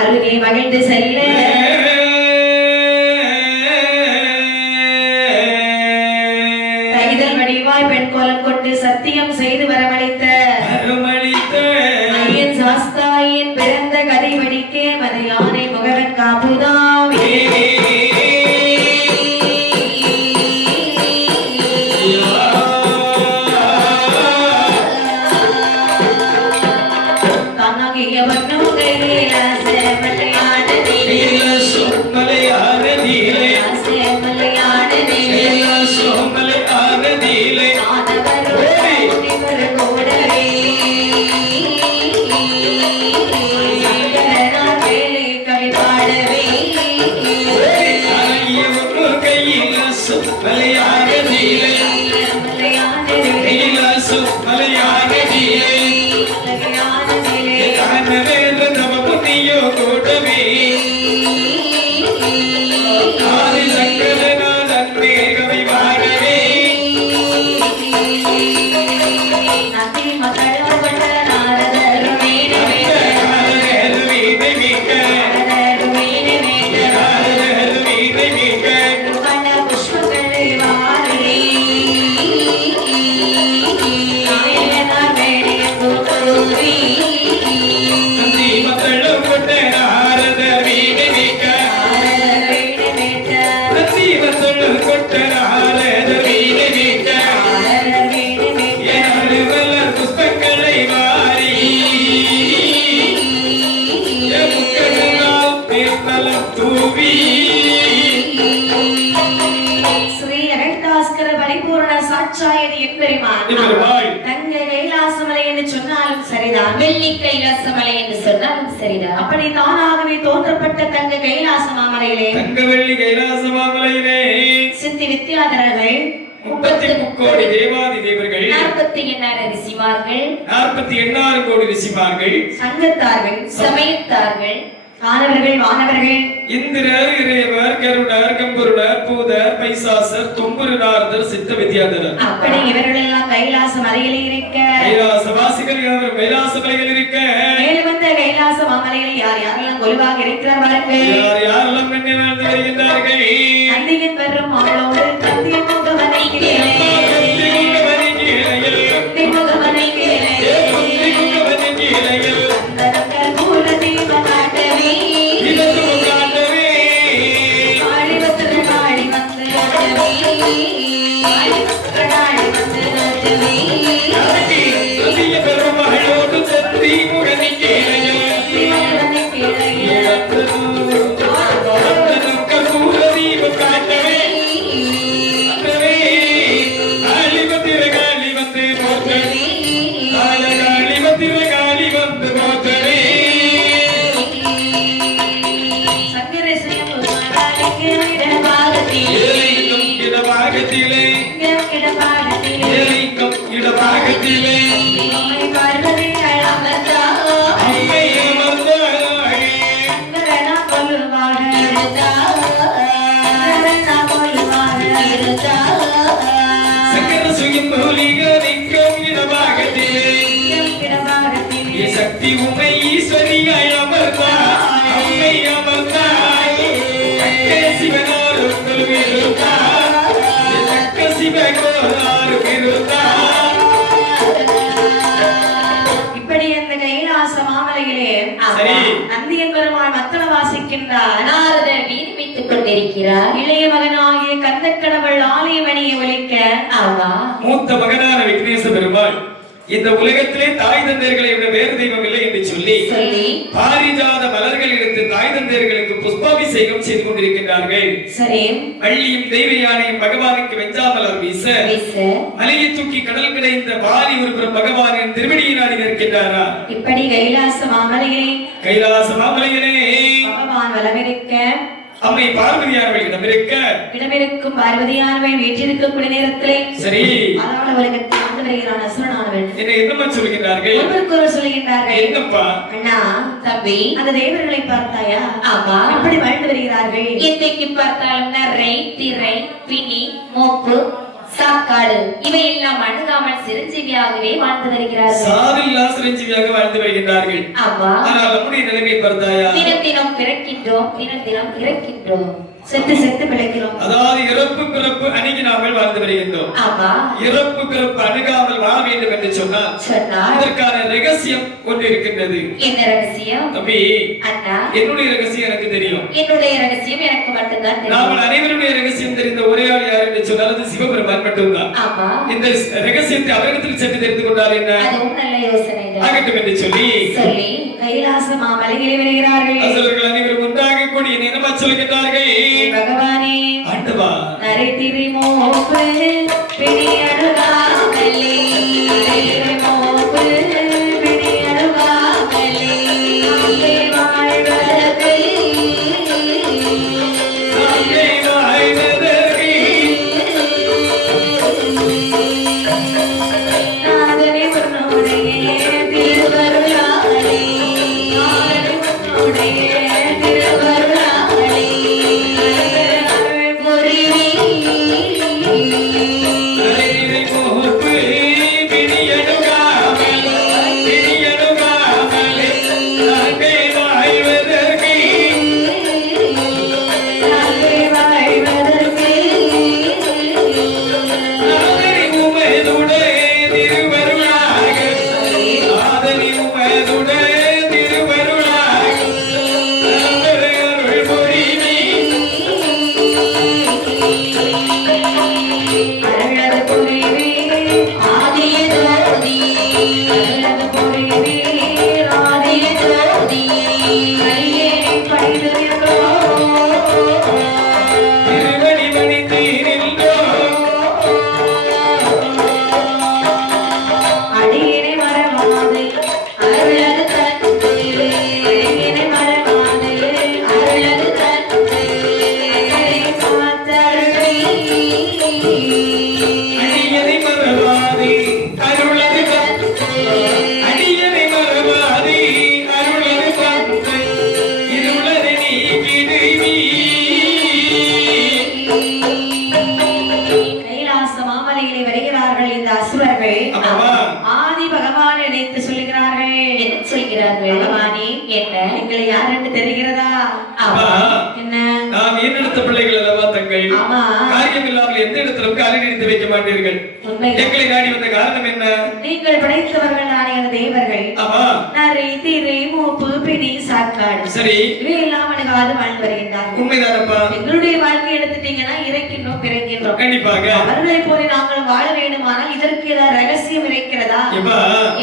அருகே மகிழ்ந்து செல்ல கைதல் வடிவாய் பெண் கோலம் கொண்டு சத்தியம் செய்து வரவழைத்த ஐயன் சாஸ்தாயின் பிறந்த கதை வடிக்க மதியானை முகவன் காப்புதாவே வெள்ளி கைலாசமலை என்று சொன்னாலும் சரிதான். அப்படி தானாகவே தோன்றப்பட்ட தங்க கைலாச மாமலையிலே தங்க வெள்ளி கைலாச மாமலையிலே சித்தி வித்யாதரர்கள் 33 கோடி தேவாதி தேவர்கள் 48 ரிஷிமார்கள் 48 கோடி ரிஷிமார்கள் சங்கத்தார்கள் சமயத்தார்கள் வானவர்கள் வானவர்கள் இந்திரர் இறைவர் கருடர் கம்பருடர் பூதர் பைசாசர் தொம்புருநாதர் சித்த வித்யாதரர் அப்படி இவர்கள் எல்லாம் கைலாச மலையில் இருக்க கைலாச வாசிகள் யாவர் கைலாச மலையில் இருக்க மேலும் வந்த கைலாச மாமலையில் யார் யாரெல்லாம் கொலுவாக இருக்கிறார்கள் யார் யாரெல்லாம் பெண்ணை வாழ்ந்து வருகின்றார்கள் நந்தியின் வரும் அவளோடு நந்தியின் முகமனை சக்தி உமை ஈஸ்வரியாய் அமர்ந்தாய் அம்மை அமர்ந்தாய் சிவனோரு சிவனோரு இப்படி அந்த கைலாச மாமலையிலே நந்தியன் பெருமாள் மத்தள வாசிக்கின்றார். நாரதர் வீதி வைத்துக் கொண்டிருக்கிறார். இளைய மகனாகிய கந்தக்கடவுள் ஆலயமணியை ஒலிக்க மூத்த மகனான விக்னேச பெருமாள் இந்த உலகத்திலே தாய் தந்தையர்களை விட வேறு தெய்வம் இல்லை என்று சொல்லி பாரிஜாத மலர்கள் எடுத்து தாய் தந்தையர்களுக்கு புஷ்பாபிஷேகம் செய்து கொண்டிருக்கின்றார்கள். சரி, வள்ளியும் தெய்வ யானையும் பகவானுக்கு வெஞ்சாமலர் வீச மலையை தூக்கி கடல் கிடைந்த வாலி ஒருபுறம் பகவானின் திருவடியை நாடி நிற்கின்றாரா. இப்படி கைலாச மாமலையிலே பகவான் வலமிருக்க அம்மை பார்வதியானவள் இடமிருக்கும் பார்வதியானவள் வீற்றிருக்கக்கூடிய நேரத்திலே சரி அதாவது உலகத்தில் வருகிறான் அசுரனானவன். என்னமா சொல்கிறார்கள்? ஒருவருக்கொருவர் சொல்லுகின்றார்கள், என்னப்பா? அண்ணா தம்பி, அந்த தேவர்களை பார்த்தாயா? ஆமா. எப்படி வாழ்ந்து வருகிறார்கள்? எந்தைக்கு பார்த்தாலும் நரை, திரை, பிணி, மோப்பு, சாக்காடு இவையெல்லாம் அணுகாமல் சிரஞ்சீவியாகவே வாழ்ந்து வருகிறார்கள். சாவில்லா சிரஞ்சீவியாக வாழ்ந்து வருகின்றார்கள். ஆமா. ஆனால் நம்முடைய நிலைமை பார்த்தாயா? தினம் தினம் பிறக்கின்றோம், தினம் தினம் இறக்கின்றோம், செத்து செத்து பிழைக்கிறோம். அதாவது இறப்பு பிறப்பு அணுகினாமல் வாழ்ந்து வருகின்றோம். ஆமா. இறப்பு பிறப்பு அணுகாமல் வாழ வேண்டும் என்று சொன்னால் இதற்கான ரகசியம் ஒன்று இருக்கின்றது. என்ன ரகசியம்? தம்பி, அண்ணா, என்னுடைய ரகசியம் எனக்கு தெரியும். என்னுடைய ரகசியம் எனக்கு மட்டும்தான் தெரியும். நாங்கள் அனைவருடைய ரகசியம் தெரிந்த ஒரே ஆள் யார் என்று சொன்னால் அது சிவபெருமான் மட்டும்தான். ஆமா. இந்த ரகசியத்தை அவரிடத்தில் சென்று தெரிந்து கொண்டால் என்ன அதுவும் நல்ல யோசனை தான். ஆகட்டும் என்று சொல்லி கைலாச மாமலையிலே வருகிறார்கள். அசுரர்கள் அனைவரும் ஒன்றாக கூடி என்னமா சொல்கிறார்கள்? பகவானே, ஆண்டவா, நரை திரி மோப்பு பிணி அணுகாமலே, நரை மோப்பு பிணி அணுகாமலே, அங்கே வாழ்வதற்கு அங்கே வாழ்வதற்கு நாதனே உன்னுடைய திருவருளாலே, நாதனே உன்னுடைய திருவருளாலே, அருள் புரிவி. நரைதிரை மோப்பு பிணியணுகாமலே, பிணியணுகாமலே, அங்கே வாழ்வதற்கு நாதனே வாழ்வதற்கு நாதனி உமதுடைய திருவருளாக, நாதனி உமதுடைய திருவருளாக, அருள் புரிவி. அருளது புரிவி ஆதிய ஜோதி, அருளது புரிவி ஆதிய ஜோதி, கையேறி பணிந்து நின்றோம். திருவடி பணிந்தீரின்றோம். அடியினை மறவாது அருளது தந்து, அடியினை மறவாது அருளது தந்து, அடியை காத்தருளி. அடியனை மறவாதே அருளது காத்து, அடியனை மறவாதே அருளது காத்து, இருளது நீக்கிடுவி. கைலாச மாமலையிலே வருகிறார்கள் இந்த அசுரர்கள். ஆமாவா? ஆதி பகவான் நினைத்து சொல்லுகிறார்கள், என்ன சொல்கிறார்கள்? பகவானே, என்ன? எங்களை யார் என்று தெரிகிறதா? அப்பா, என்ன? நாம் என்னெடுத்த பிள்ளைகள் அல்லவா தங்கள்? ஆமா. காரியம் இல்லாமல் எந்த இடத்திலும் காலை நிறுத்தி வைக்க மாட்டீர்கள். உண்மை. எங்களை நாடி வந்த காரணம் என்ன? நீங்கள் படைத்தவர்கள் நாணய தேவர்கள். ஆமா, நரை திரை மூப்பு பிணி சாக்காடு சரி, இவையெல்லாம் அணுகாது வாழ்ந்து வருகின்றார்கள். உண்மைதானப்பா? எங்களுடைய வாழ்க்கை எடுத்துட்டீங்கன்னா இறக்கின்றோம் பிறக்கின்றோம். கண்டிப்பாக. அவர்களை போல நாங்கள் வாழ வேண்டுமானால் இதற்கு ஏதாவது ரகசியம் இருக்கிறதா? இப்பா,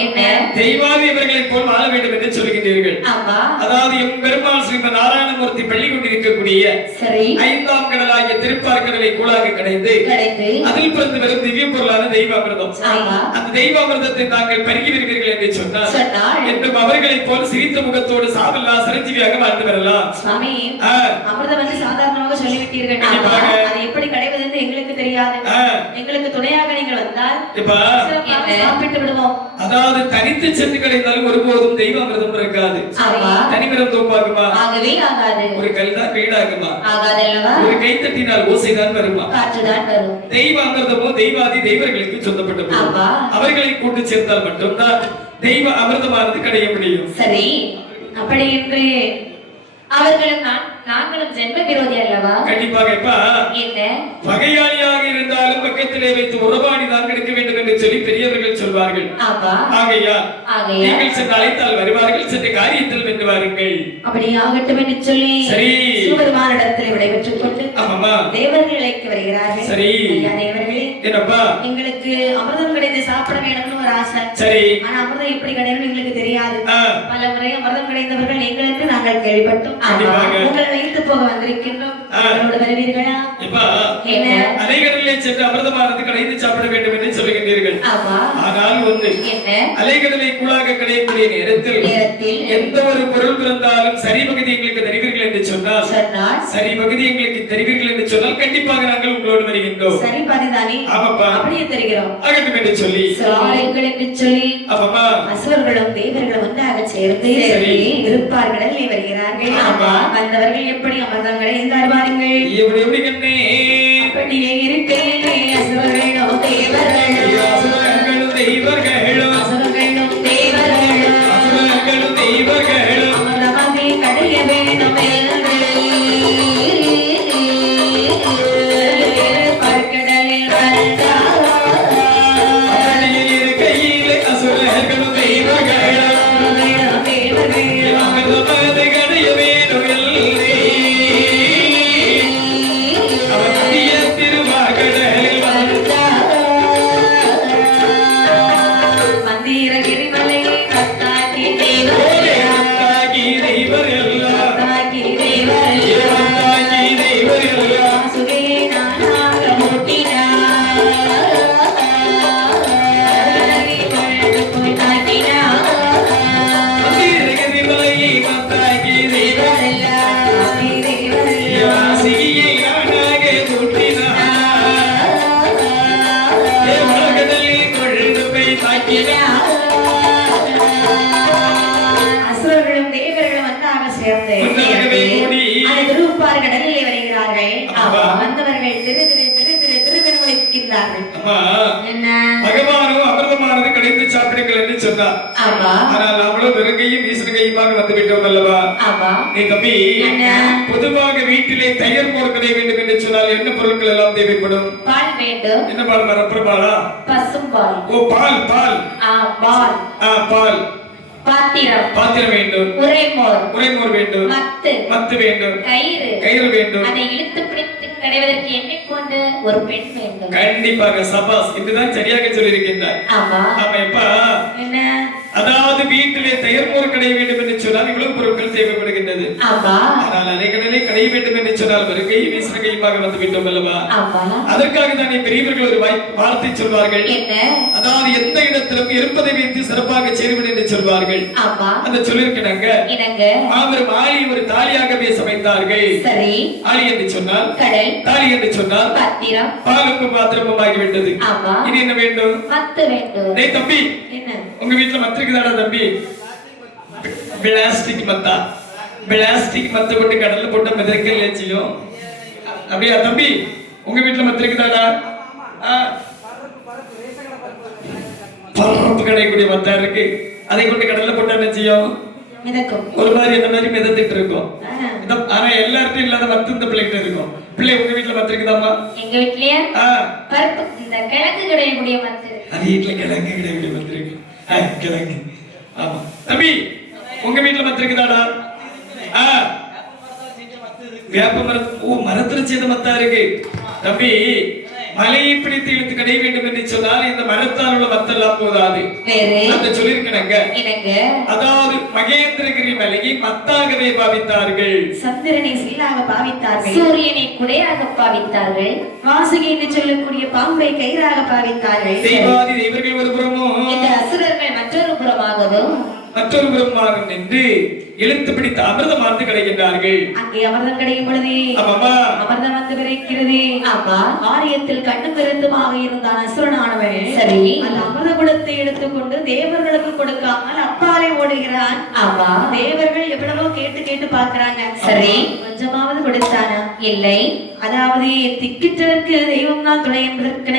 என்ன? தெய்வாதி இவர்களை போல் வாழ வேண்டும் என்று சொல்கின்றீர்கள். ஆமா. அதாவது எம் பெருமாள் ஸ்ரீமன் நாராயணமூர்த்தி பள்ளி கொண்டிருக்கக்கூடிய சரி. 5ஆம் கடலாகிய திருப்பார்கடலை கூழாக கடைந்து கிடைத்து அதில் பிறந்து வரும் திவ்ய பொருளான தெய்வாமிர்தம். ஆமா. அந்த தெய்வாமிர்தத்தை தாங்கள் பருகி வருவீர்கள் என்று சொன்னால் சொன்னால் என்றும் அவர்களைப் போல் சிரித்த முகத்தோடு சாவல்லா சிரஞ்சீவியாக வாழ்ந்து வரலாம். சுவாமி, ஆ, அமிர்தம் வந்து சாதாரணமாக சொல்லிவிட்டீர்கள். கண்டிப்பாக. அதை எப்படி கிடைவது என்று எங்களுக்கு தெரியாது. ஆ. எங்களுக்கு துணையாக நீங்கள் வந்தால் இப்பா, சிறப்பாக என்ன? சாப்பிட்டு விடுவோம். அதாவது தனித்து சென்று கிடைத்தாலும் ஒருபோதும் தெய்வாமிர்தம் இருக்காது. ஆமா. தனிமிரம் தோப்பாகுமா? ஆகவே ஆகாது. ஒரு கல்தான் வீடாகுமா? ஆகாதல்லவா? ஒரு கை தட்டினால் ஓசைதான் வருமா? காற்றுதான் வரும். தெய்வ அமிர்தமோ தெய்வாதி தெய்வர்களுக்கு சொந்தப்பட்ட பொருள். ஆமா. அவர்களை கூட்டு சேர்ந்தால் மட்டும்தான் தெய்வ அமிர்தமானது கிடைக்க முடியும். சரி. அப்படி என்று அவர்களும் நாங்களும் ஜென்ம விரோதி அல்லவா? கண்டிப்பாக. இப்ப என்ன? பகையாளியாக இருந்தாலும் பக்கத்திலே வைத்து உறவாடி தான் கிடைக்க வேண்டும் என்று சொல்லி பெரியவர்கள் சொல்வார்கள். ஆமா. ஆகையா ஆகையா நீங்கள் சென்று அழைத்தால் வருவார்கள், சென்ற காரியத்தில் வென்று வாருங்கள். அப்படி ஆகட்டும் என்று சொல்லி சரி. சிவபெருமானிடத்தில் விடைபெற்றுக் கொண்டு ஆமாமா, தேவர்கள் இழைக்கு வருகிறார்கள். சரி. ஐயா தேவர்களே, என்னப்பா? எங்களுக்கு அமிர்தம் கிடைத்து சாப்பிட வேணும்னு ஒரு ஆசை. சரி. ஆனா அமிர்தம் எப்படி கிடைக்கும் எங்களுக்கு தெரியாது. ஆ, பல முறை அமிர்தம் கிடைத்தவர்கள் எங்களுக்கு நாங்கள் கேள்விப்பட்டோம். கண்டிப்பாக. உங்களை வைத்து போக வந்திருக்கின்றோம். ஆ. எங்களோடு வருவீர்களா? இப்பா, என்ன? அலைகடலிலே சென்று அமிர்தமானது கடைந்து சாப்பிட வேண்டும் என்று சொல்லுகின்றீர்கள். ஆமா. ஆனால் ஒன்று, என்ன? அலைகடலை கூழாக கிடைக்கக்கூடிய நேரத்தில் எந்த ஒரு பொருள் பிறந்தாலும் சரி பகுதி எங்களுக்கு தருவீர்கள் என்று சொன்னால் சொன்னால் சரி பகுதி எங்களுக்கு தருவீர்கள் என்று சொன்னால் கண்டிப்பாக நாங்கள் உங்களோடு வருகின்றோம். சரி பாதிதானே ஆமாப்பா. அப்படியே தெரிகிறோம். ஆகட்டும் என்று சொல்லி சாலைகள் என்று சொல்லி ஆமாப்பா. அசுரர்களும் தேவர்களும் ஒன்றாக சேர்ந்து சரி. இருப்பார்கள் வருகிறார்கள். ஆமா. வந்தவர்கள் எப்படி அமர்ந்தாங்களே என்றார் பாருங்கள். எப்படி எப்படி கண்ணே அப்படியே இருக்கையிலே அசுரர்களும் தேவர்களும் அசுரர்களும் தெய்வர்களும் அசுரர்களும் தேவர்களும் அசுரர்களும் தெய்வர்களும் அமரமாக கடைய வேண்டும் என்று பார்க்கடலில் வந்தார். அப்படியே இருக்கையிலே அசுரர்களும் தெய்வர்களும் தேவர்களும் அமிர்தமது கடைய வேணும் எல்லை. அவர் புதிய திருவாகடலில் மந்திரகிரி மலை கத்தாக்கி தாகி தெய்வர் எல்லாம் கத்தாக்கி தேவர் தாகி தெய்வர் எல்லாம் சுகையை நானாக மூட்டினார். போய் தாக்கினார். அமீரகிரி மலையை மத்தாகி தெய்வர் வாசியை நானாக கூட்டினார். தேவகடலில் கொழுந்து போய் தாக்கினார். அசுரர்களும் தேவர்களும் ஒன்றாக சேர்ந்து ஒன்றாகவே கூடி திருப்பார் கடலில் வருகிறார்கள். ஆமா. வந்தவர்கள் திருவிருக்கிறார்கள். அம்மா என்ன பகவானும் அமிர்தமானது கிடைத்து சாப்பிடுங்கள் என்று சொன்னார். ஆமா ஆனால் நாமளும் வெறுங்கையும் வீசுகையுமாக வந்து விட்டோம் அல்லவா? ஆமா நீ தம்பி என்ன? பொதுவாக வீட்டிலே தயிர் மோர் கிடை வேண்டும் என்று சொன்னால் என்ன பொருட்கள் எல்லாம் தேவைப்படும்? பால் வேண்டும் என்ன பால்? மரப்பருப்பாலா? பசும்பால் ஓ பால் பால் பால் பால் பாத்திரம் பாத்திரம் வேண்டும். உரைமோர் உரைமோர் வேண்டும். மத்து வேண்டும். கயிறு வேண்டும். அதை இழுத்து பிடித்து கடைவதற்கு என்னை போன்ற ஒரு பெண் வேண்டும். கண்டிப்பாக சபாஸ் இதுதான் சரியாக சொல்லியிருக்கின்றார். ஆமா ஆமாப்பா. என்ன அதாவது வீட்டிலே தயிர் மோர் கடை வேண்டும் என்று சொன்னால் இவ்வளவு பொருட்கள் தேவைப்படுகின்றது. ஆமா ஆனால் அலைகளிலே கடை வேண்டும் என்று சொன்னால் வருகை வீசுகையுமாக வந்து விட்டோம் அல்லவா? ஆமா அதற்காக தானே பெரியவர்கள் ஒரு வார்த்தை சொல்வார்கள். என்ன? அதாவது எந்த இடத்திலும் இருப்பதை வைத்து சிறப்பாக சேருவது என்று சொல்வார்கள். ஆமா அந்த சொல்லிருக்கிறாங்க. இனங்க மாபெரும் ஆளி ஒரு தாலியாகவே சமைத்தார்கள். சரி ஆளி என்று சொன்னால் கடல் தாலி என்று சொன்னால் பாத்திரம் பாலுக்கும் பாத்திரமும் ஆகிவிட்டது. ஆமா இனி என்ன வேண்டும்? மத்து வேண்டும். டேய் தம்பி என்ன உங்க வீட்டுல மத்து இருக்குதாடா தம்பி? பிளாஸ்டிக் மத்தா? பிளாஸ்டிக் மத்து போட்டு கடல்ல போட்டு மிதக்கல் ஏச்சியும் அப்படியா தம்பி? உங்க வீட்டுல மத்து இருக்குதாடா? பரப்பு கிடைக்கூடிய மத்தா இருக்கு. அதை கொண்டு கடல்ல போட்டா என்ன செய்யும்? மிதக்கும். ஒரு மாதிரி என்ன மாதிரி மிதந்துட்டு இருக்கும். ஆனா எல்லார்ட்டும் இல்லாத மத்து இந்த பிள்ளைகிட்ட இருக்கும். பிள்ளை உங்க வீட்டுல மத்து இருக்குதாம்மா? எங்க வீட்லயே பருப்பு இந்த கிழங்கு கிடையக்கூடிய மத்து. அது வீட்டுல கிழங்கு கிடையாது மத்து இருக்கு. கிழங்கு ஆமா தம்பி உங்க வீட்டுல மத்து இருக்குதாடா? வேப்ப மரத்துல செய்த மத்தா இருக்கு தம்பி. மலையை பிடித்து இழுத்து கடை வேண்டும் என்று சொன்னால் இந்த மரத்தால் உள்ள மத்தெல்லாம் போதாது. அந்த சொல்லிருக்கிறாங்க. அதாவது மகேந்திரகிரி மலையை மத்தாகவே பாவித்தார்கள். சந்திரனை சில்லாக பாவித்தார்கள். சூரியனை குடையாக பாவித்தார்கள். வாசுகி என்று சொல்லக்கூடிய பாம்பை கயிறாக பாவித்தார்கள். தெய்வாதி தெய்வர்கள் ஒரு புறமும் இந்த அசுரர்கள் மற்றொரு புறமாகவும் மற்றொரு புறமாக நின்று இழுத்து பிடித்த அமிர்தம் வந்து கிடைக்கின்றார்கள். அங்கே அமிர்தம் கிடைக்கும் பொழுது அமிர்தம் வந்து கிடைக்கிறது. ஆமா ஆரியத்தில் கண்ணும் கருத்துமாக இருந்தான் அசுரனானவன். சரி அந்த அமிர்த குடத்தை எடுத்துக்கொண்டு தேவர்களுக்கு கொடுக்காமல் அப்பாலே ஓடுகிறான். ஆமா தேவர்கள் எவ்வளவோ கேட்டு கேட்டு பார்க்கறாங்க. சரி கொஞ்சமாவது கொடுத்தானா? இல்லை. அதாவது திக்கிட்டதற்கு தெய்வம் தான் துணை என்பதற்கு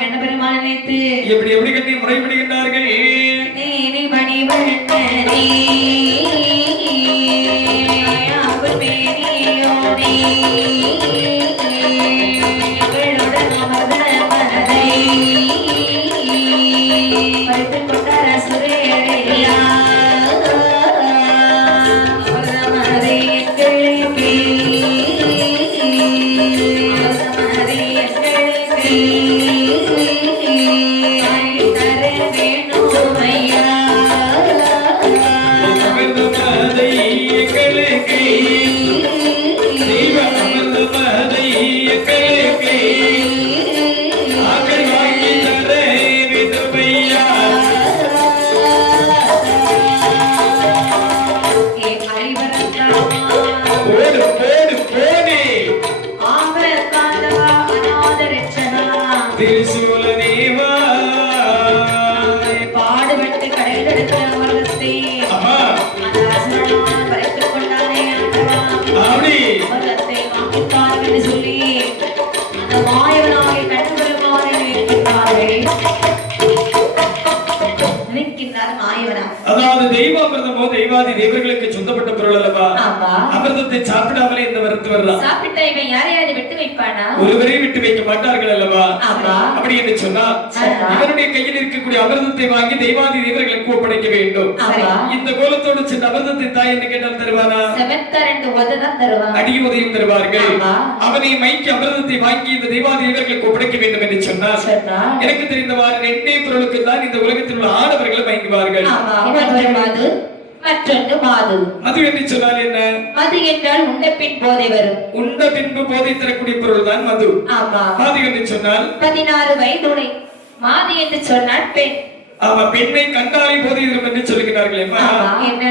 கண்ணபெருமான் நினைத்து எப்படி எப்படி கட்டி முறைப்படுகின்றார்கள். தெய்வ அமிர்தமதை தேவாதி தேவர்களுக்கு சொந்தப்பட்ட பொருள் அல்லவா? ஆமா. அமிர்தத்தை சாப்பிடாமலே இந்த வரத்து வரலாம். சாப்பிட்டா இவன் யாரையாவது விட்டு வைப்பானா? ஒருவரே விட்டு வைக்க மாட்டார்கள் அல்லவா? ஆமா. அப்படி என்று சொன்னால் இவருடைய கையில் இருக்கக்கூடிய அமிர்தத்தை வாங்கி தெய்வாதி தேவர்களுக்கு ஒப்படைக்க வேண்டும். இந்த கோலத்தோடு சென்று அமிர்தத்தை தாய் என்று கேட்டால் தருவானா? செவத்தரண்டு உததான் தருவான். அடி உதயம் தருவார்கள். அவனை மைக்கு அமிர்தத்தை வாங்கி இந்த தெய்வாதி தேவர்களுக்கு ஒப்படைக்க வேண்டும் என்று சொன்னால் எனக்கு தெரிந்தவாறு ரெண்டே பொருளுக்கு தான் இந்த உலகத்தில் உள்ள ஆடவர்கள் மயங்குவார்கள். மது மற்றொன்று மாது. மது என்று சொன்னால் என்ன? மது என்றால் உண்ட பின் போதை வரும். உண்ட பின்பு போதை தரக்கூடிய பொருள் தான் மது. மாது என்று சொன்னால் 16 வயதுடை. மாது என்று சொன்னால் பெண். ஆமா, பெண்ணை கண்டாலே போதை வரும் என்று சொல்லுகிறார்கள். என்ன?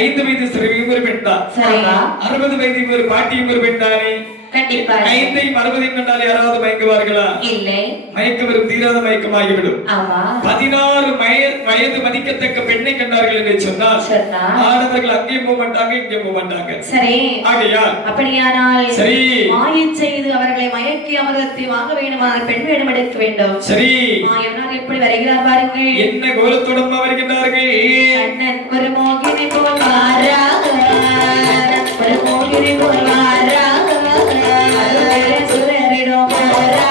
5 வயது சிறுமியும் ஒரு பெண் தான். 60 வயது ஒரு பாட்டியும் ஒரு பெண் தானே. கண்டிப்பா 5ஐயும் 60ஐயும் கண்டால் யாராவது மயங்குவார்களா? இல்லை. மயக்க வரும் தீராத மயக்கமாகிவிடும். 16 வயது மதிக்கத்தக்க பெண்ணை கண்டார்கள் என்று சொன்னால் ஆடவர்கள் அங்கேயும் போக மாட்டாங்க, இங்கே போக மாட்டாங்க. சரி, ஆகையால் அப்படியானால் சரி, மாயை செய்து அவர்களை மயக்கி அமிர்தத்தை வாங்க வேண்டுமானால் பெண் வேடம் எடுக்க வேண்டும். சரி, மாயவனார் எப்படி வருகிறார் பாருங்கள். என்ன கோலத்தோடமா வருகின்றார்கள்? அண்ணன் ஒரு மோகினி போல் வாரா, ஒரு மோகினி போல் வாரா, சுரரிடம் போரா,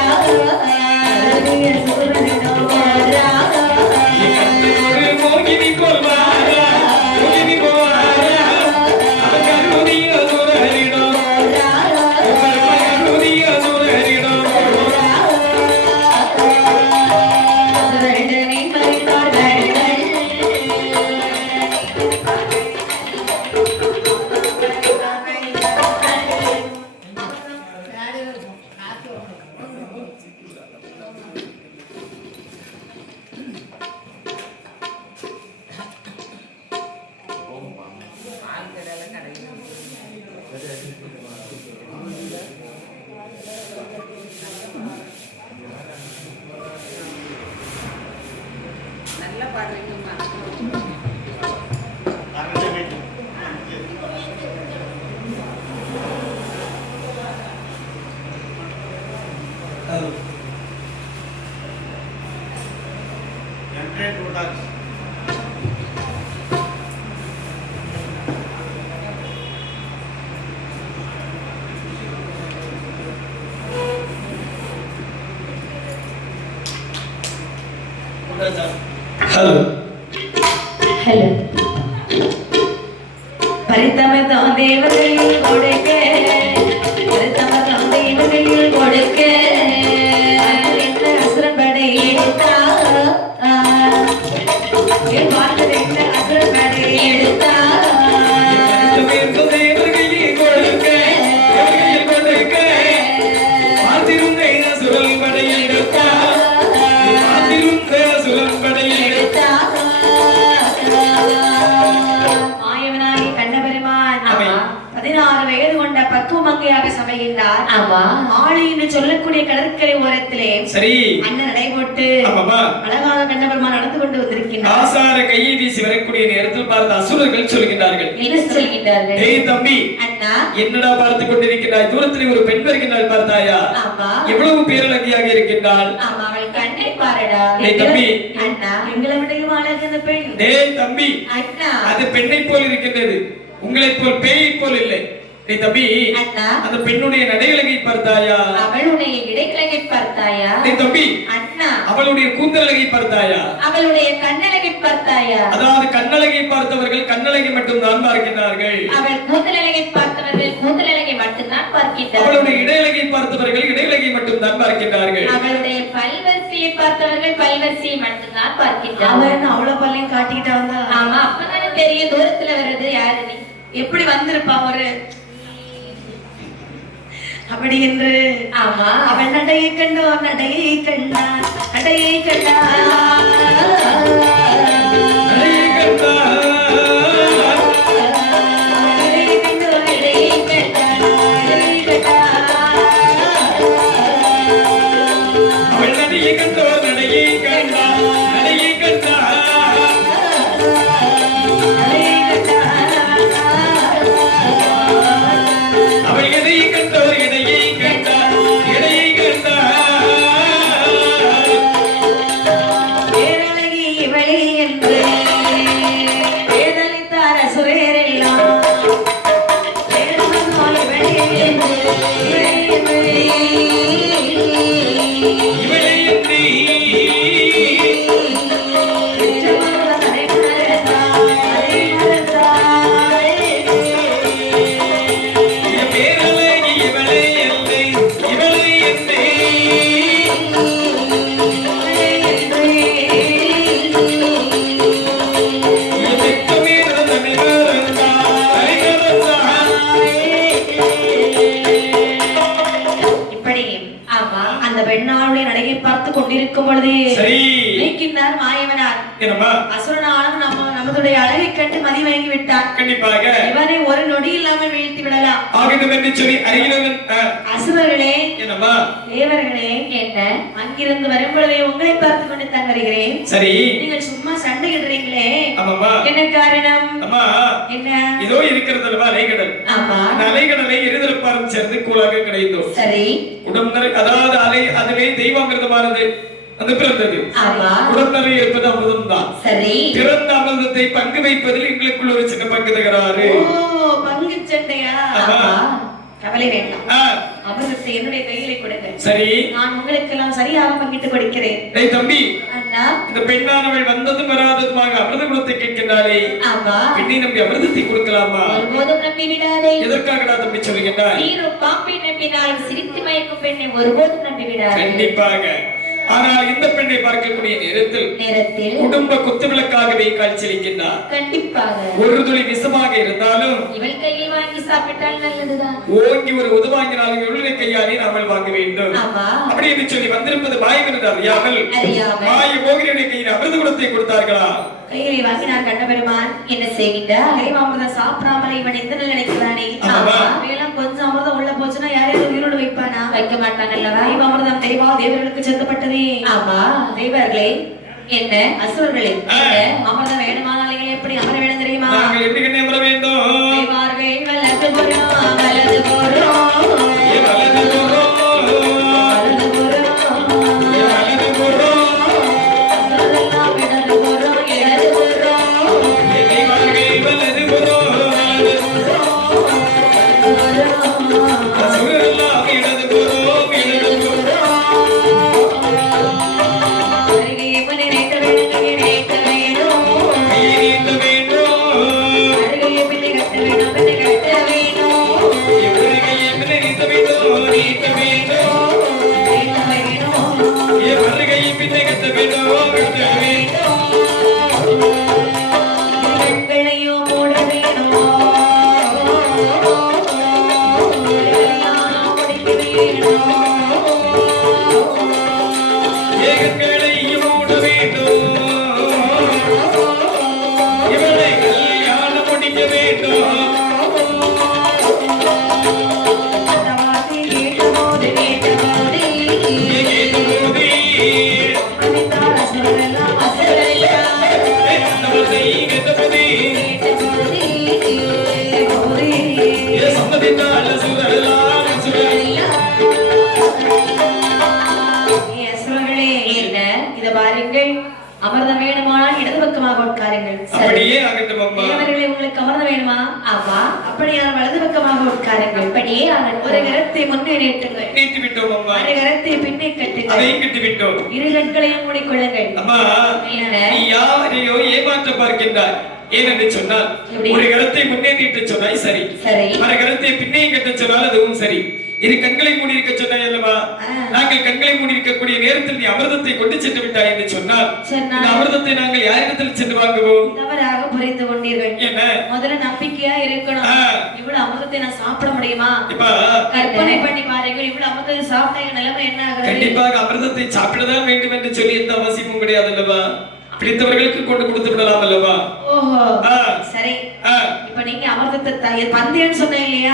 சுரரிடம் போரா, ஒரு மோகினி போல் வாரா, மோகினி போல் வாரா, அவன் கருதிய சுரரிடம் போரா, கருதிய சுரரிடம் போரா, சுரரிடமே மறித்தார்கள். Hello hello. பரிதமதம் தேவதையில் கொடுக்க, பரிதமதம் தேவதையில் கொடுக்க, என்ன அசுரபடை எடுத்தா, என் வாழ்வில் என்ன அசுரபடை எடுத்தா, மாயவனாகி கண்ணபெருமான் 16 வயது கொண்ட பக்குவமங்கையாக சமைகின்றார். ஆளி என்று சொல்லக்கூடிய கடற்கரை ஓரத்திலே சரி அண்ணன் நடைபோட்டு அழகாக கண்ணபெருமான் நடந்து கொண்டு வந்திருக்கின்றார். ஆசார கையை வீசி வரக்கூடிய நேரத்தில் பார்த்த அசுரர்கள் சொல்கின்றார்கள். என்ன சொல்கின்றார்கள்? ஏய் தம்பி, அண்ணா, என்னடா பார்த்து கொண்டிருக்கிறாய்? தூரத்தில் ஒரு பெண் வருகின்றாள், பார்த்தாயா? எவ்வளவு பேரழகியாக இருக்கின்றாள். அவள் கண்ணை பாருடா. ஏய் தம்பி, அண்ணா, எங்களை விடையும் அழகு அந்த பெண். ஏய் தம்பி, அண்ணா, அது பெண்ணை போல் இருக்கின்றது, உங்களை போல் பேயை போல் இல்லை. ஏய் தம்பி, அண்ணா, அந்த பெண்ணுடைய நடையழகை பார்த்தாயா? அவளுடைய இடைக்கழகை பார்த்தாயா? ஏய் தம்பி, அண்ணா, அவளுடைய கூந்தலழகை பார்த்தாயா? அவளுடைய கண்ணழகை பார்த்தாயா? அதாவது கண்ணழகை பார்த்தவர்கள் கண்ணழகை மட்டும் தான் பார்க்கிறார்கள். அவள் கூந்தலழகை பார்த்தவர்கள் கூந்தலழகை மட்டும் தான் பார்க்கிறார்கள். அவளுடைய இடையழகை பார்த்தவர்கள் இடையழகை மட்டும் தான் பார்க்கிறார்கள். அவளுடைய பல்வரிசையை பார்த்தவர்கள் பல்வரிசையை மட்டும் தான் பார்க்கிறார்கள். அவன் அவ்வளவு பல்லையும் காட்டிக்கிட்டா வந்தா? ஆமா, அப்பதானே தெரியும் தூரத்துல வர்றது யாரு நீ. எப்படி வந்திருப்பா ஒரு அப்படி என்று. ஆமா, அவன் நடையை கண்டோர் நடையை கண்டார், நடையை கண்டார், நடையை கண்டார், நடையை கண்டோர் நடையை கண்டார், நடையை கண்டார், அவள் நடையை கண்டோர் நடையை கண்டார், நடையை கண்டார், நடையை கண்டார், அவள் எதையை கண்டோர் எடையை கண்டார், எடையை கண்டார், பேரழகி இவளே கொண்டிருக்கும் பொழுது சரி நீக்கினார் மாயவனார் என்னம்மா அசுரனாலும் நம்மளுடைய அழகை கண்டு மதிவணங்கி விட்டார். கண்டிப்பாக இவனை ஒரு நொடி இல்லாமல் வீழ்த்தி விடலாம் ஆகிடும் என்று சொல்லி அருகிலவன் அசுரர்களே என்னம்மா தேவர்களே என்ன அங்கிருந்து வரும் பொழுதே உங்களை பார்த்து கொண்டு தான் வருகிறேன். சரி நீங்கள் சும்மா சண்டையிடுறீங்களே ஆமாம்மா என்ன காரணம்? அம்மா என்ன இதோ இருக்கிறது அல்லவா அலைகடல். ஆமா அலைகடலை இருதரப்பாரம் சேர்ந்து கூழாக கிடைத்தோம். சரி உடம்பு அதாவது அலை அதுவே தெய்வாமிர்தமானது அது பிறந்தது. உடம்பு இருப்பது அமிர்தம் தான். சரி பிறந்த அமிர்தத்தை பங்கு வைப்பதில் எங்களுக்குள்ள ஒரு சின்ன பங்கு தகராறு. பங்கு சண்டையா? கவலை வேண்டாம், அமிர்தத்தை என்னுடைய கையிலே கொடுங்க. சரி நான் உங்களுக்கு எல்லாம் சரியாக பங்கிட்டு கொடுக்கிறேன். டேய் தம்பி அண்ணா இந்த பெண்ணானவள் வந்ததும் வராததுமாக அமிர்த குலத்தை கேட்கின்றாளே. ஆமா பெண்ணை நம்பி அமிர்தத்தை கொடுக்கலாமா? ஒருபோதும் நம்பி விடாதே. எதற்காகடா தம்பி சொல்லுகின்றாய்? நீரும் பாம்பை நம்பினாலும் சிரித்து மயக்கும் பெண்ணை ஒருபோதும் நம்பி விடாதே. கண்டிப்பாக. ஆனால் இந்த பெண்ணை பார்க்கக்கூடிய நேரத்தில் குடும்ப குத்துவிளக்காகவே காட்சியளிக்கின்றார். கண்டிப்பாக ஒரு துளி விஷமாக இருந்தாலும் இவள் கையில் வாங்கி சாப்பிட்டால் நல்லதுதான். ஓங்கி ஒரு உது வாங்கினாலும் இவளுடைய கையாலே நாமல் வாங்க வேண்டும். அப்படி என்று சொல்லி வந்திருப்பது மாயவனது அறியாமல் மாய மோகினியுடைய கையில் அமிர்த குடத்தை கொடுத்தார்களா? கையிலே வாங்கி நான் கண்ட பெருமான் என்ன செய்கின்றார்? கைவாமிரதம் சாப்பிடாமல் இவன் எந்த நிலை நினைக்கிறானே. மேலும் கொஞ்சம் அமிர்தம் உள்ள போச்சுன்னா யாரையாவது உயிரோடு வைப்பானா? வைக்க மாட்டான் அல்லவா? கைவாமிரதம் தெய்வா தேவர்களுக்கு செலுத்தப்பட்டதே. ஆமா தேவர்களே என்ன அசுரர்களே அமிர்தம் வேணுமானால் நீங்கள் எப்படி அமர வேணும் தெரியுமா? நாங்கள் எப்படி கண்ணே அமர வேண்டும்? தேவார்கள் வலது புறம் வலது புறம் அமிர்தம் வேணுமானால் இடது பக்கமாக உட்காருங்கள். அப்படியே ஆகட்டும் அம்மா. தேவர்களே உங்களுக்கு அமிர்தம் வேணுமா? ஆமா. அப்படியால் வலது பக்கமாக உட்காருங்கள். அப்படியே ஆகட்டும். ஒரு கரத்தை முன்னே நீட்டுங்கள். நீட்டி விட்டோம் அம்மா. ஒரு கரத்தை பின்னே கட்டுங்கள். அதையும் கட்டி விட்டோம். இரு கண்களையும் மூடிக்கொள்ளுங்கள். அம்மா நீ யாரையோ ஏமாற்ற பார்க்கின்றாய். ஏனென்று சொன்னால் ஒரு கரத்தை முன்னே நீட்ட சொன்னாய் சரி, மறு கரத்தை பின்னே கட்ட சொன்னால் அதுவும் சரி. இரு கண்களை மூடி இருக்க சொன்னாய் அல்லவா? நாங்கள் கண்களை மூடி இருக்கக்கூடிய நேரத்தில் நீ அமிர்தத்தை கொண்டு சென்று விட்டாய் என்று சொன்னால் இந்த அமிர்தத்தை நாங்கள் யாரிடத்தில் சென்று வாங்குவோம்? தவறாக புரிந்து கொண்டீர்கள். என்ன முதல்ல நம்பிக்கையா இருக்கணும். இவ்வளவு அமிர்தத்தை நான் சாப்பிட முடியுமா? கற்பனை பண்ணி பாருங்கள். இவ்வளவு அமிர்தத்தை சாப்பிட்ட நிலைமை என்ன ஆகுது? கண்டிப்பாக அமிர்தத்தை சாப்பிடதான் வேண்டும் என்று சொல்லி எந்த அவசியமும் கிடையாது அல்லவா? பிடித்தவர்களுக்கு கொண்டு கொடுத்து விடலாம் அல்லவா? ஓஹோ சரி. இப்ப நீங்க அமிர்தத்தை பந்தயம்னு சொன்னேன் இல்லையா?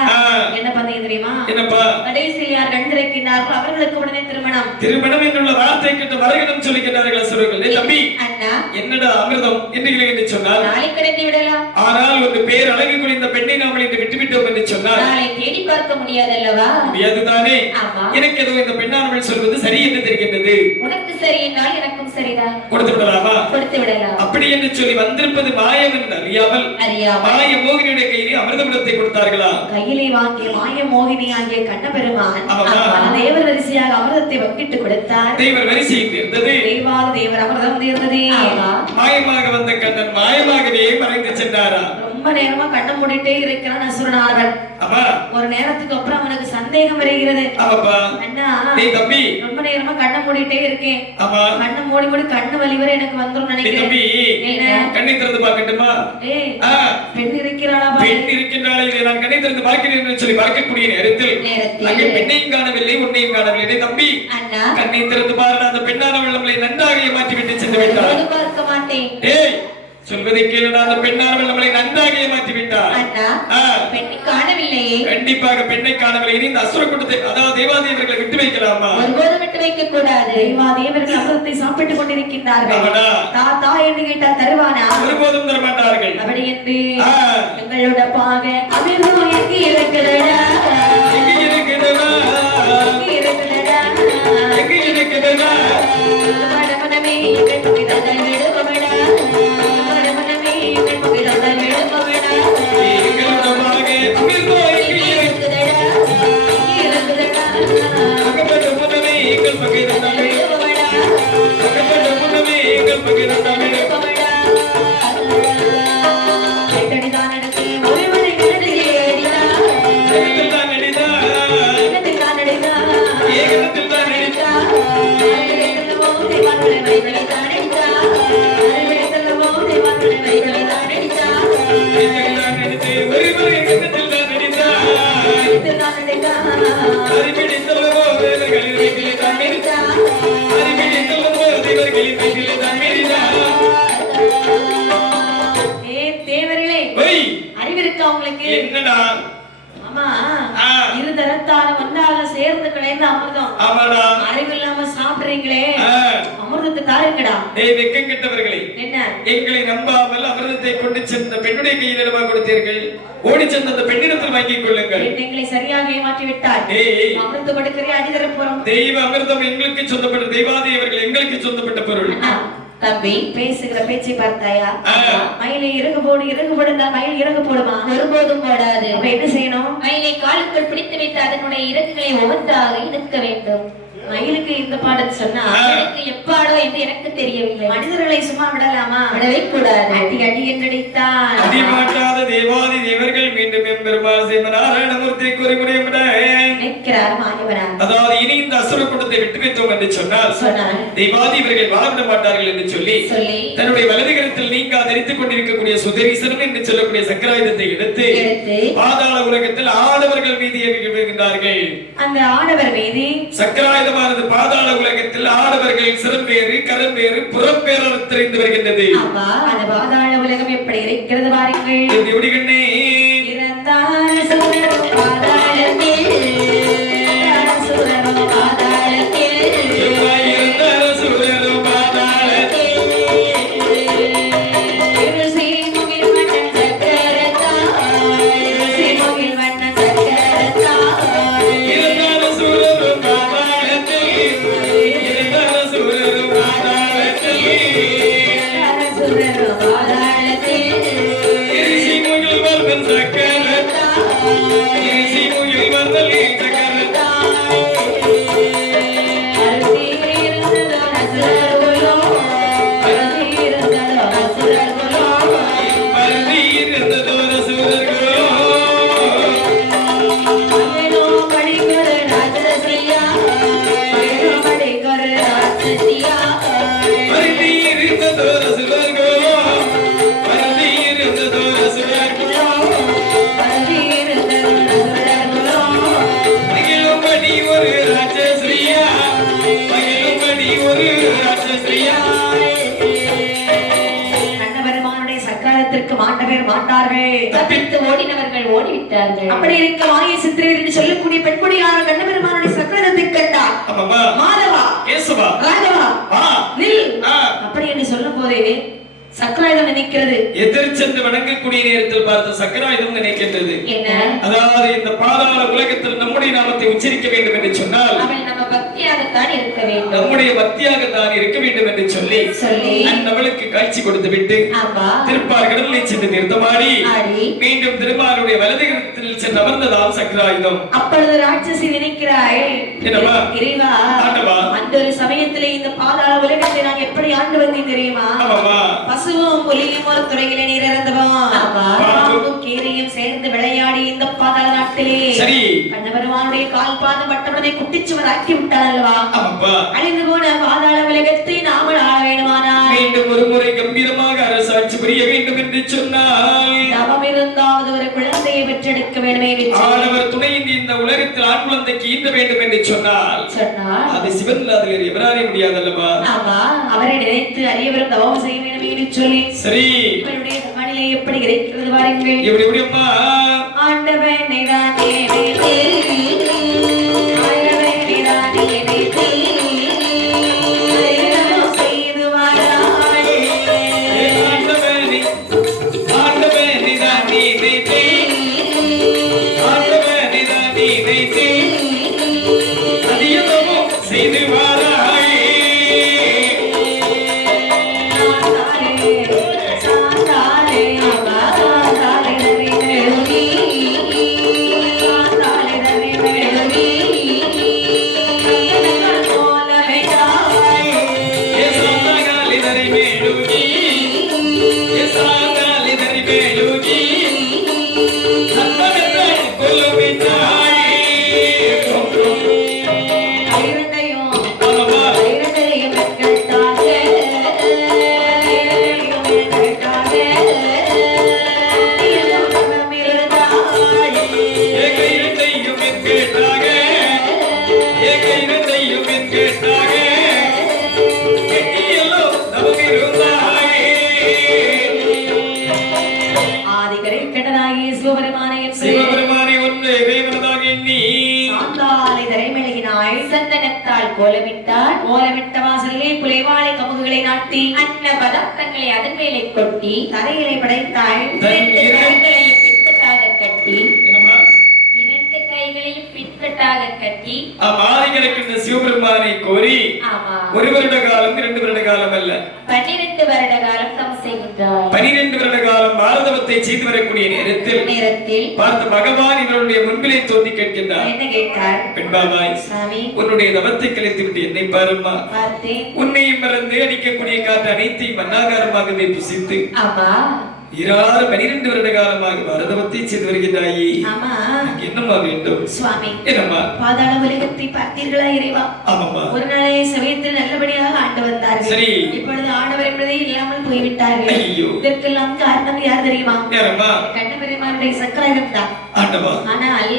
என்ன பந்தயம் தெரியுமா? என்னப்பா? கடைசியில் யார் கண்டிருக்கிறார்களோ அவர்களுக்கு உடனே திருமணம். திருமணம் என்னுள்ள வார்த்தை கேட்டு வருகணும் சொல்லிக்கிறார்கள் அசுரர்கள். தம்பி அண்ணா என்னடா அமிர்தம் என்று சொன்னால் நாளை கடந்து விடலாம். ஆனால் ஒரு பேர் அழகு குறைந்த பெண்ணை நாமல் இன்று விட்டுவிட்டோம் என்று சொன்னால் நாளை தேடி பார்க்க முடியாது அல்லவா? முடியாதுதானே. எனக்கு ஏதோ இந்த பெண்ணானவள் சொல்வது சரி என்று தெரிகின்றது. உனக்கு சரி என்றால் எனக்கும் சரிதான். கொடுத்து விடலாமா? கொடுத்து விடலாம். அப்படி என்று சொல்லி வந்திருப்பது மாயம் என்று அறியாமல் மாய மோகினியுடைய கையிலே அமிர்தமிடத்தை கொடுத்தார்களா? கையிலே வாங்கிய மாய மோகினி ஆகிய கண்ணபெருமான் தேவர் வரிசையாக அமிர்தத்தை வங்கிட்டு கொடுத்தார். தேவர் வரிசை இருந்தது. தேவாத தேவர் அமிர்தம் தீர்ந்தது. மாயமாக வந்த கண்ணன் மாயமாகவே மறைந்து சென்றாரா? ரொம்ப நேரமா கண்ணை மூடிட்டே இருக்கிறான் அசுரனானவன். ஒரு நேரத்துக்கு அப்புறம் அவனுக்கு சந்தேகம் வருகிறது. அண்ணா தம்பி ரொம்ப நேரமா கண்ணை மூடிட்டே இருக்கேன். கண்ணை மூடி மூடி கண்ணு வலி வரை எனக்கு வந்துரும் நினைக்கிறேன். கண்ணை திறந்து பார்க்கட்டுமா? பெண் இருக்கிறாளா? பெண் இருக்கின்றாளே, நான் கண்ணை திறந்து பார்க்கிறேன் என்று சொல்லி பார்க்கக்கூடிய நேரத்தில் அங்கே பெண்ணையும் காணவில்லை, உன்னையும் காணவில்லை. தம்பி கண்ணை திறந்து பாரு, அந்த பெண்ணானவள் நம்மளை நன்றாக ஏமாற்றி விட்டு சென்று விட்டார். பார்க்க மாட்டேன். சொல்வதை கேளு, அந்த பெண்ணானவள் நம்மளை நன்றாக ஏமாற்றி விட்டார். பெண்ணை காணவில்லையே. கண்டிப்பாக பெண்ணை காணவில்லை. இந்த அசுர கூட்டத்தை, அதாவது தேவாதேவர்களை விட்டு வைக்கலாமா? ஒருபோதும் விட்டு வைக்க கூடாது. தேவாதேவர்கள் அமிர்தத்தை சாப்பிட்டுக் கொண்டிருக்கின்றார்கள். தாத்தா என்று கேட்டால் தருவானா? ஒருபோதும் தரமாட்டார்கள். அப்படி என்று எங்களோட பாக அமிர்தம் எங்கே இருக்கிறதா? எங்கே இருக்கிறதா? எங்கே இருக்கிறதா? எங்கே இருக்கிறதா? மனமே எங்கள் புகிதங்கள் விடுபடா. மனமே எங்கள் புகிதங்கள் விடுபடா. எங்களோட பாக அமிர்தம் எங்கே இருக்கிறதா? எங்கே இருக்கிறதா? அகப்பட்ட முன்னமே எங்கள் பகிர்ந்தால் விடுபடா. அகப்பட்ட முன்னமே எங்கள் பகிர்ந்தால் விடுபடா. கேட்டடிதான் எடுத்து ஒருவரை விடுதலை அடிதா. ஏகத்தில் தான் அடிதா. என்னத்தில் தான் அடிதா? ஏகத்தில் தான் அடிதா. அருகிலெல்லவோ தேவான்களை வைத்தலை தான் அடிதா. அருகிலெல்லவோ தேவான்களை வைத்தலை தான் அடிதா. ஏகத்தில் தான் அடித்து ஒருவரை ஏகத்தில் தான் அடிதா. ஏகத்தில் தான் அடிதா. அறிவிடித்தல்லவோ தேவர்களின் வீட்டிலே தான் அடிதா. அறிவிடித்தல்லவோ தேவர்களின் வீட்டிலே தான் அடிதா. தேவர்களே, ஓய் அறிவிருக்கா உங்களுக்கு? என்னடா? ஆமா, இருதரத்தால ஒன்றாக சேர்ந்து கிடைந்த அமிர்தம். ஆமாடா. அறிவில்லாம சாப்பிடுறீங்களே, அமிர்தத்தை தாருங்கடா. வெக்கம் கெட்டவர்களே, என்ன எங்களை நம்பாமல் அமிர்தத்தை கொண்டு சென்ற பெண்ணுடைய கையிலிடமா கொடுத்தீர்கள். ஓடி சென்ற அந்த பெண்ணிடத்தில் வாங்கிக் கொள்ளுங்கள். எங்களை சரியாக ஏமாற்றி விட்டார். அமிர்தம் கொடுக்கிறே அடிதர போறோம். தெய்வ அமிர்தம் எங்களுக்கு சொந்தப்பட்ட, தெய்வாதேவர்கள் எங்களுக்கு சொந்தப்பட்ட பொருள். தம்பி பேசுகிற பேச்சை பார்த்தாயா? மயிலை இறகு போடு, இறகு போடுந்தால் மயில் இறகு போடுமா? ஒருபோதும் போடாது. அப்ப என்ன செய்யணும்? மயிலை காலுக்குள் பிடித்து வைத்து அதனுடைய இறகுகளை ஒவ்வொன்றாக இழுக்க வேண்டும். மயிலுக்கு இந்த பாடல் சொன்னா எனக்கு எப்பாடோ என்று எனக்கு தெரியவில்லை. மனிதர்களை சும்மா விடலாமா? விடவே கூடாது. அடி அடி என்றடித்தான் அடிமாட்டாத தேவாதி தேவர்கள் மீண்டும் எம்பெருமாள் சிவநாராயணமூர்த்தி குறிமுறை நிற்கிறார் மாயவனார். அதாவது இனி இந்த அசுர கூட்டத்தை விட்டு வைத்தோம் என்று சொன்னால் தேவாதி இவர்கள் வாழவிட மாட்டார்கள் என்று சொல்லி தன்னுடைய வலது கரத்தில் நீங்கா தரித்துக் கொண்டிருக்கக்கூடிய சுதரீசனம் என்று சொல்லக்கூடிய சக்கராயுதத்தை எடுத்து பாதாள உலகத்தில் ஆடவர்கள் மீது ஏவுகின்றார்கள். அந்த ஆடவர் மீது சக்கராயுதமானது பாதாள உலகத்தில் ஆடவர்கள் சிறப்பேறு கரம்பேறு புறப்பேறு தெரிந்து வருகின்றது. அந்த பாதாள உலகம் எப்படி இருக்கிறது பாருங்கள். எப்படி கண்ணே? இறந்தார் சூரனோ பாதாளத்தில், சூரனோ பாதாளத்தில், இருந்தார் சூரனோ பாதாளத்தில், இருசீமுகில் மன்னன் சக்கரத்தாய், இருசீமுகில் மன்னன் சக்கரத்தாய், இருந்தார் சூரனோ பாதாளத்தில், இருந்தார் சூரனோ பாதாளத்தில், இருந்தார் சூரனோ பாதாளத்தில், இருசீமுகில் மன்னன் சக்கரத்தாய், இருசீமுகில் மன்னன் சக்கரத்தாய், அருதீரிருந்ததோ அசுரர்களோ, அருதீரிருந்ததோ அசுரர்களோ, இருந்ததோ சூரர்களோ, மகனோ படிக்கொரு ராட்சசியா, மகனோ படிக்கொரு ராட்சசியா, இருந்ததோ சூரர்களோ, இருந்ததோ சூரர்களோ, அருதீரிருந்ததோ அசுரர்களோ, மகிழும்படி ஒரு ராட்சசியா, மகிழும்படி ஒரு ராட்சசியா. கண்ணபெருமானுடைய சக்கரத்திற்கு மாண்டவர் மாட்டார்கள். தப்பித்து ஓடினவர்கள் ஓடிவிட்டார்கள். அப்படி இருக்க மாய சித்திரர் என்று சொல்லக்கூடிய பெண்குடியான கண்ணபெருமானுடைய சக்கரத்தை கண்டார். மாதவா, கேசவா, ராகவா, வா, நில். ஆ. அப்படி என்று சொல்லும் போதே சக்கராயுதம் நினைக்கிறது. எதிர் சென்று வணங்கக்கூடிய நேரத்தில் பார்த்த சக்கராயுதம் நினைக்கின்றது. என்ன? அதாவது இந்த பாதாள உலகத்தில் நம்முடைய நாமத்தை உச்சரிக்க வேண்டும் என்று சொன்னால் அவள் நம்ம பக்தியாக பக்தியாகத்தான் இருக்க வேண்டும். நம்முடைய பக்தியாகத்தான் இருக்க வேண்டும் என்று சொல்லி நம்மளுக்கு காட்சி கொடுத்து விட்டு திருப்பார் கடலிலே சென்று நிறுத்தமாடி மீண்டும் திருமாலுடைய வலது கரத்தில் சென்று அமர்ந்ததாம் சக்கராயுதம். அப்பொழுது ராட்சசி நினைக்கிறாய், என்னவா இறைவா, அந்த ஒரு சமயத்திலே இந்த பாதாள உலகத்தை நான் எப்படி ஆண்டு வந்தேன் தெரியுமா? பசுவும் புலியும் ஒரு துறையிலே நீர் இறந்தவன், கீரையும் சேர்ந்து விளையாடி இந்த பாதாள நாட்டிலே கண்ணபெருமானுடைய கால் பாதம் பட்டவுடனே குட்டிச்சுவர் ஆக்கி விட்டார் அல்லவா? அழிந்து போன பாதாள உலகத்தை நாமல் ஆள வேண்டுமானால் மீண்டும் ஒரு முறை கம்பீரமாக அரசாட்சி புரிய வேண்டும் என்று சொன்னால் தவம் இருந்தாவது ஒரு குழந்தையை பெற்றெடுக்க வேண்டுமே. ஆடவர் துணையின்றி இந்த உலகத்தில் ஆண் குழந்தைக்கு ஈந்த வேண்டும் என்று சொன்னால் அது சிவன் இல்லாத வேறு எவராலே முடியாது அல்லவா? அவரை நினைத்து அறியவரும் தவம் செய்ய வேண்டுமே என்று சொல்லி சரி இவருடைய மனநிலை எப்படி இருக்கிறது பாருங்கள். எப்படி எப்படியம்மா ஆண்டவன் நீதானே கோலமிட்ட வாசலிலே குலைவாளை கமுகுகளை நாட்டி அன்ன பதார்த்தங்களை அதன் மேலே கொட்டி தரையிலே படைத்தாள். இரண்டு கைகளையும் பின்கட்டாக கட்டி ஆதிகளுக்கு சிவபெருமானை கோரி ஒரு வருட காலம் 2 வருட காலம் அல்ல 12 வருட காலம் தவம் செய்கின்றார். 12 வருட காலம் பாரதவத்தை செய்து வரக்கூடிய நேரத்தில் பார்த்த பகவான் இவருடைய முன்பிலே தோன்றி கேட்கின்றார். என்ன கேட்டார்? பெண்பாவாய், உன்னுடைய தவத்தை கலைத்து விட்டு என்னை பாருமா, உன்னையும் மறந்து அடிக்கக்கூடிய காற்று அனைத்தையும் மன்னாகாரமாகவே புசித்து 12 வருட காலமாக பாரதவத்தை செய்து வருகிறாயே, என்னம்மா வேண்டும்? சுவாமி, என்னம்மா? பாதாள உலகத்தை பார்த்தீர்களா இறைவா? ஆமாம்மா. ஒரு நாளை சமயத்தில் நல்லபடியாக ஆண்டு வந்தார்கள். சரி, இப்பொழுது ஆடவர் என்பதே இல்லாமல் போய்விட்டார்கள். இதற்கெல்லாம் காரணம் யார் தெரியுமா? கண்ணபெருமானுடைய சக்கராயுதம் தான். ஆனால்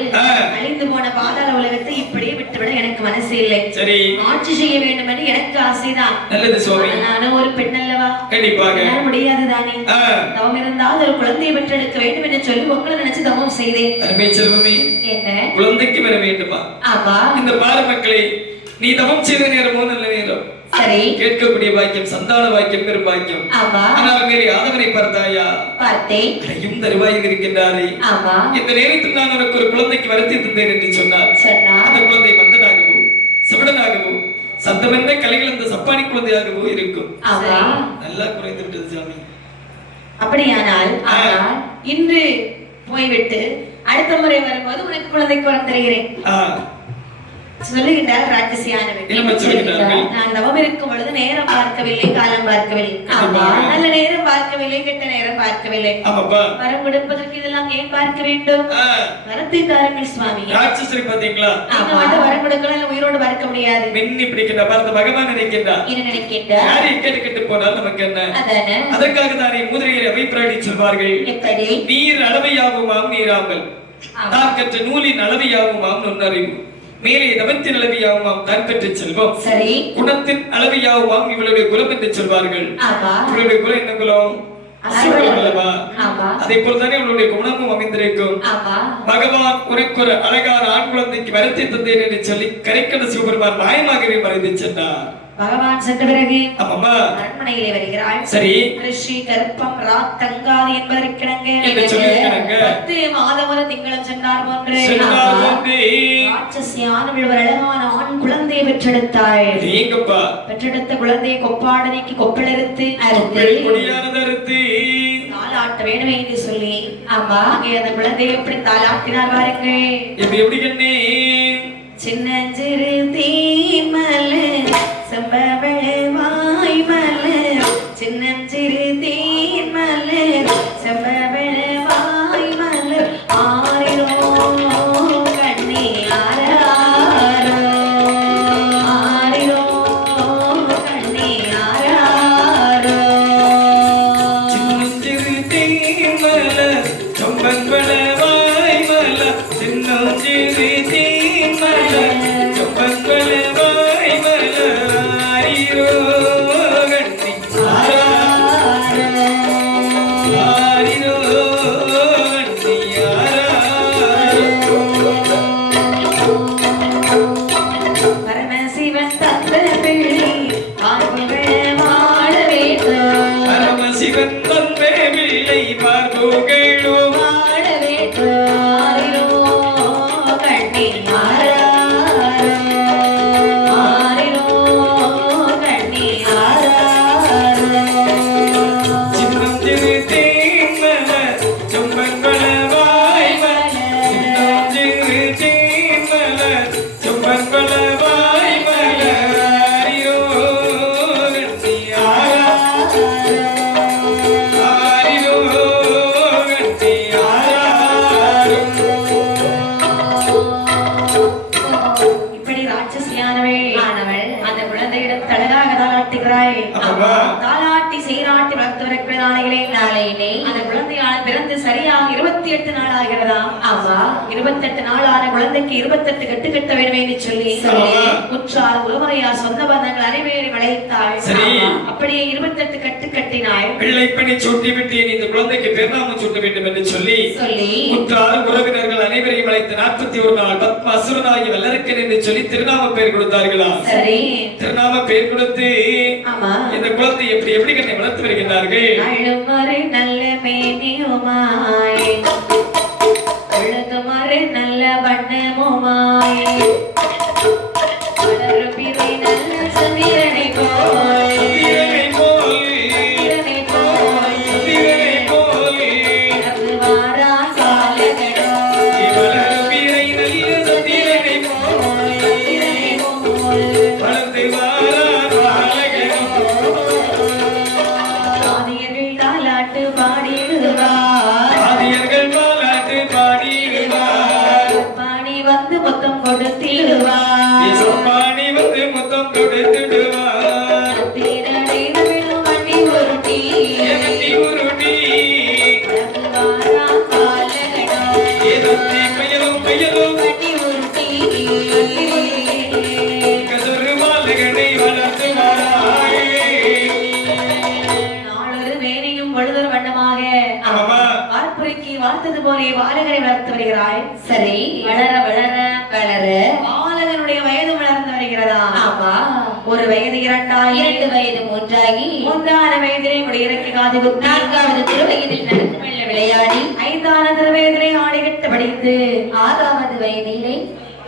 அழிந்து போன பாதாள உலகத்தை இப்படியே விட்டுவிட எனக்கு மனசு இல்லை. சரி, ஆட்சி செய்ய வேண்டும் என்று எனக்கு ஆசைதான். நல்லது சுவாமி. நானும் ஒரு பெண் அல்லவா? கண்டிப்பாக முடியாது தானே. தவம் இருந்தால் ஒரு குழந்தையை பெற்றெடுக்க வேண்டும் என்று சொல்லி உங்களை நினைச்சு தவம் செய்தேன். அருமை செல்வமே, என்ன குழந்தைக்கு வர வேண்டுமா? ஆமா. இந்த பாரு மக்களே, நீ தவம் செய்த நேரமோ நல்ல நேரம். சரி, கேட்கக்கூடிய பாக்கியம் சந்தான பாக்கியம் பெரும் பாக்கியம். ஆமா. ஆனால் மேலே ஆதவனை பார்த்தாயா? பார்த்தேன். அடையும் தருவாயில் இருக்கின்றாரே. ஆமா. இந்த நேரத்தில் நான் உனக்கு ஒரு குழந்தைக்கு வருத்தி தந்தேன் என்று சொன்னார். அந்த குழந்தை மந்தனாகவோ சிவடனாகவோ சத்தமென்ன கலைகள் அந்த சப்பானி குழந்தையாகவோ இருக்கும். நல்லா குறைந்து விட்டது சாமி. அப்படியானால் இன்று போய்விட்டு அடுத்த முறை வரும்போது உனக்கு குழந்தைக்கு வரம் தருகிறேன் சொல்லுகின்றார் ராட்சசியானவன். நான் தவம் இருக்கும் பொழுது நேரம் பார்க்கவில்லை, காலம் பார்க்கவில்லை, நல்ல நேரம் பார்க்கவில்லை, கெட்ட நேரம் பார்க்கவில்லை. வரம் கொடுப்பதற்கு இதெல்லாம் ஏன் பார்க்க வேண்டும்? வரத்தை தாருங்கள் சுவாமி. ராட்சசி பாத்தீங்களா? வரம் கொடுக்கலாம், உயிரோடு பார்க்க முடியாது. மின்னி பிடிக்கின்ற பார்த்த பகவான் நினைக்கின்றார். என்ன நினைக்கின்றார்? யாரை கெட்டு போனால் நமக்கு என்ன? அதற்காக தானே மூதிரையை அவைப்பிராடி சொல்வார்கள். எப்படி? நீர் அளவையாகுமாம் நீராமல், தான் கற்ற நூலின் அளவையாகுமாம் நுண்ணறிவு, மேலே தவத்தின் அளவியாகுமாம் தான் பெற்ற செல்வம், சரி குணத்தின் அளவியாகுமாம் இவளுடைய குலம் என்று சொல்வார்கள். இவளுடைய குலம் என்ன குலம்? அதே போல்தானே இவளுடைய குணமும் அமைந்திருக்கும். பகவான் உனக்கு ஒரு அழகான ஆண் குழந்தைக்கு வரத்தை தந்தேன் என்று சொல்லி கரைக்கட சிவபெருமான் மாயமாகவே மறைந்து சென்றார். பகவான் சென்ற பிறகு அரண்மனையிலே வருகிறாள். சரி, ரிஷி கற்பம் ராத் தங்காது என்பதற்கிணங்க 10 மாதம் ஒரு திங்களும் சென்றார் போன்று ராட்சசியானவள் ஒரு அழகான ஆண் குழந்தை குழந்தையை பெற்றெடுத்தாள். நீங்கப்பா பெற்றெடுத்த குழந்தையை கொப்பாடனைக்கு கொப்பளறுத்து கொடியானது தாலாட்ட வேணுமே என்று சொல்லி ஆமா அங்கே அந்த குழந்தையை எப்படி தாலாட்டினார் பாருங்கள். எப்படி கண்ணே சின்னஞ்சிறு தீமலர் செம்பவள வாய் மலர் சின்னஞ்சிறு தீமலர் செம்பவள வாய் மலர் ஆரிரோ கண்ணே ஆரோ ஆரிரோ கண்ணே ஆரோ சின்னஞ்சிறு தீமலர் செம்பவள வாய் மலர் சின்னஞ்சிறு தீமலர் செம்பவள வாய் மலர் ஆரிரோ கண்ணே ஆரிரோ கண்ணே பரமசிவன் தந்த பிள்ளை பார்ப்புகள் வாழ வேண்டும் பரமசிவன் தந்தை பிள்ளை பார்ப்புகளோ வாழ வேண்டும் ஆரிரோ கண்ணே ஆரிரோ கண்ணே சின்னஞ்சிறு தேன்மலர் செம்பவள வாய் மலர் சின்னஞ்சிறு தேன்மலர் செம்பவள வாய் மலர் ஆரிரோ கண்ணே ஆரிரோ கண்ணே இப்படி ராட்சசியானவள் அந்த குழந்தையிடம் தலகாக தாளாட்டுகிறாய். ஆமா. தாளாட்டி சீராட்டி வளர்த்தவர்கள் நாளையிலே அந்த குழந்தையால் பிறந்து சரியாக 28 நாள் ஆகிறதாம். ஆமா 28 நாள் ஆன குழந்தைக்கு 28 கட்டு கட்ட வேண்டும் என்று சொல்லி உற்றார் உறவுறையார் சொந்த பந்தங்கள் அனைவரை வளைத்தாள். சரி. அப்படியே 28 கட்டு கட்டினாள். பிள்ளைப்பணி சூட்டி விட்டேன் இந்த குழந்தைக்கு பெருநாமம் சூட்ட வேண்டும் என்று சொல்லி உற்றார் உறவினர்கள் அனைவரையும் அழைத்து 41 நாள் பத்ம அசுரனாகி வல்லரக்கன் என்று சொல்லி திருநாம பெயர் கொடுத்தார்களா. சரி. திருநாம பெயர் கொடுத்து ஆமா இந்த குழந்தை எப்படி கண்ணை வளர்த்து வருகின்றார்கள். அழுமறை நல்ல மேனியுமாய் அழகுமறை நல்ல வண்ணமுமாய் வளருபிறை நல்ல சந்திரனை போல் சந்திரனை போல் சந்திரனை போல் சந்திரனை போல் இறங்குவாரா காலகடோ வளர்பிறை நல்ல சந்திரனை போல் சந்திரனை போல் வளர்ந்து வாரார் வாழகனோ. ஆதியர்கள் தாலாட்டு பாடிடுவார் ஆதியர்கள் பாலாட்டு பாடிடுவார் பாடி வந்து மொத்தம் கொடுத்திடுவார் இசப்பாணி வந்து முத்தம் கொடுத்துடுவார். தீரடை விழும் வண்டி உருட்டி எகத்தி உருட்டி இறங்குவாரா காலகடோ ஏதத்தி கையலும் வண்டி உருட்டி கதறு மாலகனை வளர்த்து வாராய். நாளொரு வேணியும் பொழுதொரு வண்ணமாக ஆமா. வார்ப்புரைக்கு வார்த்தது போலே பாலகரை வளர்த்து வருகிறாய். சரி வளர வளர வளர பாலகனுடைய வயது வளர்ந்து வருகிறதா. ஆமா ஒரு வயது 2 வயது 3 வயதிலே முடியிறக்கி காது குத்தி 4வது திருவயதில் நடந்து மெல்ல விளையாடி 5வது வயதிலே ஆடை கட்டு படித்து 6வது வயதிலே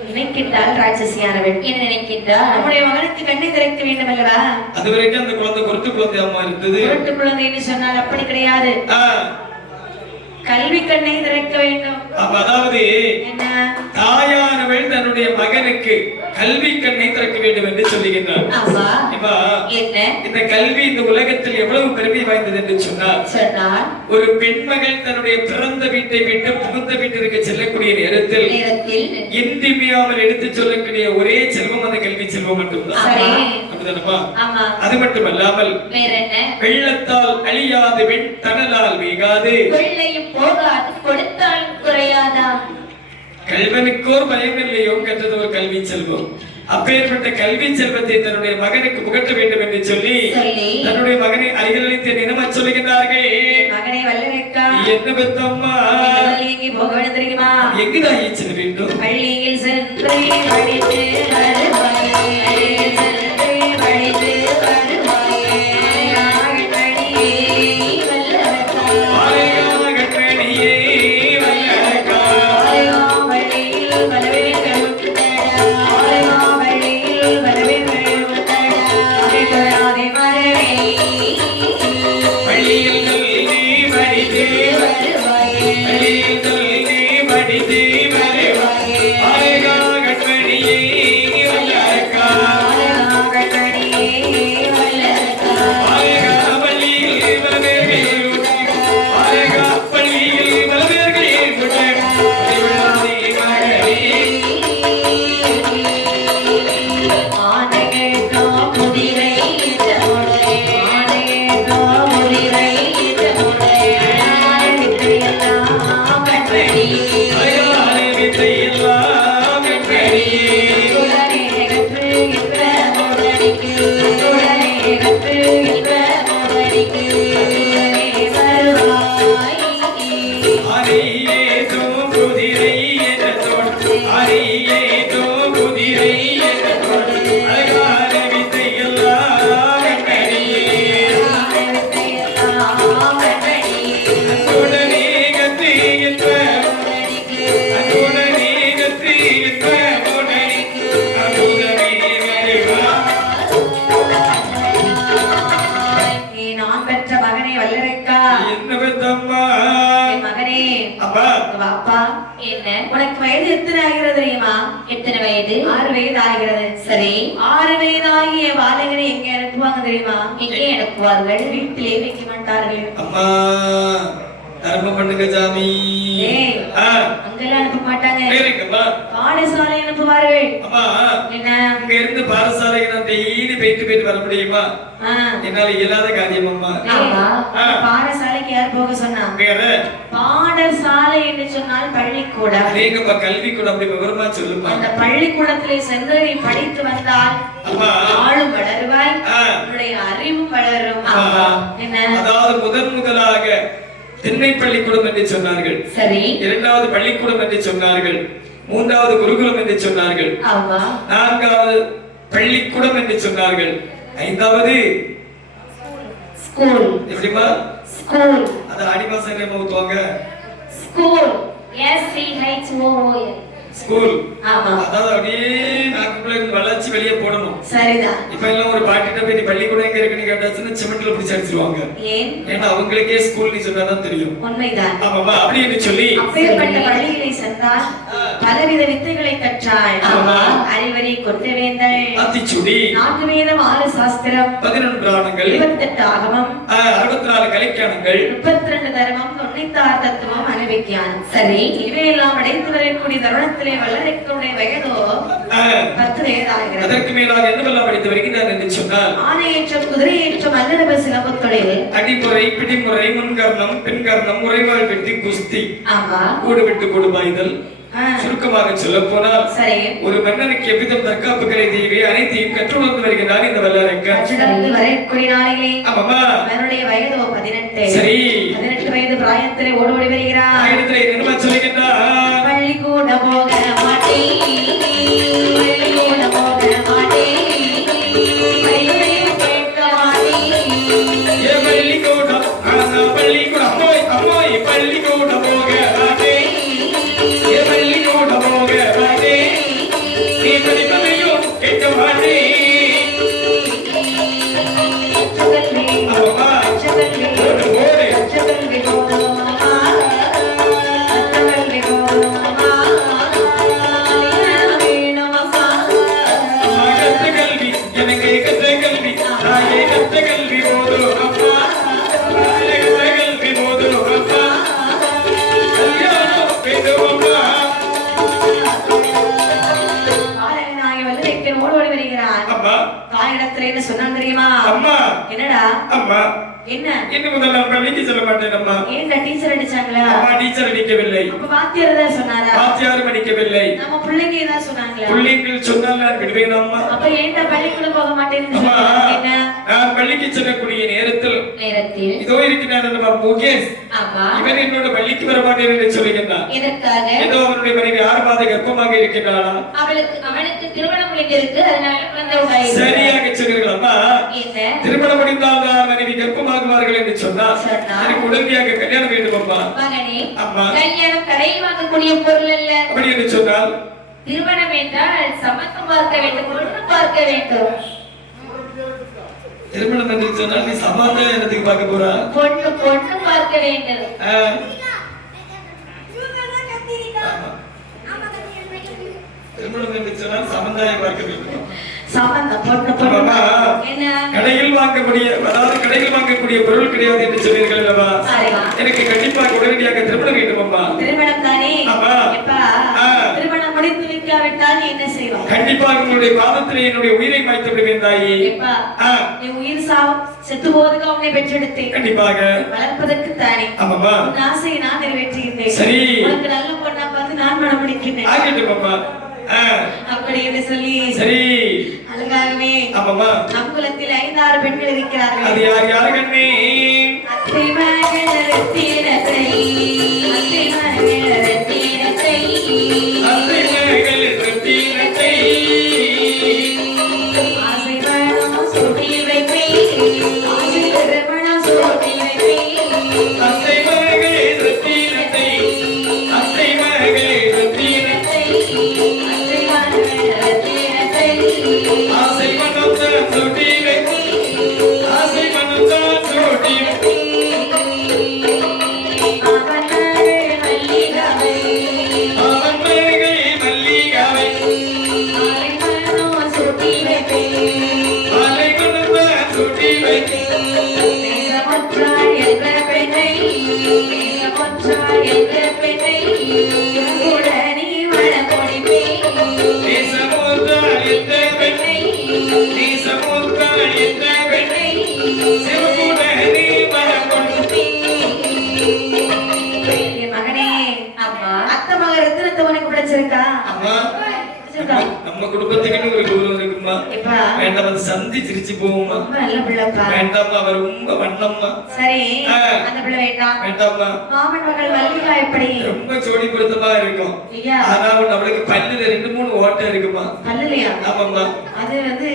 நினைக்கின்றாள் ராட்சசியானவள். என்ன நினைக்கின்றாள்? நம்முடைய மகனுக்கு கண்ணை திறக்க வேண்டும் அல்லவா. அது வரைக்கும் அந்த குழந்தை பொருட்டு குழந்தை அம்மா இருந்தது. பொருட்டு குழந்தைன்னு சொன்னால் அப்படி கிடையாது. கல்வி கண்ணை திறக்க வேண்டும். அதாவது என்ன தாயானவள் தன்னுடைய மகனுக்கு கல்வி கண்ணை திறக்க வேண்டும் என்று சொல்லுகின்றார். இந்த கல்வி இந்த உலகத்தில் எவ்வளவு பெருமை வாய்ந்தது என்று சொன்னால் ஒரு பெண்மகள் தன்னுடைய பிறந்த வீட்டை விட்டு புகுந்த வீட்டிற்கு செல்லக்கூடிய நேரத்தில் இன்றியமையாமல் எடுத்து சொல்லக்கூடிய ஒரே செல்வம் அந்த கல்வி செல்வம் மட்டும்தான். அது மட்டுமல்லாமல் வெள்ளத்தால் அழியாது வெண் தணலால் வீகாது கொடுத்தால் குறையாதா. கல்வனுக்கோர் பயம் இல்லையோ கற்றது ஒரு கல்வி செல்வம். அப்பேற்பட்ட கல்வி செல்வத்தை தன்னுடைய மகனுக்கு புகட்ட வேண்டும் என்று சொல்லி தன்னுடைய மகனை அருகில் தினமா சொல்லுகின்றார்கள். மகனை வல்லரைக்கா என்ன பெத்தம்மா போக வேண்டும் தெரியுமா? எங்குதான் செல்ல வேண்டும்? பள்ளியில் சென்று படித்து வருவாயே படித்து வருவாயே வல்லரைக்கா வல்லரக்கா உனக்கு வயது எத்தனை ஆகிறது தெரியுமா? எத்தனை வயது? 6 வயது ஆகிறது. சரி, 6 வயதாகிய பாலகனை எங்க அனுப்புவாங்க தெரியுமா? எங்கே அனுப்புவார்கள்? வீட்டிலே வைக்க மாட்டார்கள். அம்மா தர்மம் பண்ணுங்க சாமி. அங்கெல்லாம் அனுப்ப மாட்டாங்க. சரிங்கம்மா. பாடசாலை அனுப்புவார்கள். அம்மா என்ன இங்க இருந்து பாடசாலைக்கு நான் டெய்லி போயிட்டு வர முடியுமா? என்னால இயலாத காரியம் அம்மா. பாடசாலைக்கு யார் போக சொன்னா? பாடசாலை என்று சொன்னால் பள்ளிக்கூடம். நீங்கப்பா கல்விக்கூடம் அப்படி விவரமா சொல்லுமா. அந்த பள்ளிக்கூடத்திலே சென்று நீ படித்து வந்தால் ஆளும் வளருவாய், உன்னுடைய அறிவும் வளரும். என்ன அதாவது முதலாக திண்ணை பள்ளிக்கூடம் என்று சொன்னார்கள். சரி, இரண்டாவது பள்ளிக்கூடம் என்று சொன்னார்கள், மூன்றாவது குருகுலம் என்று சொன்னார்கள், நான்காவது பள்ளிக்கூடம் என்று சொன்னார்கள், ஐந்தாவது ஸ்கூல். எப்படிமா? ஸ்கூல். அது ஆடி மாசம் என்ன ஊத்துவாங்க? ஸ்கூல். SCHOOL. ஸ்கூல். ஆமா. அதாவது அப்படியே நாக்குக்குள்ள இருந்து வளர்ச்சி வெளியே போடணும். சரிதான். இப்ப எல்லாம் ஒரு பாட்டிட்ட போய் நீ பள்ளிக்கூடம் எங்க இருக்குன்னு கேட்டாச்சுன்னா சிமெண்ட்ல பிடிச்சி அடிச்சிருவாங்க. ஏன்? ஏன்னா அவங்களுக்கே ஸ்கூல் நீ சொன்னாதான் தெரியும். உண்மைதான். ஆமாமா. அப்படின்னு சொல்லி அப்பேற்பட்ட பள்ளிகளை சென்றால் பலவித வித்தைகளை கற்றாள். அறிவரை கொண்டு வேந்தள், அத்திச்சுடி, 4 வேதம், 6 சாஸ்திரம், 11 புராணங்கள், 28 ஆகமம், 64 கலைக்கானங்கள், 32 தர்மம், 96 தத்துவம், அனுவிஞ்ஞானம். சரி, இவையெல்லாம் அடைந்து வரக்கூடிய தருணத்திலே வல்லரக்கனுடைய வயதோ 10 வயது ஆகிறது. அதற்கு மேலாக என்னவெல்லாம் படித்து வருகிறார் என்று சொன்னால் ஆனையேற்றம், குதிரையேற்றம், அல்லரப சிலம்பு தொழில், அடிமுறை, பிடிமுறை, முன்கர்ணம், பின்கர்ணம், முறைவாள் வெட்டி, குஸ்தி, கூடு விட்டு கொடுபாய்தல். சுருக்கமாக சொல்ல போனால் ஒரு மன்னனுக்கு எவ்விதம் தற்காப்பு கலை தேவை அனைத்தையும் கற்றுணர்ந்து வருகிறார் இந்த வல்லரக்கன். வயது 18. சரி, 18 வயது பிராயத்திலே ஓடோடி வருகிறார். சொல்லுகின்றார், பள்ளிக்கூட போக மாட்டேன், பள்ளிக்கூட போக மாட்டேன், பள்ளிக்கூடம் பள்ளிக்கூடம் அம்மாய் பள்ளிக்கூடம் போக மாட்டேன், பள்ளிக்கூடம் போக மாட்டேன், நீ படிப்பதையும் கேட்க மாட்டேன். என்னடா அம்மா என்ன இன்னும் முதல்ல பள்ளிக்கு சொல்ல மாட்டேன் அம்மா. ஏன்டா டீச்சர் அடிச்சாங்களா? அம்மா டீச்சர் அடிக்கவில்லை. அப்ப வாத்தியார் தான் சொன்னாரா? வாத்தியாரும் அடிக்கவில்லை. நம்ம பிள்ளைங்க தான் சொன்னாங்களா? பிள்ளைகள் சொன்னால் நான் விடுவேன் அம்மா. அப்ப ஏன்டா பள்ளிக்குள்ள போக மாட்டேன்னு அம்மா என்ன? நான் பள்ளிக்கு செல்லக்கூடிய நேரத்தில் இதோ இருக்கிறான் நம்ம முகேஷ். இவன் என்னோட பள்ளிக்கு வர மாட்டேன் என்று சொல்லுகின்றான். எதற்காக? ஏதோ அவனுடைய மனைவி 6 மாத கர்ப்பமாக இருக்கின்றாளா? அவனுக்கு திருமணம் முடிந்திருக்கு, அதனால குழந்தை உண்டாயிருக்கு. சரியாக சொன்னீர்கள் அம்மா. என்ன? திருமணம் முடிந்தால் தான் மனைவி கர்ப்பமாகுவார்கள் என்று சொன்னால் எனக்கு உடனடியாக கல்யாணம் வேண்டும் அம்மா. மகனே, அம்மா கல்யாணம் கடையில் வாங்கக்கூடிய பொருள் அல்ல. அப்படி என்று சொன்னால் திருமணம் என்றால் சமத்துவம் பார்க்க வேண்டும், ஒன்று பார்க்க வேண்டும். திருமணம் என்று சொன்னால் நீ சமாதானம் என்னத்துக்கு பார்க்க போறா? பொண்ணு பார்க்க வேண்டும். திருமணம் திருமணம் என்று சொன்னால் சம்பந்தாயம் பார்க்க வேண்டும். சம்பந்தம் பொண்ணு என்ன கடையில் வாங்கக்கூடிய, அதாவது கடையில் வாங்கக்கூடிய பொருள் கிடையாது என்று சொன்னீர்கள் அல்லவா? எனக்கு கண்டிப்பாக உடனடியாக திருமணம் வேண்டும் அம்மா. திருமணம் தானே? ஆமா. எப்பா திருமணம் முடித்து வைக்காவிட்டால் என்ன செய்வோம்? கண்டிப்பாக உங்களுடைய பாதத்திலே என்னுடைய உயிரை மாய்த்து விடுவேன் தாயி. எப்பா நீ உயிர் செத்து போவதுக்கு அவனை பெற்றெடுத்தேன். கண்டிப்பாக வளர்ப்பதற்கு தானே. ஆமாமா. உன் ஆசையை நான் நிறைவேற்றுகிறேன். சரி. உனக்கு நல்ல பொண்ணா பார்த்து நான் மனம் முடிக்கிறேன். ஆகட்டும் அம்மா. அப்படி என்று சொல்லி சரி அழகாகவே ஆமாமா நம் குலத்தில் 5-6 பெண்கள் இருக்கிறார்கள். அது யார் யார் கண்ணே? அத்தை மகள் ரத்தினத்தை, அத்தை மகள் ரத்தினத்தை, அத்தை மகள் ரத்தினத்தை, ஆசை மனம் சூட்டி வைப்பேன், ஆசை மனம் சூட்டி வைப்பேன், அத்தை மகள் ரத்தினத்தை, அத்தை மகள் ரத்தினத்தை, ஆசை மனம் தான் சூட்டி வைப்பேன், ஆசை மனம் தான் சூட்டி வைப்பேன், அவன் மல்லிகாவை, அவன் மல்லிகாவை, ஆலை மனம் சூட்டி வைப்பேன், ஆலை மனம் தான் சூட்டி வைப்பேன், நேசமற்றாள் என்ற பெண்ணை, நேசமற்றாள் என்ற பெண்ணை கூட நீ வளம் கொடுப்பேன், நேசமற்றாள் என்ற பெண்ணை, நேசமற்றாள் என்ற பெண்ணை கூட நீ வளம் கொடுப்பேன். என் மகனே, அம்மா அத்தை மக ரத்தினத்தை உனக்கு பிடிச்சிருக்கா? அம்மா நம்ம குடும்பத்துக்குன்னு ஒரு கௌரவம் இருக்குமா? வேண்டாம், அது சந்தி சிரிச்சு போகுமா? நல்ல பிள்ளைப்பா. வேண்டாமா, அவர் ரொம்ப வண்ணம்மா. சரி, அந்த பிள்ளை வேண்டாம். வேண்டாமா. மாமன் மகள் மல்லிகா எப்படி? ரொம்ப ஜோடி பொருத்தமா இருக்கும். ஆனா அவளுக்கு பல்லுல 2-3 ஓட்டை இருக்குமா? பல்லுலையா? ஆமாம்மா. அது வந்து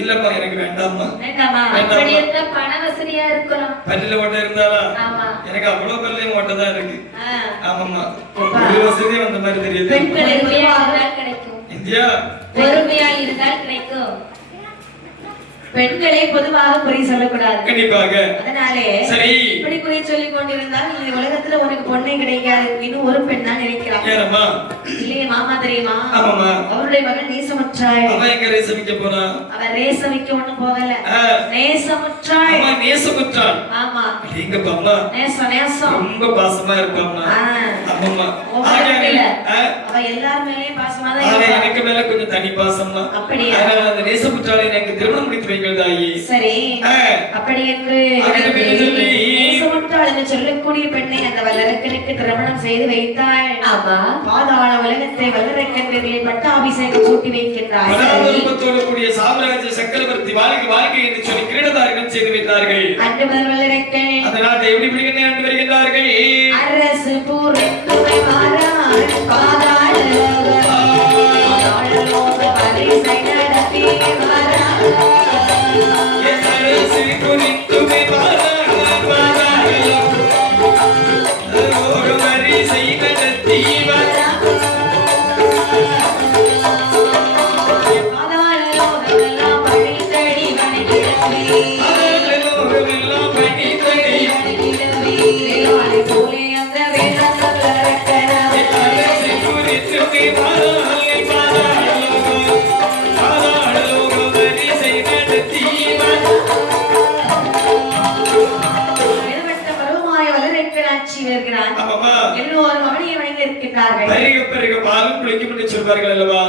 இல்லம்மா, எனக்கு வேண்டாம்மா. வேண்டாமா. அப்படி இருக்க பண வசதியா இருக்கலாம். பல்லுல ஓட்டை இருந்தாலா? எனக்கு அவ்வளவு பல்லையும் ஓட்டை தான் இருக்கு. ஆமாம்மா, ஒரு வசதி வந்த மாதிரி தெரியுது. பெண்கள் கிடைக்கும். இந்தியா பொறுமையா இருந்தால் கிடைக்கும். பெண்களை பொதுவாக குறை சொல்லக்கூடாது. கண்டிப்பாக. அதனாலே சரி, இப்படி குறை சொல்லிக் கொண்டிருந்தால் இந்த உலகத்துல உனக்கு பொண்ணே கிடைக்காது. இன்னும் ஒரு பெண் தான் நினைக்கிறான். ஏறம்மா? இல்லையே மாமா, தெரியுமா? ஆமாமா. அவருடைய மகள் நேசமற்றாள். அவ எங்க ரேசமிக்க போறா? அவ ரேசமிக்க ஒண்ணும் போகல. நேசமற்றாள். அம்மா நேசமற்றாள். ஆமா. எங்க பாம்மா? நேசம் நேசம். ரொம்ப பாசமா இருப்பாம்மா. ஆமாமா. அவ எல்லார் மேலயும் பாசமா தான் இருப்பா. எனக்கு மேல கொஞ்சம் தனி பாசம்மா. அப்படியே. அதனால அந்த நேசமற்றாளை எனக்கு திருமணம் முடித்து வைங்கள் தாயி. சரி. அப்படி என்று நேசமற்றாள் என்று சொல்லக்கூடிய பெண்ணை அந்த வல்லரக்கனுக்கு திருமணம் செய்து வைத்தாள். ஆமா. பாதாள உலகத்தை வல்லரக்கன்களை பட்டாபிஷேகம் சூட்டி வைக்கின்றார். பராபரத்தோடு கூடிய சாம்ராஜ்ய சக்கரவர்த்தி வாழ்க்கை என்று சொல்லி கிரீடதாரிகள் செய்து வைத்தார்கள். அன்று முதல் வல்லரக்கன் அந்த நாட்டை எப்படி பிடிக்கணும் ஆண்டு வருகின்றார்கள். அரசு பூரணை மாறார் பாதாள லோக பரிசை நடத்தி மாறார். அரசு குறித்துமை மாறார் பாதாள லோக பரிசை நடத்தி மாறார். பாதாள லோகமெல்லாம் பணித்தடி வணங்கிடவே, பாதாள லோகமெல்லாம் பணித்தடி வணங்கிடவே, போலே அந்த வேதங்கள் அரக்கனவே. அரசு குறித்துமை மாறார் பாதாள லோக பரிசை நடத்தி எல்லோரும் அவனையே வணங்கி இருக்கின்றார்கள். பாலும் குளிக்கும் என்று சொல்வார்கள் அல்லவா?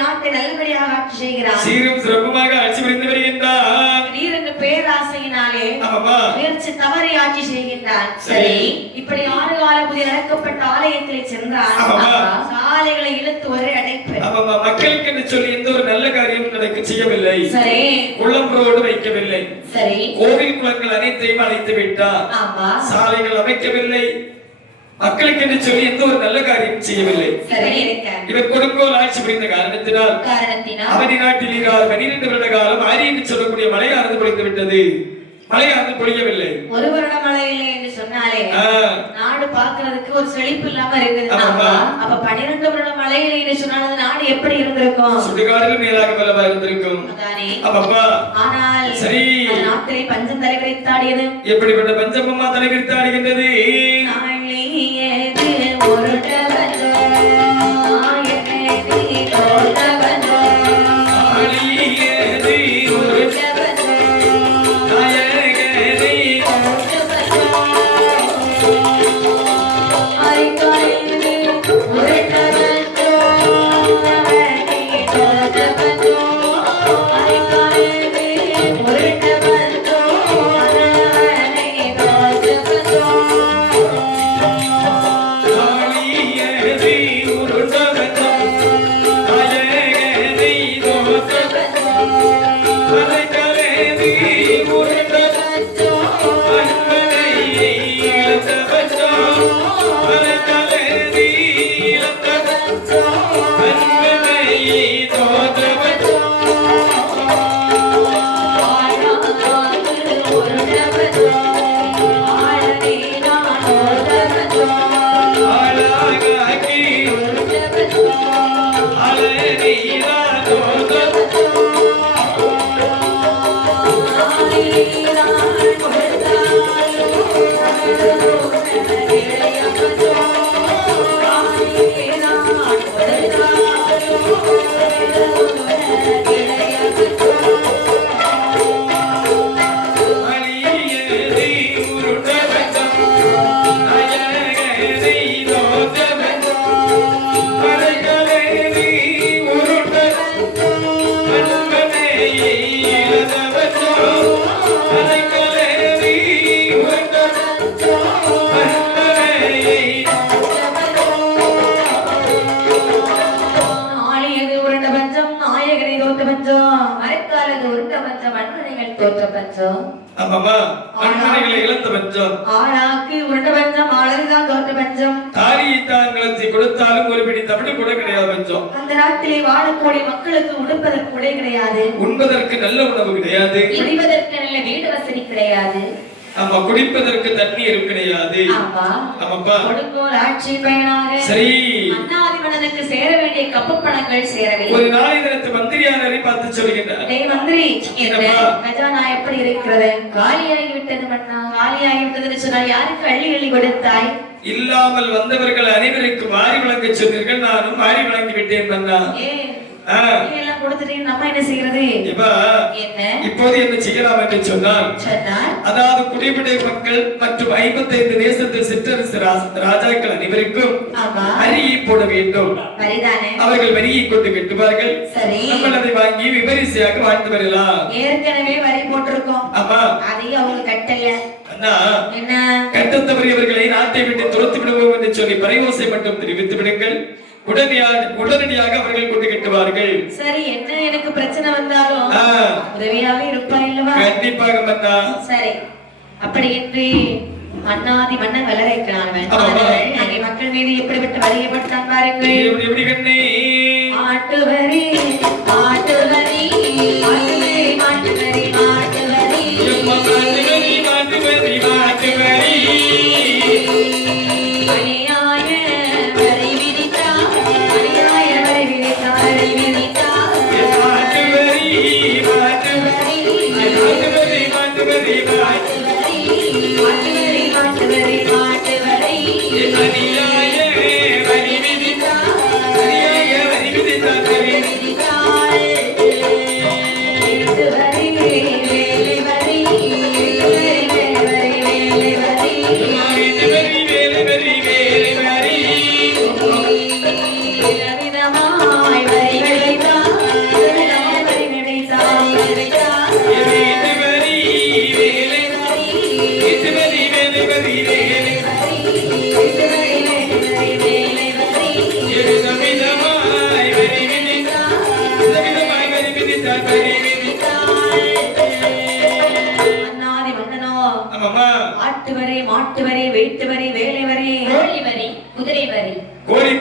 நாட்டை நல்லபடியாக ஆட்சி செய்கிறார். சீரும் சிறப்புமாக ஆட்சி புரிந்து வருகின்றார். திடீரென்று பேராசையினாலே முயற்சி தவறி ஆட்சி செய்கின்றார். சரி, இப்படி 6 கால புதிய நடக்கப்பட்ட ஆலயத்திலே சென்றார். சாலைகளை இழுத்து ஒரே அடைப்பு. மக்களுக்கு என்று சொல்லி எந்த ஒரு நல்ல காரியம் நடக்க செய்யவில்லை. சரி, குளம்பரோடு வைக்கவில்லை. சரி, கோவில் குளங்கள் அனைத்தையும் அழைத்து விட்டார். சாலைகள் அமைக்கவில்லை. மக்களுக்கு என்று சொல்லி எந்த ஒரு நல்ல காரியம் செய்யவில்லை. இவர் கொடுங்கோல் ஆட்சி புரிந்த காரணத்தினால் அவதி நாட்டில் 12 வருட காலம் ஆரி என்று சொல்லக்கூடிய மழையானது பொழிந்து விட்டது. மழையானது பொழியவில்லை. ஒரு வருட மழை இல்லை என்று சொன்னாலே நாடு பார்க்கிறதுக்கு ஒரு செழிப்பு இல்லாம இருக்குது. அப்ப 12 வருட மழை இல்லை என்று சொன்னால நாடு எப்படி இருந்திருக்கும்? சுடுகாடுகள் மேலாக பலவா இருந்திருக்கும். ஆனால் சரி, நாட்டிலே பஞ்சம் தலைவிரித்தாடியது. எப்படிப்பட்ட பஞ்சம் அம்மா தலைவிரித்தாடுகின்றது? ஒரு ஆமாமா அன்மனைகளை இழந்த பஞ்சம் ஆளாக்கு உருண்ட பஞ்சம் ஆளதுதான் தோற்ற பஞ்சம் தாரியைத்தான் நிலத்தை கொடுத்தாலும் ஒரு பிடி தமிழ் கூட கிடையாது பஞ்சம் அந்த நாட்டிலே வாழக்கூடிய மக்களுக்கு உடுப்பதற்கு உடை கிடையாது உண்பதற்கு நல்ல உணவு கிடையாது குடிப்பதற்கு நல்ல வீடு வசதி கிடையாது ஆமா குடிப்பதற்கு தண்ணீர் கிடையாது ஆமாப்பா கொடுங்கோல் ஆட்சி பயனாக சரி அண்ணாதிமன்னனுக்கு சேர வேண்டிய கப்பு பணங்கள் சேரவில்லை ஒரு நாளை தினத்து மந்திரியானரை பார்த்து சொல்லுகின்றார் டேய் மந்திரி கஜானா எப்படி இருக்கிறது காலியாகி விட்டது மன்னா காலியாகி விட்டதுன்னு சொன்னால் யாருக்கு அள்ளி அள்ளி கொடுத்தாய் இல்லாமல் வந்தவர்கள் அனைவருக்கும் வாரி வழங்க சொன்னீர்கள் நானும் வாரி வழங்கி விட்டேன் மன்னா எல்லாம் கொடுத்துட்டீங்க நம்ம என்ன செய்யறது இப்போது என்ன செய்யலாம் என்று சொன்னால் அதாவது குடிபடை மக்கள் மற்றும் 55 தேசத்து சிற்றரசு ராஜாக்கள் அனைவருக்கும் வரியை போட வேண்டும் அவர்கள் வரியை கொண்டு கட்டுவார்கள் நம்ம அதை வாங்கி விபரிசையாக வாழ்ந்து வரலாம் ஏற்கனவே வரி போட்டிருக்கோம் ஆமா அதையும் அவங்க கட்டல என்ன கட்ட தவறியவர்களை நாட்டை விட்டு துரத்து விடுவோம் என்று சொல்லி பரிவோசை மட்டும் தெரிவித்து விடுங்கள் உடனடியாக அவர்கள் கொண்டு கட்டுவார்கள் சரி என்ன எனக்கு பிரச்சனை வந்தாலும் உதவியாக இருப்பார் இல்லவா கண்டிப்பாக மன்னா சரி அப்படி என்று மன்னாதி மன்னன் வளரைக்கிறான் அங்கே மக்கள் மீது எப்படிப்பட்ட வலியப்பட்டான் பாருங்கள் எப்படி கண்ணே ஆட்டு வரி ஆட்டு வரி மாட்டு வரி மாட்டு வரி மாட்டு வரி மாட்டு வரி மாட்டு வரி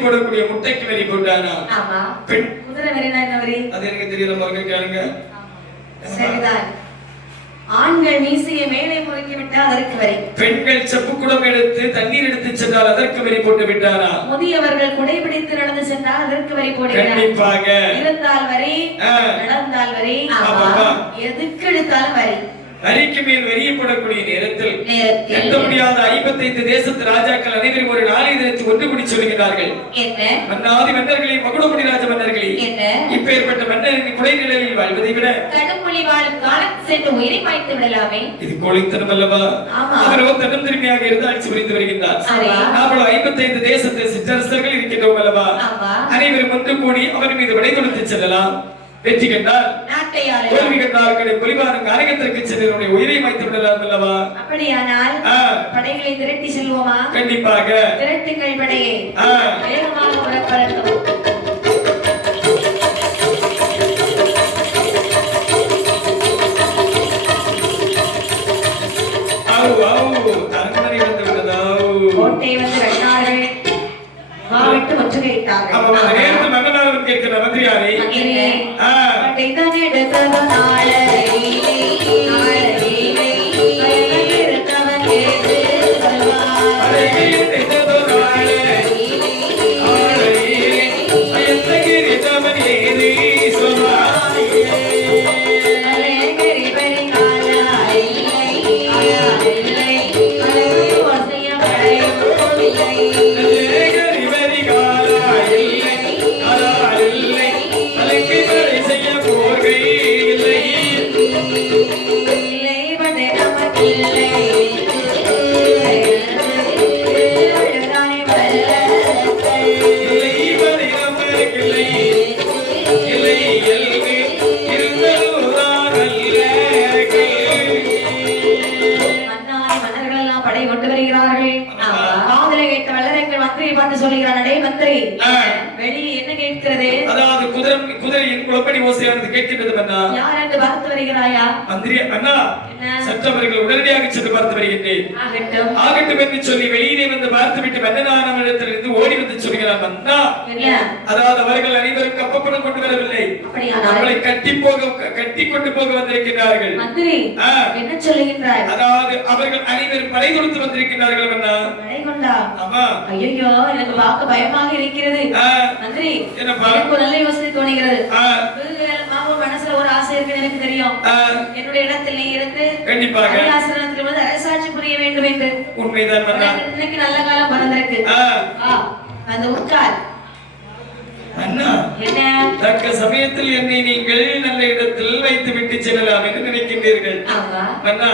போடக்கூடிய முட்டைக்கு வரி போட்டானா ஆமா பெண் குதிரை வரினா என்ன வரி அது எனக்கு தெரியல மறுக்க கேளுங்க சரிதான் ஆண்கள் மீசையை மேலே முறுக்கி விட்டால் அதற்கு வரி பெண்கள் செப்பு குடம் எடுத்து தண்ணீர் எடுத்து சென்றால் அதற்கு வரி போட்டு விட்டாரா முதியவர்கள் குடை பிடித்து நடந்து சென்றால் அதற்கு வரி போடுகிறார் கண்டிப்பாக இருந்தால் வரி நடந்தால் வரி எதுக்கு எடுத்தாலும் வரி வரிக்கு மேல் வரியை போடக்கூடிய நேரத்தில் எட்ட முடியாத 55 தேசத்து ராஜாக்கள் அனைவரும் ஒரு நாளை தினத்தை ஒன்று கூடி சொல்லுகிறார்கள் மன்னாதி மன்னர்களே மகுடமுடி ராஜ மன்னர்களே இப்பேற்பட்ட மன்னரின் குடை நிழலில் வாழ்வதை விட கடுமொழி வாழும் காலம் சென்று உயிரை மாய்த்து விடலாமே இது கோழைத்தனம் அல்லவா அவரோ தன்னம் திரும்பியாக இருந்து ஆட்சி புரிந்து வருகின்றார் நாமளோ 55 தேசத்து சிற்றரசர்கள் இருக்கின்றோம் அல்லவா அனைவரும் ஒன்று கூடி அவர் மீது விடை கொடுத்து செல்லலாம் வெற்றி கண்டால் தோல்வி கண்டால் பொலிவாரம் காரகத்திற்கு சென்று உயிரை மாய்த்து விடலாம் அல்லவா அப்படியானால் படைகளை திரட்டி செல்வோமா கண்டிப்பாக திரட்டுங்கள் படையை வேகமாக புறப்படட்டும் கோட்டை வந்து வெட்டார்கள் மாவட்ட முற்றுகையிட்டார்கள் நேரத்து மன்னனாரும் கேட்கிற மந்திரியாரே இதான் எடுத்தது நாளை குதிரையின் குளப்படி ஓசையானது கேட்கின்றது மன்னா. யார் என்று பார்த்து வருகிறாயா? மந்திரி அண்ணா, சற்றவர்கள் உடனடியாக சென்று பார்த்து வருகின்றேன். ஆகட்டும். ஆகட்டும் என்று சொல்லி வெளியிலே வந்து பார்த்துவிட்டு மன்னனானவரிடத்திலிருந்து ஓடி வந்து சொல்கிறார் மன்னா. அதாவது அவர்கள் அனைவரும் கப்பப்படம் கொண்டு வரவில்லை, நம்மளை கட்டி கொண்டு போக வந்திருக்கிறார்கள். மந்திரி என்ன சொல்லுகின்றாய்? அதாவது அவர்கள் அனைவரும் படை கொடுத்து வந்திருக்கிறார்கள் மன்னா. படை கொண்டா? ஆமா. ஐயோ, எனக்கு பார்க்க பயமாக இருக்கிறது. மந்திரி, என்னப்பா? எனக்கு ஒரு நல்ல யோசனை தோணுகிறது. மாமூல் மனசுல ஒரு ஆசை இருக்குன்னு எனக்கு தெரியும். என்னுடைய இடத்தில் நீ இருந்து கண்டிப்பாக ஆசிரமத்தில் வந்து அரசாட்சி புரிய வேண்டும் என்று. உண்மைதான் மன்னா. இன்னைக்கு நல்ல காலம் பிறந்திருக்கு. அந்த உட்கார் அண்ணா. என்ன? தக்க சமயத்தில் என்னை நீங்கள் நல்ல இடத்தில் வைத்து விட்டு செல்லலாம் என்று நினைக்கின்றீர்கள். அண்ணா,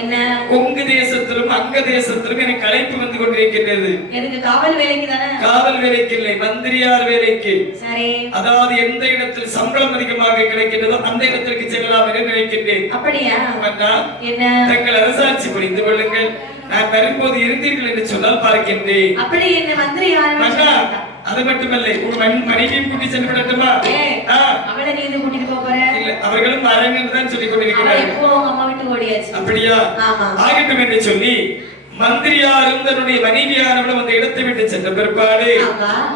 என்ன? உங்க தேசத்திலும் அங்க தேசத்திலும் எனக்கு அழைப்பு வந்து கொண்டிருக்கின்றது. எனக்கு காவல் வேலைக்கு தானே? காவல் வேலைக்கு இல்லை, மந்திரியார் வேலைக்கு. சரி. அதாவது எந்த இடத்தில் சம்பளம் அதிகமாக கிடைக்கின்றதோ அந்த இடத்திற்கு செல்லலாம் என்று நினைக்கின்றேன். அப்படியா? அண்ணா, என்ன? தங்கள் அரசாட்சி புரிந்து கொள்ளுங்கள். நான் வரும்போது இருந்தீர்கள் என்று சொன்னால் பார்க்கின்றேன். அப்படி என்ன மந்திரி யாரும்? அது மட்டுமல்ல, உன் மனைவியும் கூட்டி சென்று விடட்டுமா? அவளை நீ இது கூட்டிட்டு போற? இல்ல, அவர்களும் வரேன்னு தான் சொல்லிக் கொண்டிருக்கிறார்கள். இப்போ அம்மா விட்டு ஓடியாச்சு. அப்படியா? ஆகட்டும் என்று சொல்லி மந்திரியாரும் தன்னுடைய மனைவியானவளும் அந்த இடத்தை விட்டு சென்ற பிற்பாடு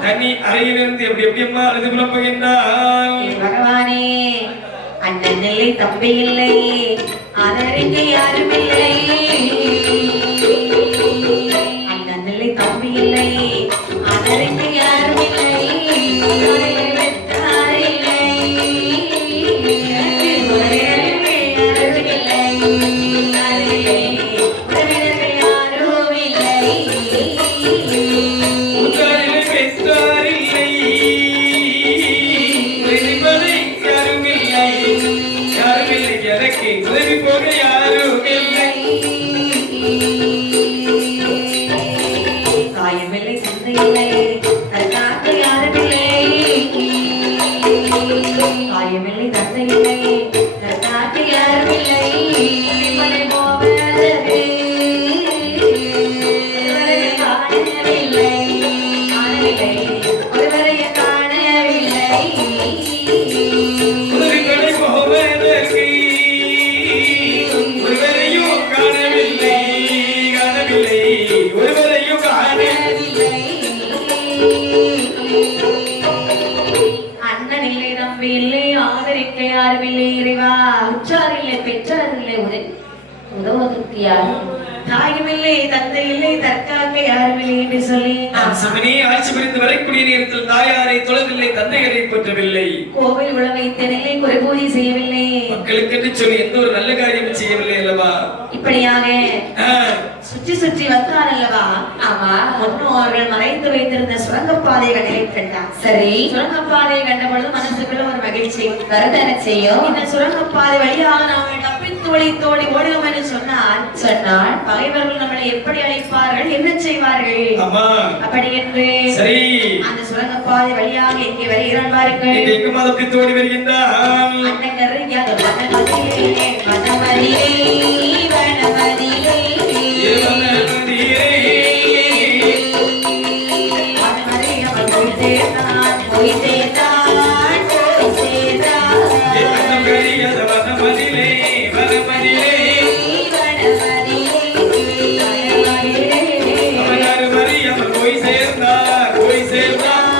தனி அறையிலிருந்து எப்படி எப்படியம்மா அழுது புலம்புகின்றாள். பகவானே, அண்ணன் இல்லை, தம்பி இல்லை, அதற்கு யாரும் இல்லை. அண்ணன் இல்லை, தம்பி இல்லை, அதற்கு யாரும் இல்லை. தாயுமில்லை, தந்தை இல்லை, தற்காக்க யாருமில்லை என்று சொல்லி சிவனே ஆட்சி புரிந்து வரக்கூடிய நேரத்தில் தாயாரை தொழவில்லை, தந்தையரை போற்றவில்லை, கோவில் உழவைத்தனில்லை, குறைபூஜை செய்யவில்லை, மக்களுக்கு என்று சொல்லி எந்த ஒரு நல்ல காரியமும் செய்யவில்லை அல்லவா? இப்படியாக சுற்றி சுற்றி வந்தார் அல்லவா? ஆமா. முன்னோர்கள் மறைத்து வைத்திருந்த சுரங்கப்பாதைகள் நிலை கண்டார். சரி. சுரங்கப்பாதையை கண்ட பொழுது மனசுக்குள்ள ஒரு மகிழ்ச்சி வரதான செய்யும். இந்த சுரங்கப்பாதை வழியாக நாம் தோழி ஓடுவோம் என்று சொன்னார். பகைவர்கள் நம்மளை எப்படி அழைப்பார்கள், என்ன செய்வார்கள்? அப்படி என்று சரி அந்த சுரங்கப்பாதை வழியாக எங்கே வருகிறான் பாருங்கள். எங்கும் அதற்கு தோடி வருகின்றான். அண்ணன் வனமதிலே வனமதிலே வனமதிலே போய் சேர்த்தான்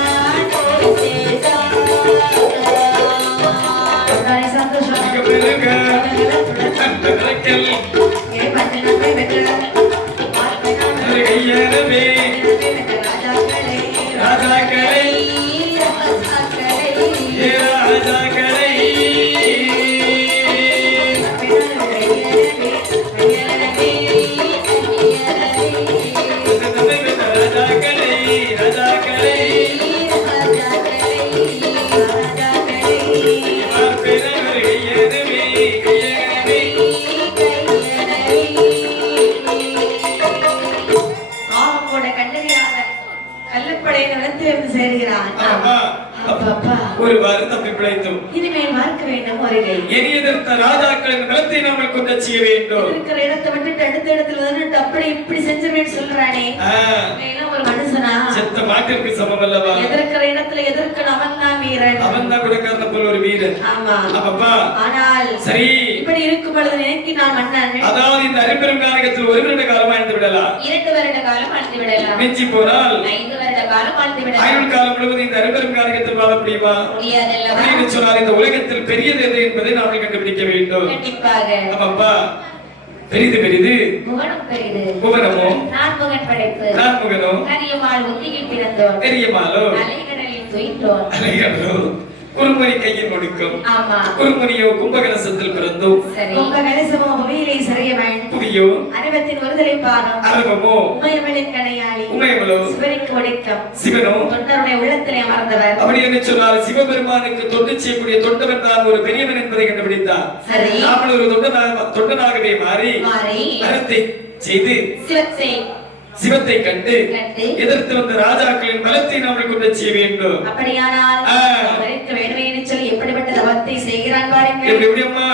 சந்தோஷம் பிழைத்தோம். இனிமேல் பார்க்க வேண்டும் வருகை. இனி எதிர்த்த ராஜாக்களின் பலத்தை நாம கொண்டு செய்ய வேண்டும். இருக்கிற இடத்தை விட்டுட்டு அடுத்த இடத்துல வந்துட்டு அப்படி இப்படி செஞ்சிருவேன்னு சொல்றானே. இவன் ஒரு மனுஷனா? செத்த மாட்டிற்கு சமம் அல்லவா? எதிர்க்கிற இடத்துல எதிர்க்க அவன் தான் வீரன். அவன் தான் கொடுக்காத போல ஒரு வீரன். ஆமா. அப்பா. ஆனால் சரி. இப்படி இருக்கும் பொழுது எனக்கு நான் மன்னன். அதாவது இந்த அரிப்பெரும் காலகத்தில் 1 வருட காலம் ஆழ்ந்து விடலாம். 2 வருட காலம் ஆழ்ந்து விடலாம். மிஞ்சி போனால் 5 வருட காலம் ஆழ்ந்து விடலாம். ஆயுள் காலம் முழுவதும் இந்த அரிப்பெரும் காலகத்தில் வாழ முடியுமா? முடியாதல்லவா? அப்படின்னு சொன்னால் இந்த உலகத்தில் பெரியது எது என்பதை நாம் கண்டுபிடிக்க வேண்டும். கண்டிப்பாக. அப்பா பெரிது பெரிது முகனும் பெரிது. புவனமோ நான் முகன் படைப்பு. நான் முகனோ கரியமால் ஒத்தியில் பிறந்தோம். பெரியமாலோ அலைகடலில் துயின்றோம். அலைகளோ குறுமுனி கையில் கொடுக்கும். ஆமா. குறுமுனியோ கும்பகலசத்தில் பிறந்தோம். சரி. கும்பகலசமோ புவியிலே சரியவன். புவியோ அரவத்தின் ஒருதலை பாகம். அரவமோ உமையவளின் கணையாளி. உமையவளோ சிவனுக்கு வணக்கம். சிவனோ தொண்டருடைய உள்ளத்திலே அமர்ந்தவர். அப்படி என்று சொன்னால் சிவபெருமானுக்கு தொண்டு செய்யக்கூடிய தொண்டவன் தான் ஒரு பெரியவன் என்பதை கண்டுபிடித்தார். சரி. நாமல் ஒரு தொண்டனாகவே மாறி அறத்தை செய்து சிவத்தை கண்டு எதிர்த்து வந்த ராஜாக்களின் பலத்தை நாம் கொண்டு செய்ய வேண்டும். அப்படியானால் அவருக்கு வேண்டுமே என்று சொல்லி எப்படிப்பட்ட தவத்தை செய்கிறான் பாருங்கள். எப்படி அம்மா?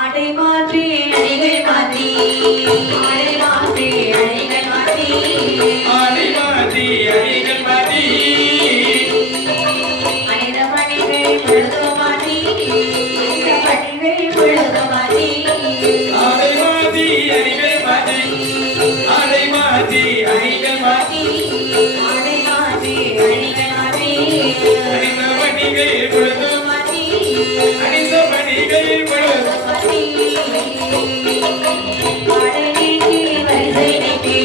ஆடை மாற்றி அணிகள் மாற்றி ஆடை மாற்றி அணிகள் மாற்றி ஆடை மாற்றி அணிகள் மாற்றி அணித மணிகள் பொழுதோ மாற்றி பணிகள் பொழுதோ மாற்றி ஆடை மாற்றி அணிகள் மாற்றி ஆடை மாற்றி அணிகள் மாற்றி ஆடை மாற்றி அணிகள் மாற்றி அணிந்த மணிகள் பொழுதோ மாற்றி அணிந்த மணிகள் பொழுதோ மாற்றி ஆடை நீக்கி வரிசை நீக்கி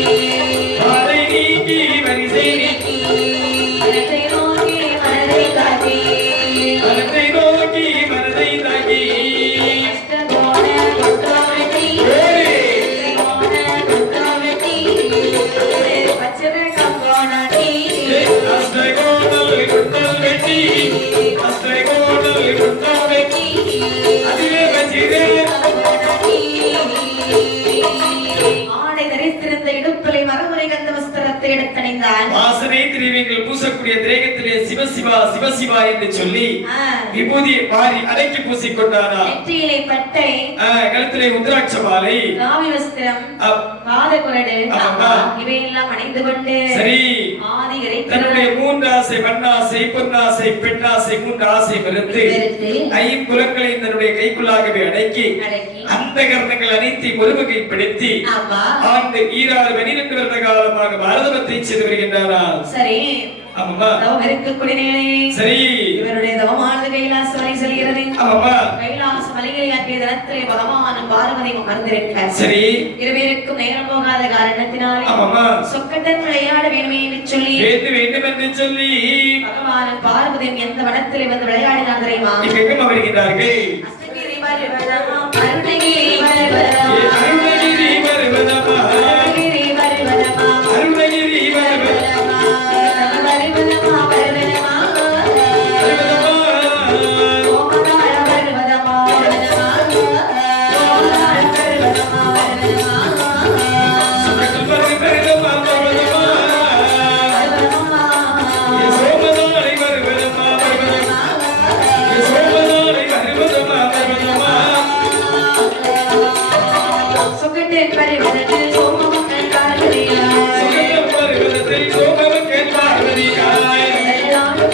ஆடை நீக்கி வரிசை நீக்கி மனதை நோக்கி மனதை காட்டி மனதை நோக்கி மனதை தாக்கி அஷ்டகோண குற்றவெட்டி குற்றவெட்டி பச்சனை கங்கோணாட்டி அஸ்தகோணல் குட்டல் வெட்டி அஸ்தகோணல் குட்டல் வெட்டி அதிலே வச்சிரே ஆடை தரித்திருந்த இடுப்பிலை மரமுறை கந்த வஸ்திரத்தை எடுத்தணிந்தான். வாசனை திரவியங்கள் பூசக்கூடிய திரேகத்திலே சிவசிவா சிவசிவா என்று சொல்லி விபூதியை மாறி அடக்கி பூசிக்கொண்டாரா. நெற்றியிலே பட்டை, கழுத்திலே உத்ராட்ச மாலை, காவி வஸ்திரம், பாத குரடு இவையெல்லாம் அணிந்து கொண்டு சரி ஆதி தன்னுடைய 3 ஆசை மண்ணாசை பொன்னாசை பெண்ணாசை 3 ஆசை மறுத்து 5 புலங்களை தன்னுடைய கைக்குள்ளாகவே அடக்கி அந்த கர்ணங்கள் அனைத்தையும் ஒரு வகைப்படுத்தி ஆண்டு 12 வருட காலமாக பாரதத்தை செய்து வருகின்றாரா. சரி. ஆமாமா. தவம் இருக்கக்கூடிய நிலை. சரி. இவருடைய தவமானது கைலாச மலை செல்கிறது. ஆமாமா. கைலாச மலையில் அன்றைய தினத்திலே பகவானும் பார்வதியும் அமர்ந்திருக்க. சரி. இருவருக்கும் நேரம் போகாத காரணத்தினாலே ஆமாமா. சொக்கட்டன் விளையாட வேண்டுமே என்று சொல்லி வேண்டும் என்று சொல்லி பகவானும் பார்வதியும் எந்த வனத்திலே வந்து விளையாடினார் தெரியுமா? எங்கும் வருகிறார்கள். அஸ்தகிரி வருவதமா அருணகிரி வருவதமா அருணகிரி வருவதமா அருணகிரி வருவதமா அருணகிரி வருவதமா வருவதமா வருவதமா ஓமகார வருவதமா வருவதமா ஓமகார வருவதமா வருவதமா சுக்கட்டன் வருவதமா வருவதமா சோமதாரை வருவதமா வருவதமா சோமதாரை வருவதமா வருவதமா சொக்கட்டன் வருவதத்தில் சோமமக்கள் பார்வதியா சுக்கட்டன் வருவதத்தில் சோமமக்கள் பார்வதியாய் எல்லாடு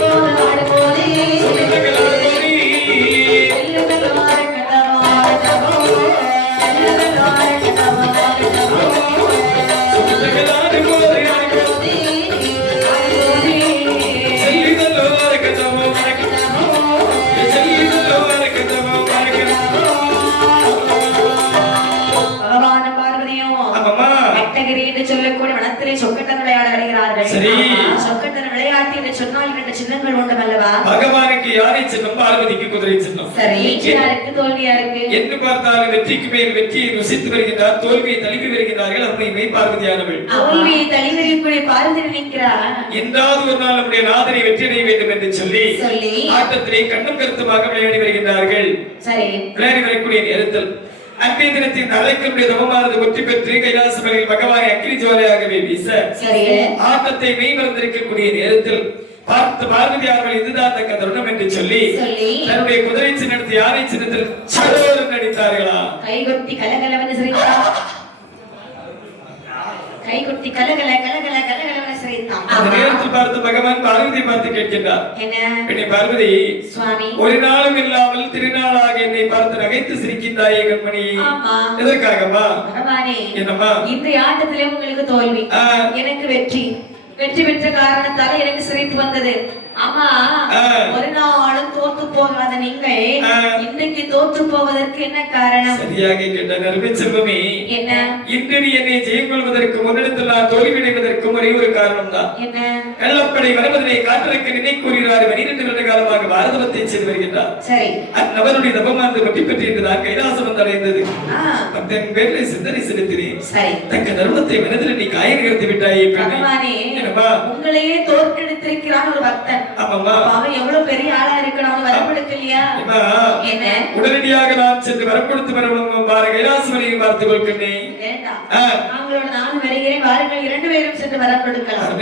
போதே சுக்கட்டன் வருவதி எல்லங்கள் வாரக்கதமா எல்லங்கள் வாரக்கதமா சுக்கட்டன் வருவதி செல்லிதல்லோ அரக்கதமோ அரக்கதமோ செல்லிதல்லோ அரக்கதமோ அரக்கதமோ பகவான் பார்வதியும் ஆமாமா. கட்டகிரி என்று சொல்லக்கூடிய வனத்திலே சொக்கட்டன் விளையாட வருகிறார்கள். சரி. சொக்கட்டன் விளையாட்டு என்று சொன்னால் 2 சின்னங்கள் உண்டு அல்லவா? பகவானுக்கு யாரை சின்னம் பார்வதிக்கு குதிரை சின்னம். சரி. வெற்றியாருக்கு தோல்வியாருக்கு என்று பார்த்தாலும் வெற்றிக்கு மேல் வெற்றியை ருசித்து வருகின்றார், தோல்வியை தழுவி வருகிறார்கள். அப்படி பார்வதியானவள் தோல்வியை தளிவெறியக்கூடிய பார்வதி நிற்கிறார். என்றாவது ஒரு நாள் நம்முடைய நாதனை வெற்றியடைய வேண்டும் என்று சொல்லி ஆட்டத்திலே கண்ணும் கருத்துமாக விளையாடி வருகின்றார்கள். சரி. விளையாடி வரக்கூடிய நேரத்தில் அன்றைய தினத்தின் அரக்கனுடைய தவமானது வெற்றி பெற்று கைலாச மலையில் பகவானை அக்கினி ஜுவாலையாகவே வீச சரி. ஆட்டத்தை மெய் மறந்திருக்கக்கூடிய நேரத்தில் பார்த்து பார்வதி அவர்கள் இதுதான் தக்க தருணம் என்று சொல்லி தன்னுடைய குதிரை சின்னத்தை யாரை சின்னத்தில் சடோரம் நடித்தார்களா? கைகொட்டி கலகலவென்று சிரித்தான். கைகொட்டி கலகல கலகல கலகலவென்று சிரித்தான். அந்த நேரத்தில் பார்த்து பகவான் பார்வதி பார்த்து கேட்கின்றார், என்ன பார்வதி, சுவாமி, ஒரு நாளும் இல்லாமல் திருநாளாக என்னை பார்த்து நகைத்து சிரிக்கின்றாயே கண்மணி, எதற்காகமா? பகவானே, என்னம்மா? இன்றைய ஆட்டத்திலே உங்களுக்கு தோல்வி, எனக்கு வெற்றி. வெற்றி பெற்ற காரணத்தால எனக்கு சிரிப்பு வந்தது. ஆமா, ஒரு நாளும் தோற்று போகாத நீங்கள் இன்னைக்கு தோற்று போவதற்கு என்ன காரணம்? சரியாக கேட்டார் அருமை செல்வமே. என்ன? இன்று நீ என்னை ஜெயம் கொள்வதற்கு முன்னெடுத்து நான் தோல்வியடைவதற்கு ஒரே ஒரு காரணம் தான். என்ன? கள்ளப்படை வருவதனை காற்றிற்கு நினை கூறுகிறார். 12 வருட காலமாக பாரதத்தை செய்து வருகின்றார். சரி, அந்நபருடைய தபமானது பற்றி பற்றி என்றுதான் கைலாசம் வந்து அடைந்தது. பக்தன் பேரில் சிந்தனை செலுத்தினேன். சரி, தக்க தர்மத்தை மனதில் நீ காய நிகழ்த்தி விட்டாயே பெண்ணே. உங்களையே தோற்கடித்திருக்கிறான் ஒரு பக்தன். அவன் எவ்வளவு பெரிய ஆளா இருக்கணும், வரப்படுக்கலையா? என்ன? உடனடியாக நான் சென்று வரப்படுத்து வரணும் கைலாசவரையும் பார்த்துக் கொள்கிறேன். நாங்களோட நான் வருகிறேன், வாருங்கள், 2 பேரும் சென்று வரப்படுக்கலாம்.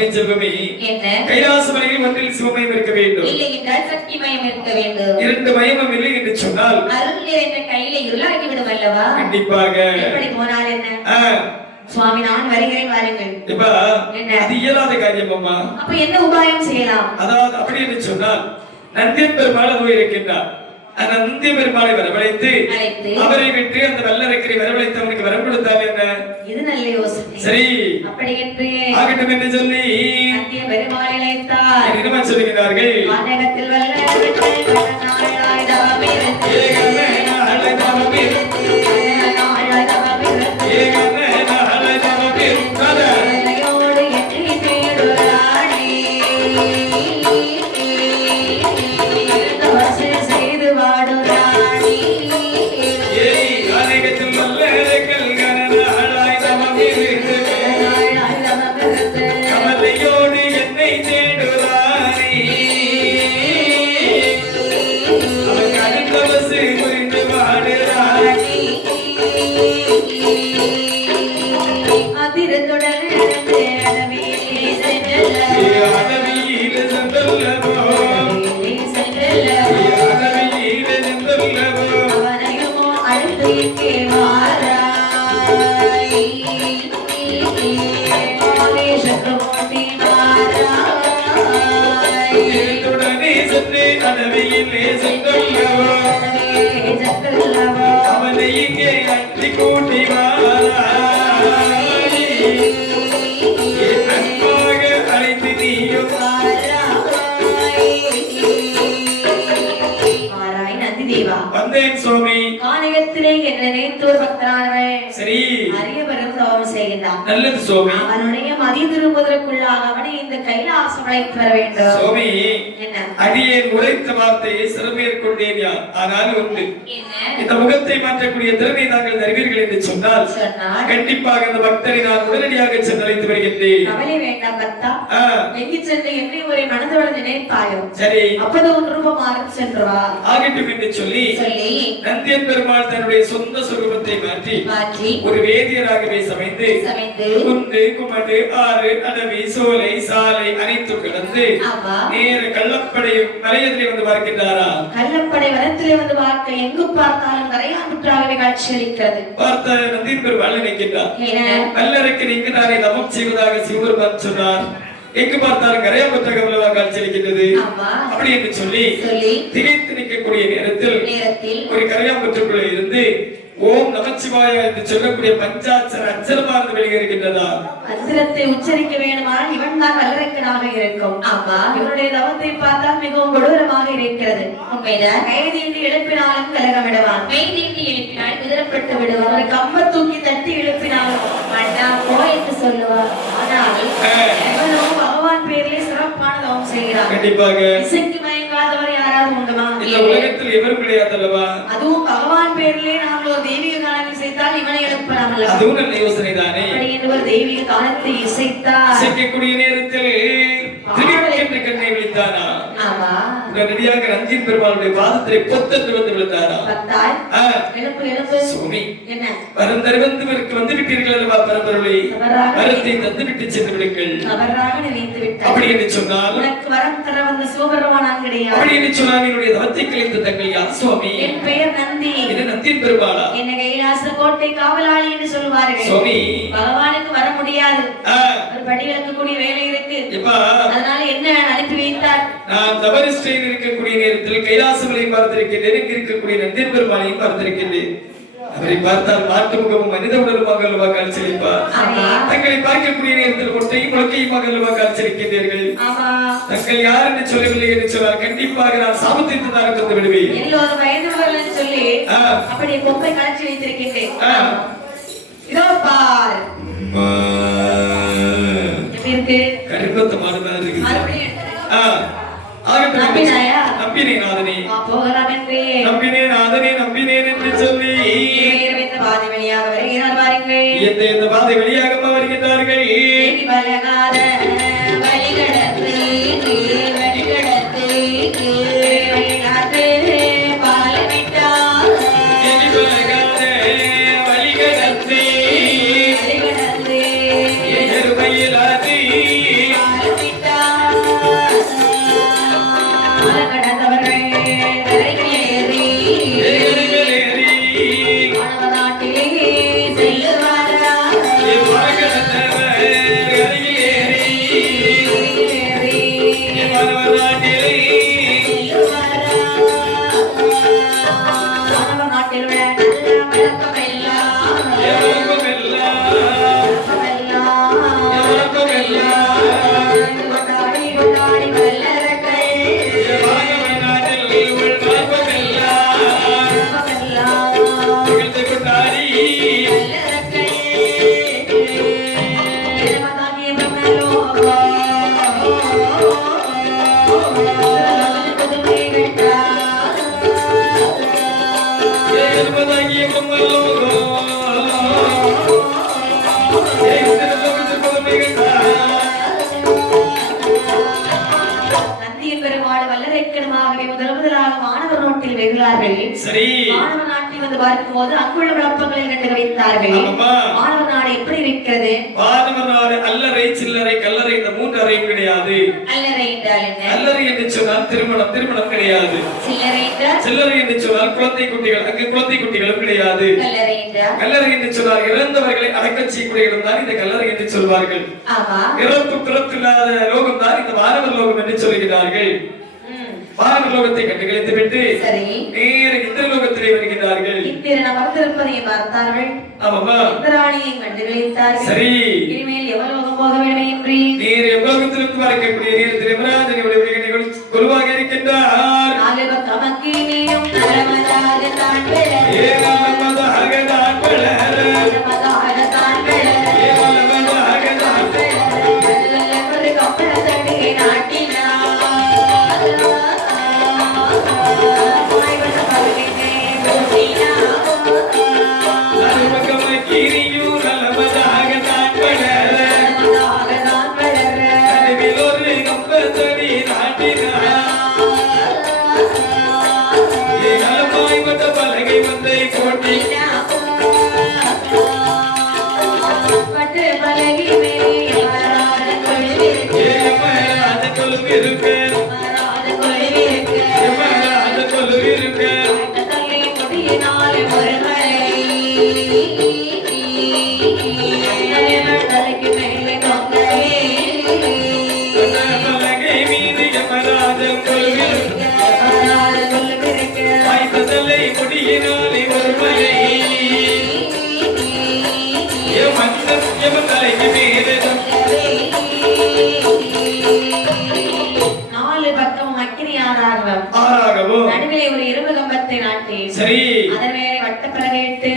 என்ன? கைலாசவரையில் ஒன்றில் சிவமயம் இருக்க வேண்டும், இல்லை என்றால் சக்தி மயம் இருக்க வேண்டும். 2 மயமும் இல்லை என்று சொன்னால் அருள் நிறைந்த கையில இருளாகி விடும் அல்லவா? கண்டிப்பாக. எப்படி போனால் என்ன? சுவாமி, நான் வருகிறேன், வாருங்கள். அது இயலாத காரியம் அம்மா. அப்ப என்ன உபாயம் செய்யலாம்? அதாவது அப்படி என்று சொன்னால் நந்தியன் பெருமாள் அது இருக்கின்றார். அந்த நந்திய பெருமாளை வரவழைத்து அவரை விட்டு அந்த வல்லரக்கரை வரவழைத்து அவனுக்கு வரம் கொடுத்தால் என்ன? இது நல்ல யோசனை. சரி, அப்படி என்று ஆகட்டும் என்று சொல்லி நந்திய பெருமாளை அழைத்தார். என்ன சொல்லுகிறார்கள்? வானகத்தில் வல்லரக்கரை நாளாய் தவமிருந்து நாளாய் தவமிருந்து நாளாய் தவமிருந்து அவனை இங்கே அட்டி கூட்டி அன்பாக அழைத்து நீயும் வந்தேன் சுவாமி. கானகத்திலே என்ன நினைத்தோர் பக்தனானவன் சரி அரிய பெரும் தவம் செய்கின்றான். நல்லது சுவாமி. அவனுடைய மதி திரும்புவதற்குள்ளாக அவனை இந்த கைலாசம் அழைத்து வர வேண்டும். சுவாமி, என்ன? அடியேன் உரைத்த வார்த்தையை சிறமேற்கொண்டேன். ஆனால் உண்டு, இந்த முகத்தை மாற்றக்கூடிய திறனை நாங்கள் தருவீர்கள் என்று சொன்னால் கண்டிப்பாக அந்த பக்தரை நான் உடனடியாக சென்று அழைத்து வருகின்றேன். கவலை வேண்டாம் பக்தா, எங்கி சென்று எப்படி ஒரு மனதோட நினைப்பாயோ சரி அப்போது ஒரு ரூபமாக சென்று வா. ஆகட்டும் என்று சொல்லி நந்தியன் பெருமாள் தன்னுடைய சொந்த சுரூபத்தை மாற்றி ஒரு வேதியராகவே சமைந்து குண்டு குமடு ஆறு அடவி சோலை சாலை அனைத்தும் கடந்து நேர கள்ளப்படை மலையத்திலே வந்து பார்க்கின்றாரா? கள்ளப்படை வனத்திலே வந்து பார்க்க எங்கு பார்த்தாலும் கரையாமுற்றாகவே காட்சியளிக்கிறது. பார்த்த நந்தியன் பெருமாள் நினைக்கின்றார், கல்லறைக்கு இங்கு நானே தவம் செய்வதாக சிவபெருமான் சொன்னார். எங்கு பார்த்தாலும் கரையாமுற்றாக உள்ளவா காட்சியளிக்கின்றது. அப்படி என்று சொல்லி திகைத்து நிற்கக்கூடிய நேரத்தில் ஒரு கரையாமுற்றுக்குள்ளே இருந்து ஓம் நமச்சிவாய என்று சொல்லக்கூடிய பஞ்சாட்சர அச்சரமானது வெளியேறுகின்றதா? மந்திரத்தை உச்சரிக்க வேண்டுமானால் இவன் தான் வல்லரக்கனாக இருக்கும். இவனுடைய தவத்தை பார்த்தால் மிகவும் கொடூரமாக இருக்கிறது. உண்மைதான். கைதீண்டி எழுப்பினாலும் கலகமிடுவான், கைதீண்டி எழுப்பினால் குதிரப்பட்டு விடுவான், ஒரு கம்ப தூக்கி தட்டி எழுப்பினாலும் போ என்று சொல்லுவார். ஆனால் எவனோ பகவான் பேரிலே சிறப்பான தவம் செய்கிறார். கண்டிப்பாக இசைக்கு மயங்காதவர் யாராவது உண்டுமா? இந்த உலகத்தில் எவரும் கிடையாது அல்லவா? அதுவும் பகவான் பேரிலே நாங்கள் ஒரு தெய்வீக காலத்தை இசைத்தால் இவனை எழுப்பலாம் அல்லவா? அதுவும் நல்ல யோசனை தானே. அப்படி என்று ஒரு தெய்வீக காலத்தை இசைத்தால் இசைக்கக்கூடிய நேரத்தில் திடீரென்று கண்ணை விழித்தானா? ஆமா, உடனடியாக நந்தியின் பெருமாளுடைய பாதத்திலே பொத்தென்று வந்து விழுந்தாரா? சுவாமி, வரம் தருவந்தவருக்கு வந்து விட்டீர்கள் அல்லவா பரம்பொருளே, வரத்தை தந்து விட்டு சென்று விடுங்கள். அப்படி என்று சொன்னால் வரம் தர வந்த சிவபெருமான் கிடையாது. அப்படி என்று சொன்னால் என்னுடைய தவத்தை கலைந்த தங்கள் யார் சுவாமி? என் பெயர் நந்தி. என்ன நந்தியின் பெருமாளா? என்ன கைலாச கோட்டை காவலாளி என்று சொல்லுவார்கள். சுவாமி, பகவானுக்கு வர முடியாது, ஒரு படி இழக்கக்கூடிய வேலை இருக்கு. அதனால என்ன அனுப்பி வைத்தார்? நான் தவறிஸ்டையில் இருக்கக்கூடிய நேரத்தில் கைலாசங்களையும் பார்த்திருக்கின்றேன், இங்கு இருக்கக்கூடிய நந்தியின் பெருமாளையும் பார்த்திருக்கின்றேன். அவரை பார்த்தால் மாட்டு முகமும் மனித உடலுமாக அல்லவா காட்சியளிப்பார். தங்களை பார்க்கக்கூடிய நேரத்தில் ஒற்றையும் முழக்கையுமாக அல்லவா காட்சியளிக்கின்றீர்கள். தங்கள் யார் என்று சொல்லவில்லை என்று சொன்னால் கண்டிப்பாக நான் சாபத்திற்கு தான் தந்து விடுவேன். எல்லோரும் பயந்தவர்கள் என்று சொல்லி அப்படி பொம்மை காட்சி வைத்திருக்கின்றேன். இதோ பார், எப்படி இருக்கு? கருப்பத்து மாடுதான் இருக்கு. நம்பினேன் நாதனே, நம்பினேன் நாதனே, நம்பினேன் என்று சொல்லி பாதை வழியாக வருகிறார். பாருங்கள், எந்த பாதை வழியாக வருகிறார்கள். சரி, மாணவர் நாட்டில் வந்து பார்க்கும்போது அங்குள்ள விளப்பங்களை கண்டு வைத்தார்கள். மாணவர் நாடு எப்படி இருக்கிறது? மாணவர் நாடு அல்லறை, சில்லறை, கல்லறை, இந்த மூன்று அறையும் கிடையாது. அல்லறை என்றால் என்ன? அல்லறை என்று சொன்னால் திருமணம், திருமணம் கிடையாது. சில்லறை என்றால்? சில்லறை என்று சொன்னால் குழந்தை குட்டிகள், அங்கு குழந்தை குட்டிகளும் கிடையாது. கல்லறை என்றால்? கல்லறை என்று சொன்னால் இறந்தவர்களை அடக்கம் செய்யக்கூடிய இடம் தான் இந்த கல்லறை என்று சொல்வார்கள். இறப்பு பிறப்பில்லாத லோகம் தான் இந்த மாணவர் லோகம் என்று சொல்கிறார்கள். மாணவர் லோகத்தை கண்டு கழித்து விட்டு நேர இந்திர லோகத்திலே வருகிறார்கள். இந்திரன் அமர்ந்திருப்பதை பார்த்தார்கள். இந்திராணியை கண்டு கழித்தார்கள். சரி, இனிமேல் எவலோகம் போக வேண்டும் என்று நேர எவ்வளவுத்திற்கு வரக்கூடிய நேரத்தில் யமராஜனுடைய குருவாக இருக்கின்றார். நாலு பக்கம் அக்கினியும் நலமதாக தான் பெற, ஏகாலமதாக தான் பெற, நலமதாக தான் பெற, ஏகாலமதாக தான் பெற, ஒரு கப்பலத்தடி நாட்டினார். நடுவிலே ஒரு இரும்பு கம்பத்தை நாட்டி அதன் மேலே வட்டப்பலகையிட்டு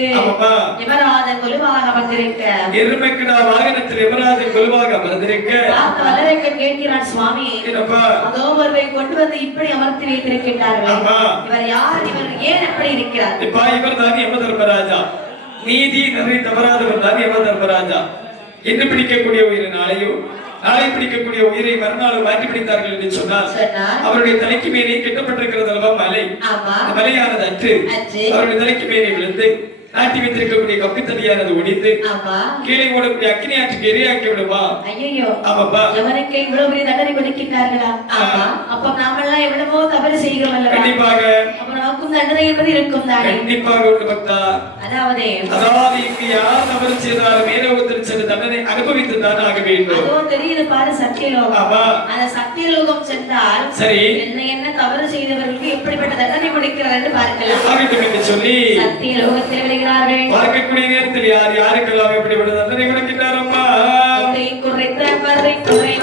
யமராஜன் கொலுவாக அமர்ந்திருக்க, எருமைக்கிடா வாகனத்தில் யமராஜன் கொலுவாக அமர்ந்திருக்க வல்லரக்கன் கேட்கிறான், சுவாமி அதோ ஒருவரை கொண்டு வந்து இப்படி அமர்த்தி வைத்திருக்கின்றார்கள். இவர் யார்? இவர் ஏன் எப்படி இருக்கிறார்? இவர் தான் யம தர்மராஜா. நீதி நெறி தவறாதவர் தான் யம தர்மராஜா என்று பிடிக்கக்கூடிய ஒரு நாளையோ நாளை பிடிக்கக்கூடிய உயிரை மறுநாள் மாற்றி பிடித்தார்கள் என்று சொன்னால் அவருடைய தலைக்கு மேலே கெட்டப்பட்டிருக்கிறது அல்லவா மலை. மலையானது அற்று அவருடைய தலைக்கு மேலே விழுந்து நாட்டி வைத்திருக்கக்கூடிய கப்பித்தடியானது ஒடிந்து கீழே ஓடக்கூடிய அக்கினி ஆற்றுக்கு இரையாக்கி விடுமா? ஐயோ ஆமாப்பா, எவனுக்கு இவ்வளவு பெரிய தண்டனை கொடுக்கின்றார்களா? அப்ப நாமெல்லாம் எவ்வளவோ தவறு செய்கிறோம் அல்லவா? கண்டிப்பாக. அப்ப நமக்கும் தண்டனை என்பது இருக்கும் தானே? கண்டிப்பாக உண்டு பக்தா. அதாவது இங்கு யார் தவறு செய்தாலும் மேலோகத்தில் சென்று தண்டனை அனுபவித்து தான் ஆக வேண்டும். அதோ தெரியுது பாரு சத்தியலோகம். அந்த சத்தியலோகம் சென்றால் சரி என்ன தவறு செய்தவர்களுக்கு எப்படிப்பட்ட தண்டனை கொடுக்கிறார் என்று பார்க்கலாம். ஆகட்டும் என்று சொல்லி சத்தியலோகத்தில் பார்க்கக்கூடிய நேரத்தில் யார் யாருக்கெல்லாம் எப்படிப்பட்ட தண்டனை கொடுக்கின்றார் அம்மா? குறைத்த பறை குறை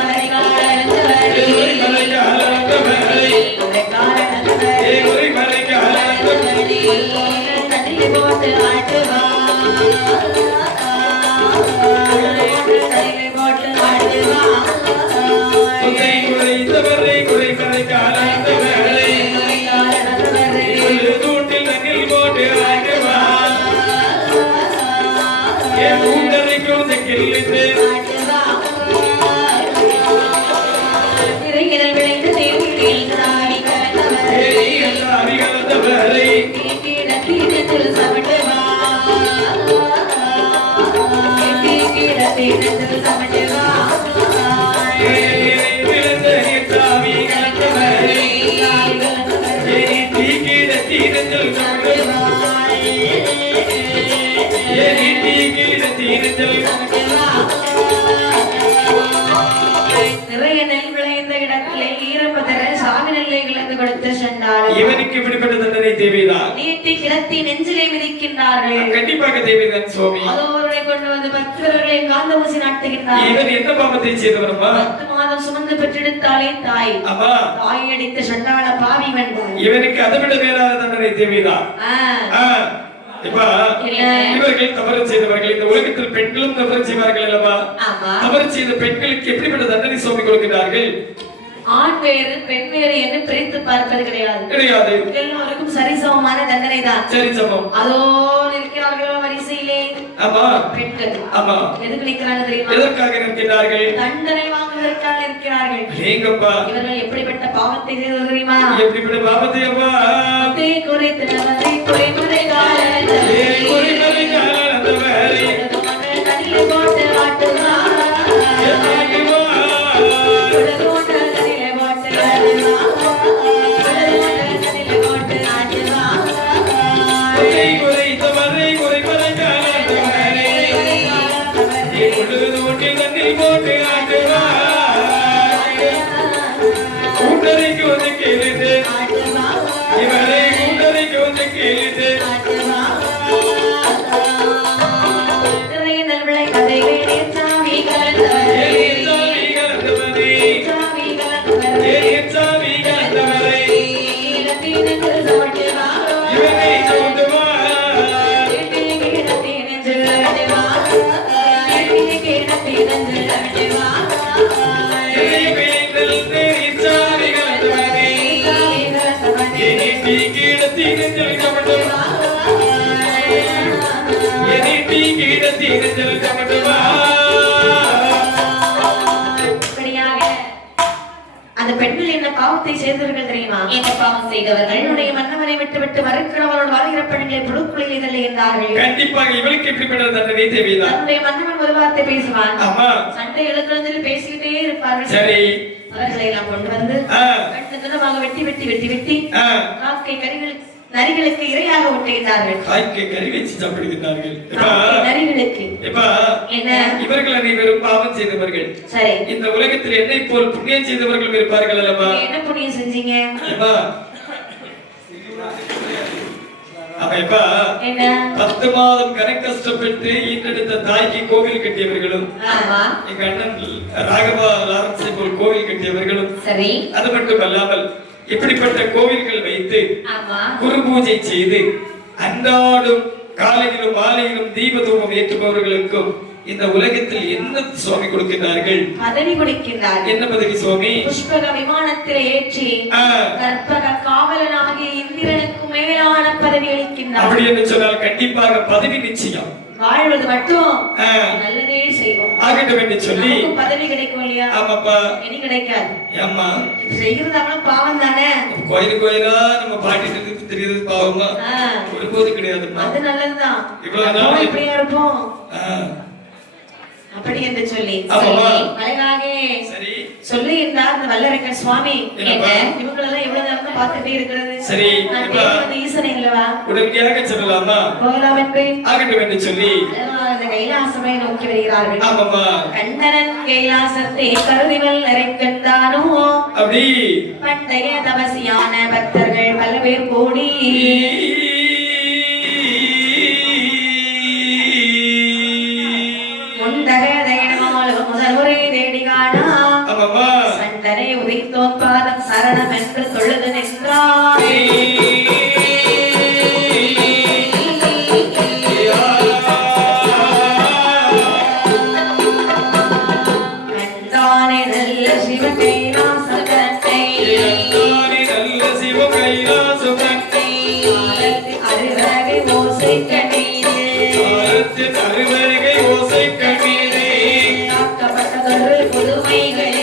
இவனுக்கு இப்படிப்பட்ட தண்டனை தேவைதான். நீட்டி கிடத்தி நெஞ்சிலே மிதிக்கின்றார்கள். கண்டிப்பாக தேவைதான் சுவாமி. அதோரை கொண்டு வந்து பக்தர்களை காந்த ஊசி நாட்டுகின்றார்கள். இவன் என்ன பாவத்தை செய்தவரம்மா? 10 மாதம் சுமந்து பெற்றெடுத்தாலே தாய். அம்மா தாய் அடித்த சண்டாள பாவி வந்தாய். இவனுக்கு அதை விட வேறாத தண்டனை தேவைதான். இவர்கள் தவறு செய்தவர்கள். இந்த உலகத்தில் பெண்களும் தவறு செய்வார்கள் அல்லவா? தவறு செய்த பெண்களுக்கு எப்படிப்பட்ட தண்டனை சுவாமி கொடுக்கிறார்கள்? ஆண் வேறு பெண் வேறு என்று பிரித்து பார்ப்பது கிடையாது. எல்லோருக்கும் சரிசமமான தண்டனை தான். சரிசமம். அதோ நிற்கிறார்களோ வரிசையிலே பெண்கள். எதுக்கு நிற்கிறாங்க தெரியுமா? எதற்காக நிற்கிறார்கள்? தண்டனை வாங்குவதற்காக நிற்கிறார்கள். இவர்கள் எப்படிப்பட்ட பாவத்தை செய்தது தெரியுமா? எப்படிப்பட்ட பாவத்தை அம்மா? குறைத்தவரை குறைமறை காலந்தவரை தண்ணில் போட்டு ஆட்டுவார். அந்த பெண்கள் என்ன பாவத்தை செய்தவர்கள் தெரியுமா? என்ன பாவம் செய்தவர்கள்? என்னுடைய மன்னவனை விட்டு விட்டு மறுக்கிறவரோடு வாழ்கிற பெண்களை புழுக்குழில் இதழ் என்றார்கள். கண்டிப்பாக இவளுக்கு எப்படிப்பட்ட தண்டனை தேவைதான். தன்னுடைய மன்னவன் ஒரு வார்த்தை பேசுவான். சண்டை எழுதுறதில் பேசிக்கிட்டே இருப்பார்கள். சரி, அவர்களை எல்லாம் கொண்டு வந்து கண்டு துணமாக வெட்டி வெட்டி வெட்டி வெட்டி காக்கை கறிகளுக்கு நரிகளுக்கு இரையாக விட்டுகிறார்கள். காக்கை கறி வச்சு சாப்பிடுகிறார்கள். நரிகளுக்கு இவர்கள் அனைவரும் பாவம் செய்தவர்கள். சரி, இந்த உலகத்தில் என்னை போல் புண்ணியம் செய்தவர்கள் இருப்பார்கள் அல்லவா? என்ன புண்ணியம் செஞ்சீங்க? அப்ப 10 மாதம் கஷ்டப்பட்டு ஈன்றெடுத்த தாய்க்கு கோவில் கட்டியவர்களும், எங்க அண்ணன் ராகவா லாரன்ஸை போல் கோவில் கட்டியவர்களும், சரி, அது மட்டும் அல்லாமல் இப்படிப்பட்ட கோவில்கள் வைத்து குரு பூஜை செய்து அன்றாடும் காலையிலும் மாலையிலும் தீப தூபம் ஏற்றுபவர்களுக்கும் இந்த உலகத்தில் என்ன சுவாமி கொடுக்கிறார்கள்? பதவி கொடுக்கிறார்கள். என்ன பதவி சுவாமி? புஷ்பக விமானத்தில் ஏற்றி கற்பக காவலனாகிய இந்திரனுக்கு மேலான பதவி அளிக்கின்றார். அப்படி என்று சொன்னால் கண்டிப்பாக பதவி நிச்சயம். வாழ்வது மட்டும் நல்லதே செய்வோம் ஆகட்டும் என்று சொல்லி நமக்கு பதவி கிடைக்கும் இல்லையா? ஆமாப்பா. இனி கிடைக்காது. அம்மா செய்யறது அவனும் பாவம் தானே. கோயிலா நம்ம பாட்டிட்டு தெரியுது பாவமா ஒருபோது கிடையாது. அது நல்லதுதான். இவ்வளவு நாள் இப்படியா இருப்போம் அப்படி என்று சொல்லி அழகாக சொல்லி இருந்தார் அந்த வல்லரக்கன் சுவாமி. இவங்களெல்லாம் எவ்வளவு நேரம் பார்த்துட்டே இருக்கிறது. சரி ஈசனை அல்லவா உடனடியாக சொல்லலாமா? போகலாம் என்று ஆகட்டும் என்று சொல்லி கைலாசமை நோக்கி வருகிறார்கள். ஆமாமா. கண்டனன் கைலாசத்தை கருதிவல் நிறைக்கண்டானோ அப்படி பண்டைய தவசியான பக்தர்கள் பல பேர் கூடி முதல்வரை தேடி காணா சண்டனை உதைத்தோன் பாதம் சரணம் என்று தொழுது நின்றார். கண்டானே நல்ல சிவகைலாசகத்தை அருவகை ஓசை கண்ணீரே காக்கப்பட்டதொரு புதுமைகள்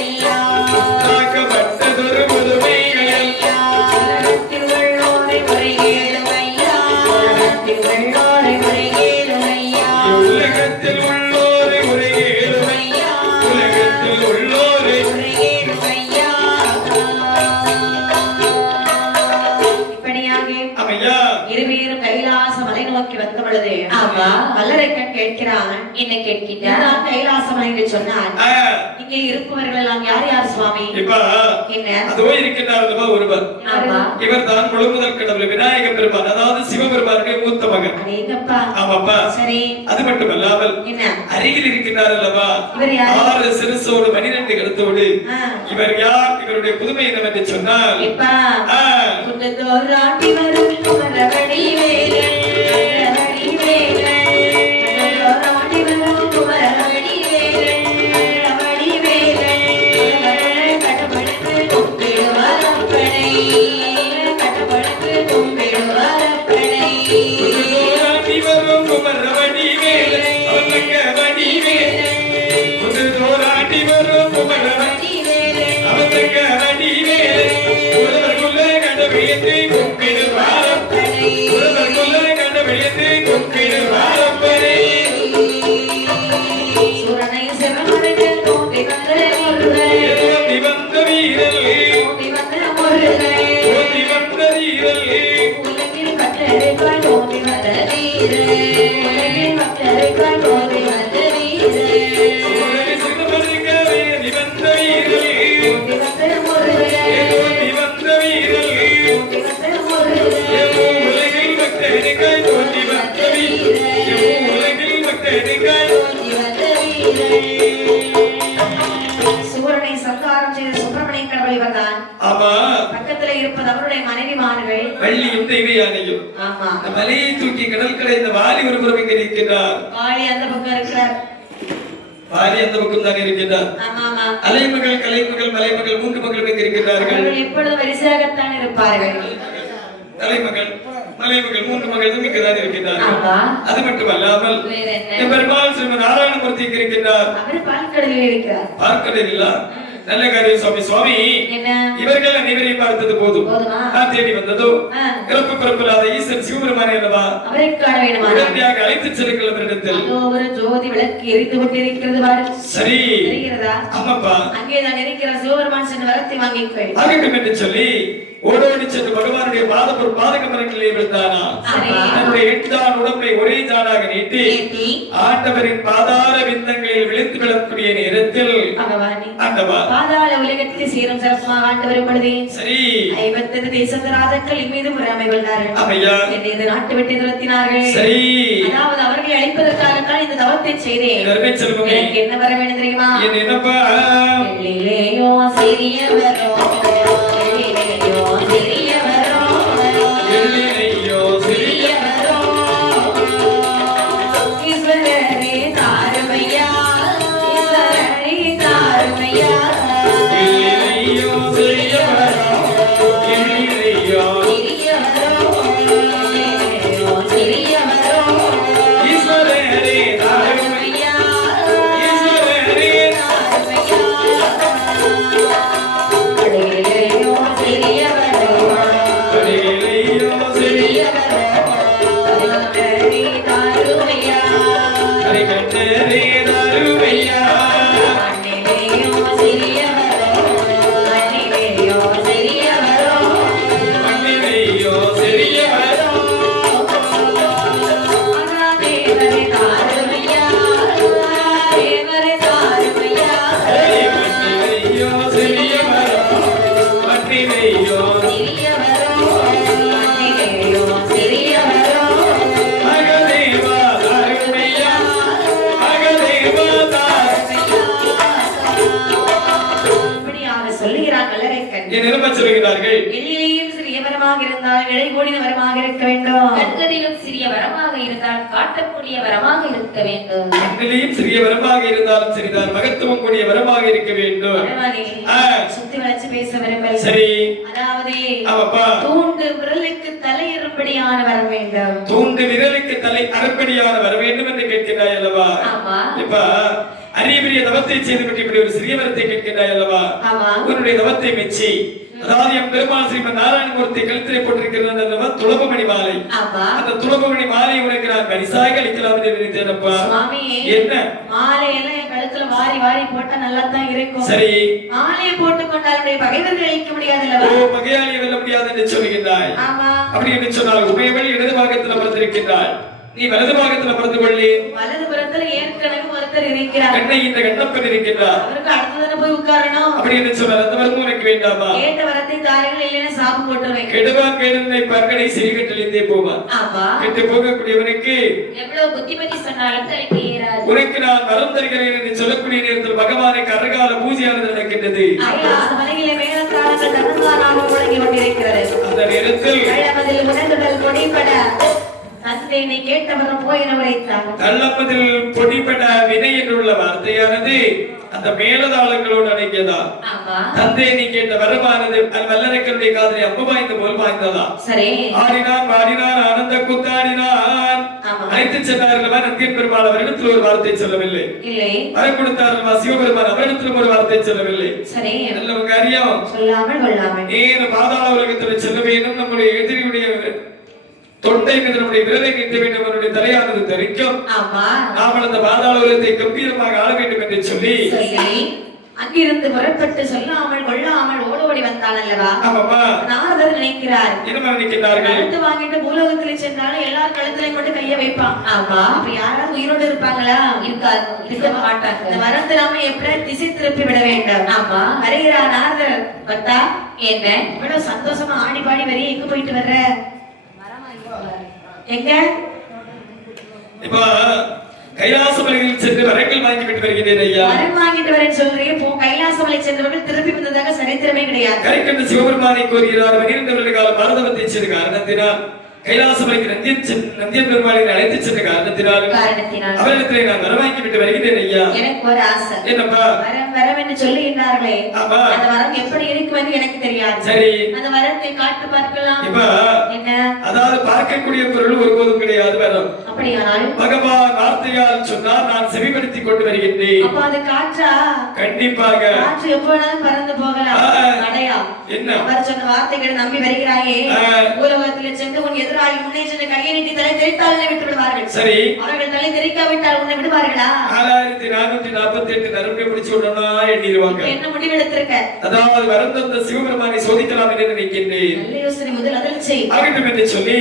உள்ளோரை முறைகேடுமையா இருவேறும் கைலாச மலை நோக்கி வந்த பொழுது வல்லரக்கன் கேட்கிறான். என்ன கேட்கின்றான்? கைலாச மலை என்று சொன்னார். இங்கே இருப்பவர்கள் எல்லாம் யார் யார் சுவாமி? என்ன அதோ இருக்கின்றார் ஒருவர். இவர் தான் முழுமுதல் கடவுள் விநாயக பெருமான், அதாவது சிவபெருமானுடைய மூத்த மகன். ஆமாப்பா. சரி. அது மட்டுமல்லாமல் அருகில் இருக்கின்றார் அல்லவா 6 சிறுசோடு 12 கழுத்தோடு. இவர் யார்? இவருடைய புதுமை என்னவென்று சொன்னால் பக்கத்துல இருப்பது அவருடைய மனைவிமார்கள் வள்ளியும் தெய்வயானையும். மலையை தூக்கி கடற்கரை இந்த வாலி ஒரு புறம் இங்க இருக்கின்றார். வாலி அந்த பக்கம் இருக்கிறார். வாலி அந்த பக்கம் தான் இருக்கின்றார். அலைமகள் கலைமகள் மலைமகள் 3 மகளும் இங்க இருக்கின்றார்கள். எப்பொழுதும் வரிசையாகத்தான் இருப்பார்கள். தலைமகள் மலைமகள் 3 மகளும் இங்கதான் இருக்கின்றார்கள். அது மட்டுமல்லாமல் பெருமாள் ஸ்ரீ நாராயணமூர்த்தி இங்க இருக்கின்றார். அவர் பால்கடலில் இருக்கிறார். பால்கடலில் இல்ல நல்ல காரியம் சுவாமி. சுவாமி இவர்கள் அனைவரை பார்த்தது போதும். நான் தேடி வந்ததோ பிறப்பு பிறப்பில்லாத ஈசன் சிவபெருமானே அல்லவா அவரை காண வேண்டுமா? உடனடியாக அழைத்து செல்லுங்கள் அவரிடத்தில். ஒரு ஜோதி விளக்கு எரிந்து கொண்டிருக்கிறது பாரு. சரி தெரிகிறதா? ஆமாப்பா. அங்கேதான் இருக்கிற சிவபெருமான் சென்று வரத்தை வாங்கிக்கொள். ஆகட்டும் என்று சொல்லி ஓடோடி சென்று பகவானுடைய பாதகமரங்களிலே விழுந்தானா. தன்னுடைய 8 உடம்பை ஒரே ஜானாக நீட்டி ஆண்டவரின் பாதார விந்தங்களில் விழுந்து விழக்கூடிய நேரத்தில் பாதாள உலகத்தை சீரும் சிறப்புமாக ஆண்டவர் பொழுதே சரி 50 தேசத்து ராஜாக்கள் மீது முறைமை கொண்டார்கள். என்னை நாட்டு விட்டு துரத்தினார்கள். சரி அதாவது அவர்களை அழிப்பதற்காக இந்த தவத்தை செய்தேன். எனக்கு என்ன வர வேண்டும் தெரியுமா? என்னப்பா? எல்லிலேயோ சிறியவரோ ஈஸ்வரரே சொல்கிறார்கள். எல்லையிலும் சிறிய வரமாக இருந்தால் இழை கூடின வரமாக இருக்க வேண்டும். கண்களிலும் சிறிய வரமாக இருந்தால் காட்டக்கூடிய வரமாக இருக்க வேண்டும். கண்களிலும் சிறிய வரமாக இருந்தாலும் சரிதான், மகத்துவம் கூடிய வரமாக இருக்க வேண்டும். சுத்தி வளைச்சு பேச விரும்பல. சரி, அதாவது ஆமாப்பா, தூண்டு விரலுக்கு தலை அறுப்படியான வர வேண்டும். தூண்டு விரலுக்கு தலை அறுப்படியான வர வேண்டும் என்று கேட்கிறாய் அல்லவா? இப்ப அரிய பெரிய தவத்தை செய்து விட்டு இப்படி ஒரு சிறிய வரத்தை கேட்கிறாய் அல்லவா? உன்னுடைய தவத்தை மெச்சி, அதாவது என் பெருமாள் ஸ்ரீமன் நாராயணமூர்த்தி கழுத்திலே போட்டிருக்கிறது அல்லவா துளபமணி மாலை. அந்த துளபமணி மாலை உனக்கு நான் பரிசாக அளிக்கலாம் என்று நினைத்தேனப்பா. என்ன மாலை எல்லாம் என் கழுத்துல வாரி வாரி போட்டா நல்லா தான் இருக்கும். சரி, மாலையை போட்டுக் கொண்டால் பகைவர்கள் அழிக்க முடியாது அல்லவா? ஓ, பகையாளியை வெல்ல முடியாது என்று சொல்லுகின்றாய். அப்படி என்று சொன்னால் உமையவள் இடது பாகத்தில் அமர்ந்திருக்கின்றாள், நீ வலது பாகத்தில் அமர்ந்து கொள்ளி. வலது புறத்தில் ஏற்கனவே ஒருத்தர் இருக்கிறார், கண்ணை இந்த கண்ணப்பன் இருக்கின்றார், அவருக்கு அடுத்ததான போய் உட்காரணும். அப்படி என்று சொன்னால் அந்த வரமும் உனக்கு வேண்டாமா? கேட்ட வரத்தை தாரங்கள் இல்லைன்னா சாப்பு போட்டுருவேன். கெடுவான் கேடுனை பற்களை சிறிகட்டிலிருந்தே போவான். கெட்டு போகக்கூடியவனுக்கு எவ்வளவு புத்திமதி சொன்னாலும் தலைக்கு ஏறாது. உனக்கு நான் வரம் தருகிறேன் என்று சொல்லக்கூடிய நேரத்தில் பகவானை கரகால பூஜையானது நடக்கின்றது. மலையிலே மேலத்தாளங்கள் தகுந்தானாக முழங்கி கொண்டிருக்கிறது. அந்த நேரத்தில் கள்ளமதில் உணர்ந்துடல் கொடிபட தந்தை கேட்டவரும் போய் என உரைத்தார். கள்ளமதில் பொடிபட வினை என்றுள்ள வார்த்தையானது அந்த மேலதாளங்களோடு அடங்கியதா? தந்தை நீ கேட்ட வரமானது வல்லரக்கனுடைய காதலை அம்பு வாய்ந்த போல் வாய்ந்ததா? சரி, ஆடினான் பாடினான் ஆனந்த கூத்தாடினான் அழைத்து சென்றார்கள். நந்தியன் பெருமாள் அவரிடத்தில் ஒரு வார்த்தை சொல்லவில்லை. வரம் கொடுத்தார்கள் சிவபெருமான் அவரிடத்திலும் ஒரு வார்த்தை சொல்லவில்லை. சரி, நல்லவங்க அறியும் சொல்லாமல் கொள்ளாமல் ஏன் பாதாள உலகத்தில் செல்ல வேண்டும், நம்முடைய எதிரியுடைய தொண்டை நம்முடைய விரலை நீட்ட வேண்டும், அவருடைய தலையானது தரிக்கும். நாமல் அந்த பாதாள உலகத்தை கம்பீரமாக ஆள வேண்டும் என்று சொல்லி அங்கிருந்து புறப்பட்டு சொல்லாமல் கொள்ளாமல் ஓடோடி வந்தான் அல்லவா? நாரதர் நினைக்கிறார், என்ன நினைக்கிறார்கள்? கழுத்து வாங்கிட்டு பூலோகத்தில் சென்றாலும் எல்லார் கழுத்துலையும் கொண்டு கைய வைப்பான். அப்ப யாராவது உயிரோடு இருப்பாங்களா? இருக்க மாட்டாங்க. இந்த வரத்தை நாம எப்படி திசை திருப்பி விட வேண்டும். வருகிறார் நாரதர். பத்தா என்ன இவ்வளவு சந்தோஷமா ஆடி பாடி வரைய எங்க போயிட்டு வர்ற? எங்க? இப்ப கைலாசமலையில் சென்று வரங்கள் வாங்கிவிட்டு வருகிறேன் ஐயா. வரம் வாங்கிட்டு வரேன்னு சொல்றீங்க, போ. கைலாசமலை சென்றவர்கள் திருப்பி வந்ததாக சரித்திரமே கிடையாது. கரைக்கண்ட சிவபெருமானை கோருகிறார். 12 வருட கால பாரதவத்தை செய்த காரணத்தினால் கைலாசமலைக்கு நந்தியன் பெருமாளை அழைத்து சென்ற காரணத்தினால் அவரிடத்திலே நான் வரம் வாங்கி விட்டு வருகிறேன் ஐயா. எனக்கு ஒரு ஆசை. என்னப்பா? வரம் வரம் என்று சொல்லுகின்றார்களே, அந்த வரம் எப்படி இருக்கும் என்று எனக்கு தெரியாது. சரி, அந்த வரத்தை காட்டு பார்க்கலாம். இப்ப என்ன? அதாவது பார்க்கக்கூடிய பொருள் ஒருபோதும் கிடையாது வரம். அப்படியானால் பகவான் வார்த்தையால் சொன்னார், நான் செவிப்படுத்திக் கொண்டு வருகின்றேன். அப்ப அது காற்றா? கண்டிப்பாக காற்று எப்போனாலும் பறந்து போகலாம். அடையா என்ன? அவர் சொன்ன வார்த்தைகளை நம்பி வருகிறாயே, உலகத்தில் சென்று உன் எதிராளி முன்னே சென்று கையை நீட்டி தலை தெரித்தால் விட்டு விடுவார்கள். சரி, அவர்கள் தலை தெரிக்காவிட்டால் உன்னை விடுவார்களா? 6448 நரம்பை பிடிச்சு விடணும்னா எண்ணிடுவாங்க. என்ன முடிவெடுத்திருக்க? அதாவது வரம் தந்த சிவபெருமானை சோதிக்கலாம் என்று நினைக்கின்றேன். நல்ல யோசனை, முதல் அதில் செய். ஆகட்டும் என்று சொல்லி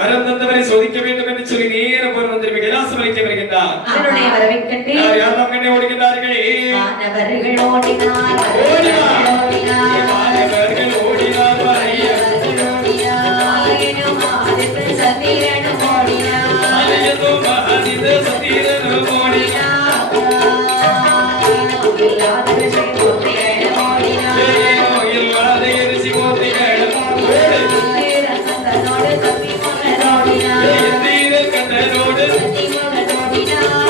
வரம் தந்தவரை சோதிக்க வேண்டும் என்று சொல்லி நேர போர் வந்து கைலாசமலைக்கு வருகின்றார். அவருடைய வரவைக் கண்டு யாரெல்லாம் கண்ணை ஓடுகின்றார்கள்? வானவர்கள் ஓடினார், ஓடினார், வானவர்கள் ஓடினார், வானவர்கள் ஓடினார், ஆயினும் ஆதித்த சந்திரனும் ஓடினார், ஆயினும் ஆதித்த சந்திரனும் ஓடினார், இல்லாத ரிஷி கோத்திரனும் ஓடினார், இல்லாத ரிஷி கோத்திரனும் ஓடினார், சந்தனோடு தப்பி மகன் ஓடினார், கண்ணனோடு தப்பி மகன் ஓடினார்,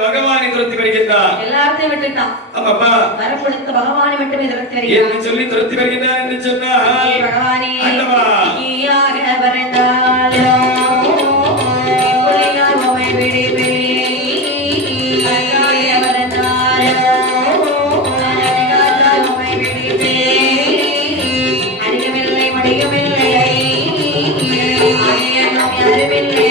பகவானை துரத்தி வருகின்றார். எல்லாத்தையும் விட்டுட்டான். அப்பா வரம் கொடுத்த பகவானை மட்டுமே துரத்தி வருகிறார் என்று சொல்லி துரத்தி வருகின்றார் என்று சொன்னால் பகவானே ஆண்டவா நீயாக வரந்தாலோ புலியார் உமை விடுவே நீயாக வரந்தாலோ அழகால் உமை விடுவே அறியவில்லை முடியவில்லை அறியனும் யாருமில்லை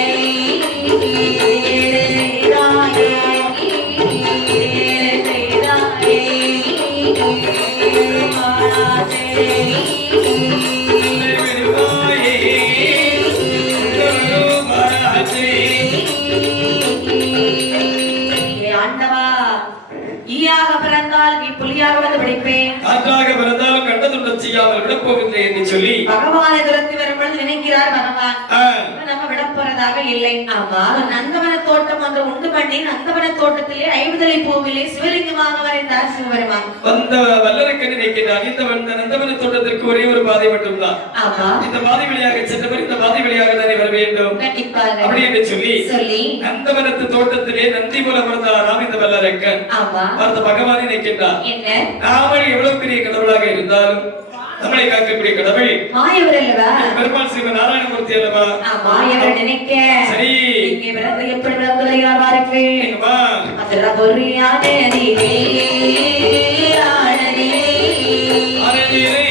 ஈயாக பிறந்தால் நீ புலியாக வந்து பிடிப்பேன், காற்றாக பிறந்தாலும் கண்டதுடன் செய்யாமல் விடப்போவதில்லை என்று சொல்லி பகவானை துரத்தி வரும்பொழுது நினைக்கிறார் பகவான். ஆ, இவன் நம்ம விட போறதாக இல்லை. ஆமா, நந்தவன தோட்டம் ஒன்று உண்டு பண்ணி நந்தவன தோட்டத்திலே ஐம்பதலை பூவிலே சிவலிங்கமாக வரைந்தார் சிவபெருமான். வந்த வல்லரக்கன் நினைக்கிறான். இந்த நந்தவன தோட்டத்திற்கு ஒரே ஒரு பாதை மட்டும்தான். ஆமா, இந்த பாதை வழியாக சென்றவர் இந்த பாதை வழியாக தானே வர வேண்டும் கண்டிப்பாக அப்படி என்று சொல்லி சொல்லி நந்தவனத்து தோட்டத்திலே நந்தி போல பிறந்தாராம் இந்த வல்லரக்கன். ஆமா, பார்த்த பகவானை நினைக்கின்றார். என்ன நாமல் எவ்வளவு பெரிய கடவுளாக இருந்தாலும் நம்மளை காக்கக்கூடிய கடவுள் மாயவர் அல்லவா, பெருமாள் சிவ நாராயணமூர்த்தி அல்லவா. மாயவர் நினைக்க சரி, இங்கே பிறந்து எப்படி பிறந்துள்ளார் பாருங்கள். எங்கம்மா? அதுல பொறியானே நீலே ஆனே ஆரணியிலே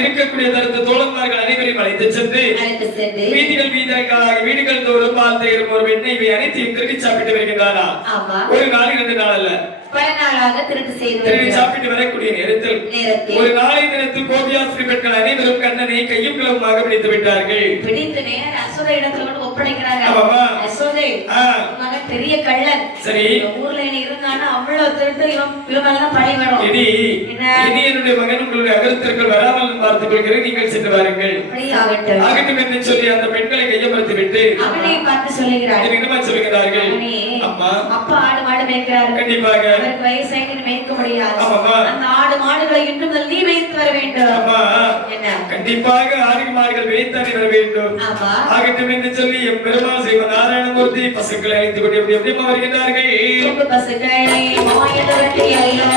இருக்கக்கூடிய தோழன்மார்கள் அனைவரையும் அழைத்து சென்று வீடுகள் தோறும் பால் தேரும் ஒரு வெண்ணெய் இவை அனைத்தையும் திருடி சாப்பிட்டு வருகின்றாரா. ஒரு நாள் 2 நாள் அல்ல, பல நாளாக திருடி சாப்பிட்டு வரக்கூடிய நேரத்தில் ஒரு நாளை தினத்தில் கோபியாசிரி பெண்கள் அனைவரும் கண்ணனை கையும் களவுமாக பிடித்து விட்டார்கள். பிடித்து நேர அசுர இடத்துல வந்து ஒப்படைக்கிறாங்க. அசோதை மகன் பெரிய கள்ளன். சரி, ஊர்ல என்ன இருந்தானா அவ்வளவு திருட்டு இவன் மேலதான் பழி வரும். இனி என்னுடைய மகன் உங்களுடைய அகரத்திற்குள் வராமல் பார்த்துக் கொள்கிறேன், நீங்கள் சென்று வாருங்கள் ஆகட்டும் என்று சொல்லி அந்த பெண்களை கையமர்த்தி விட்டு அவனை பார்த்து சொல்லுகிறார். என்னமா சொல்லுகிறார்கள்? அம்மா, அப்பா ஆடு மாடு மேய்க்கிறார். கண்டிப்பாக அவருக்கு வயசாகி மேய்க்க முடியாது. அந்த ஆடு மாடுகளை இன்று முதல் நீ மேய்த்து வர வேண்டும். என்ன? கண்டிப்பாக ஆடு மாடுகள் மேய்த்தானே வர வேண்டும். ஆகட்டும் என்று சொல்லி எம் பெருமாள் ஸ்ரீ நாராயணமூர்த்தி பசுக்களை அழைத்துக் கொண்டு எப்படி எப்படிமா வருகின்றார்கள். பசுக்களை மாயவரட்டி அல்லோ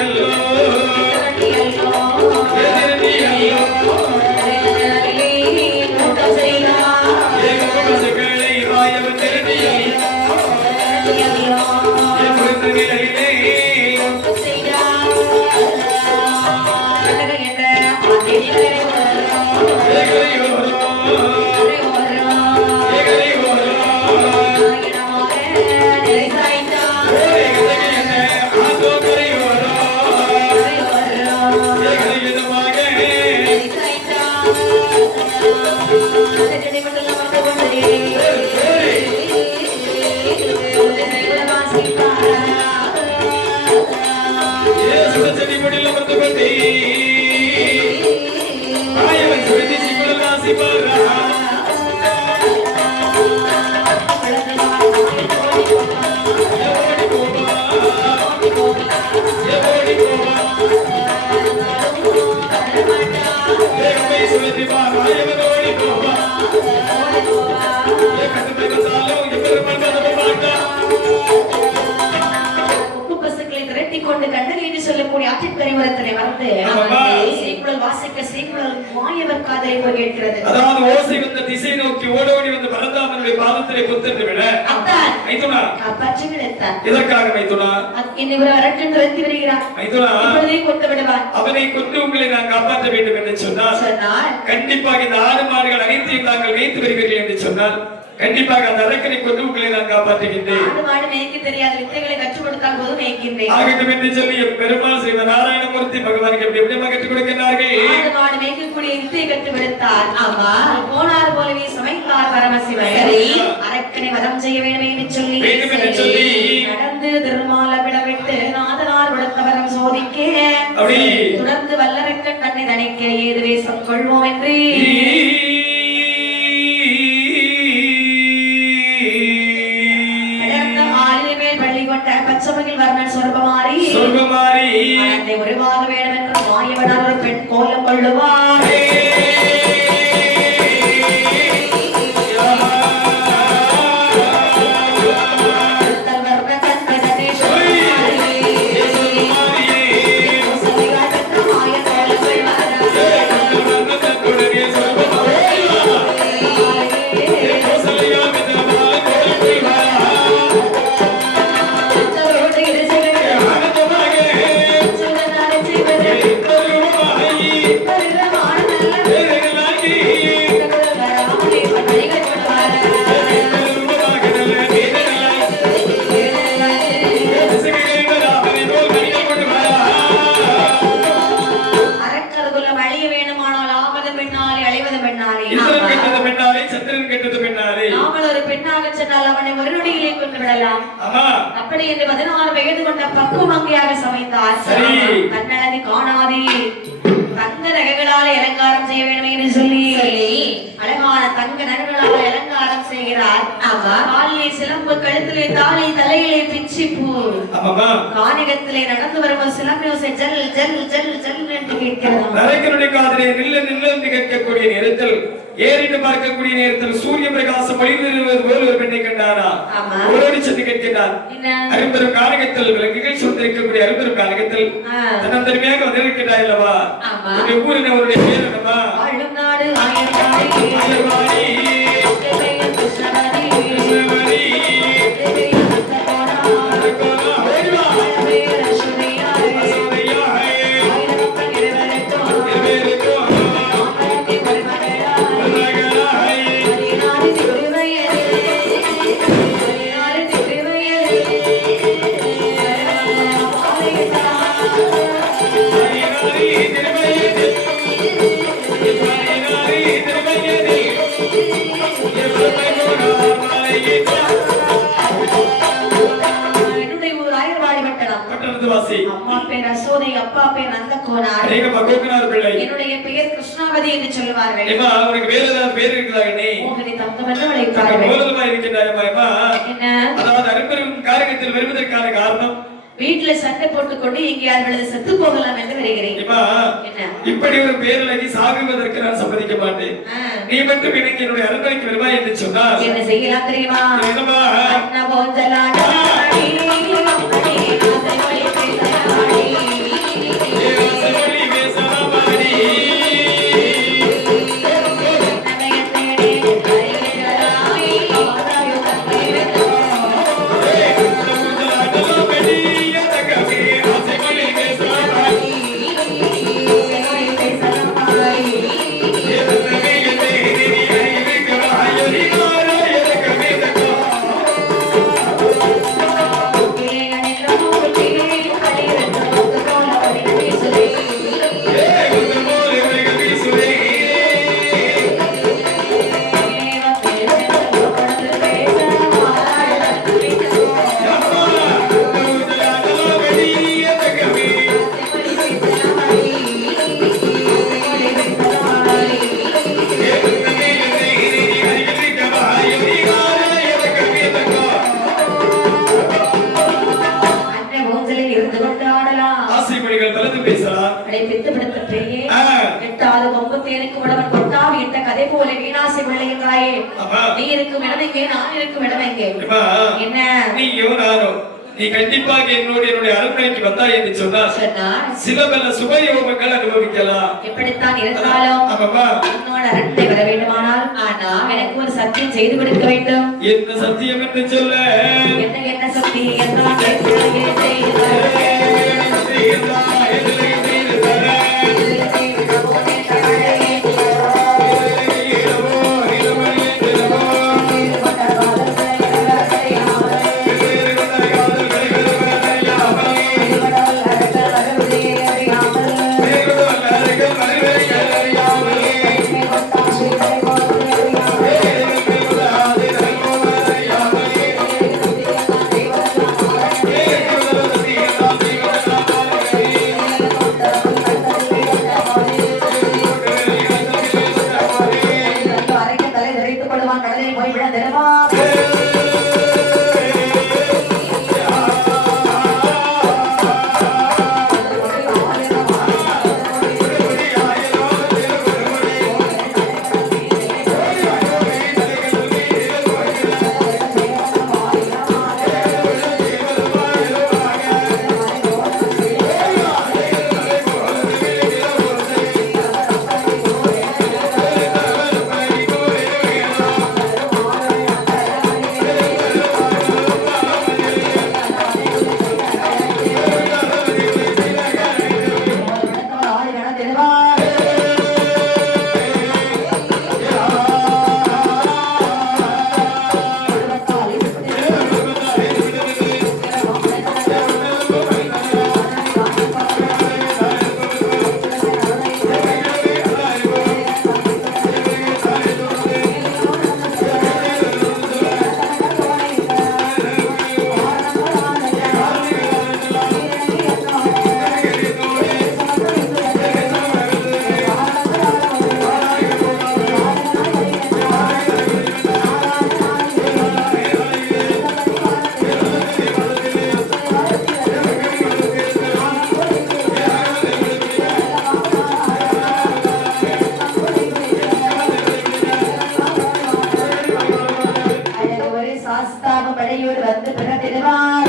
அல்லோ சொல்லக்கூடிய ஆற்றிற்கரையோரத்திலே வந்து ஸ்ரீகுழல் வாசிக்க ஸ்ரீகுழல் மாயவர் காதலை போய் கேட்கிறது. அதாவது ஓசை வந்த திசை நோக்கி ஓடோடி வந்து பரந்தாமனுடைய பாதத்திலே குத்திட்டு விட அத்தான் மைத்துனா காப்பாற்றி விடுத்தார். எதற்காக மைத்துனா? என்னை ஒரு அரட்டன் துரத்தி வருகிறார். மைத்துனா இப்பொழுதே கொண்டு விடுவார். அவனை கொண்டு உங்களை நான் காப்பாற்ற வேண்டும் என்று சொன்னால் கண்டிப்பாக இந்த ஆடு மாடுகள் அனைத்தையும் தாங்கள் வைத்து வருகிறீர்கள் என்று சொன்னால் கண்டிப்பாக அந்த அரக்கனை கொண்டு உங்களை நான் காப்பாற்றுகின்றேன். ஆடு மாடு மேய்க்க தெரியாத வித்தைகளை கற்றுக் கொடுத்தால் போதும் மேய்க்கின்றேன். ஆகட்டும் என்று சொல்லி பெருமாள் ஸ்ரீ நாராயணமூர்த்தி பகவானுக்கு எப்படி எப்படி கற்றுக் கொடுக்கிறார்கள். ஆடு மாடு மேய்க்கக்கூடிய வித்தையை கற்றுக் கொடுத்தார். ஆமா, போனார் போலவே சமைத்தார் பரமசிவன். அரக்கனை வதம் செய்ய வேண்டும் என்று சொல்லி நடந்து திருமால விடவிட்டு நாதனார் விடுத்தவரம் சோதிக்க தொடர்ந்து வல்லரக்கன் தன்னை தணிக்க ஏது வேஷம் கொள்வோம் என்று சொன்னால் அவனை ஒரு நொடியிலே கொண்டு விடலாம். ஆமா. அப்படி என்று 16 வயது கொண்ட பக்குவமங்கையாக சமைத்தார். தன்னழகை காணாதே தங்க நகைகளால் அலங்காரம் செய்ய வேண்டும் என்று சொல்லி அழகான தங்க நகைகளால் அலங்காரம் செய்கிறார். காலிலே சிலம்பு, கழுத்திலே தாலி, தலையிலே பிச்சிப்பூ, காணிகத்திலே நடந்து வரும் சிலம்பு ஜல் ஜல் ஜல் ஜல் என்று கேட்கிறது. நரகனுடைய காதிலே நில்ல நில்ல என்று கேட்கக்கூடிய நேரத்தில், ஏறிட்டு பார்க்கக்கூடிய நேரத்தில் சூரிய பிரகாசம் ஒளிர்வது போல் ஒரு பெண்ணை கண்டாரா? ஓடி சென்று கேட்கிறார். அரும்பெரும் காரகத்தில் விலங்குகள் சூழ்ந்திருக்கக்கூடிய அரும்பெரும் காரகத்தில் தன்னந்தனிமையாக வந்திருக்கிறார் அல்லவா? ஊரின் அவருடைய பேர் என்னவா? நாடு ஆயர்வாடி அப்பா பேர் நந்தகோனார், என்னுடைய பெயர் கிருஷ்ணாவதி என்று சொல்லுவார்கள். அவருக்கு வேற ஏதாவது பேர் இருக்குதா? மோகினி தங்கம் என்று அழைப்பார்கள். என்ன? அதாவது அரும்பெரும் காரகத்தில் வருவதற்கான காரணம், வீட்டுல சண்டை போட்டுக்கொண்டு இங்கே அவர்களது செத்து போகலாம் என்று வருகிறேன். இப்படி ஒரு பேரழகி சாகுவதற்கு நான் சம்மதிக்க மாட்டேன். நீ மட்டும் எனக்கு என்னுடைய அரண்மனைக்கு வருவாய் என்று சொன்னால் என்ன செய்யலாம் தெரியுமா? நீ கண்டிப்பாக என்னுடைய அரண்மனைக்கு வந்தா என்று சொன்னால் சில பல சுபயோகங்கள் அனுபவிக்கலாம். எப்படித்தான் இருந்தாலும் என்னோட அரண்மனை வர வேண்டுமானால் எனக்கு ஒரு சத்தியம் செய்து கொடுக்க வேண்டும். என்ன சத்தியம் என்று சொல்ல? என்ன சத்தியம் என்றால் இடையூறு வந்து பிறந்திடுவார்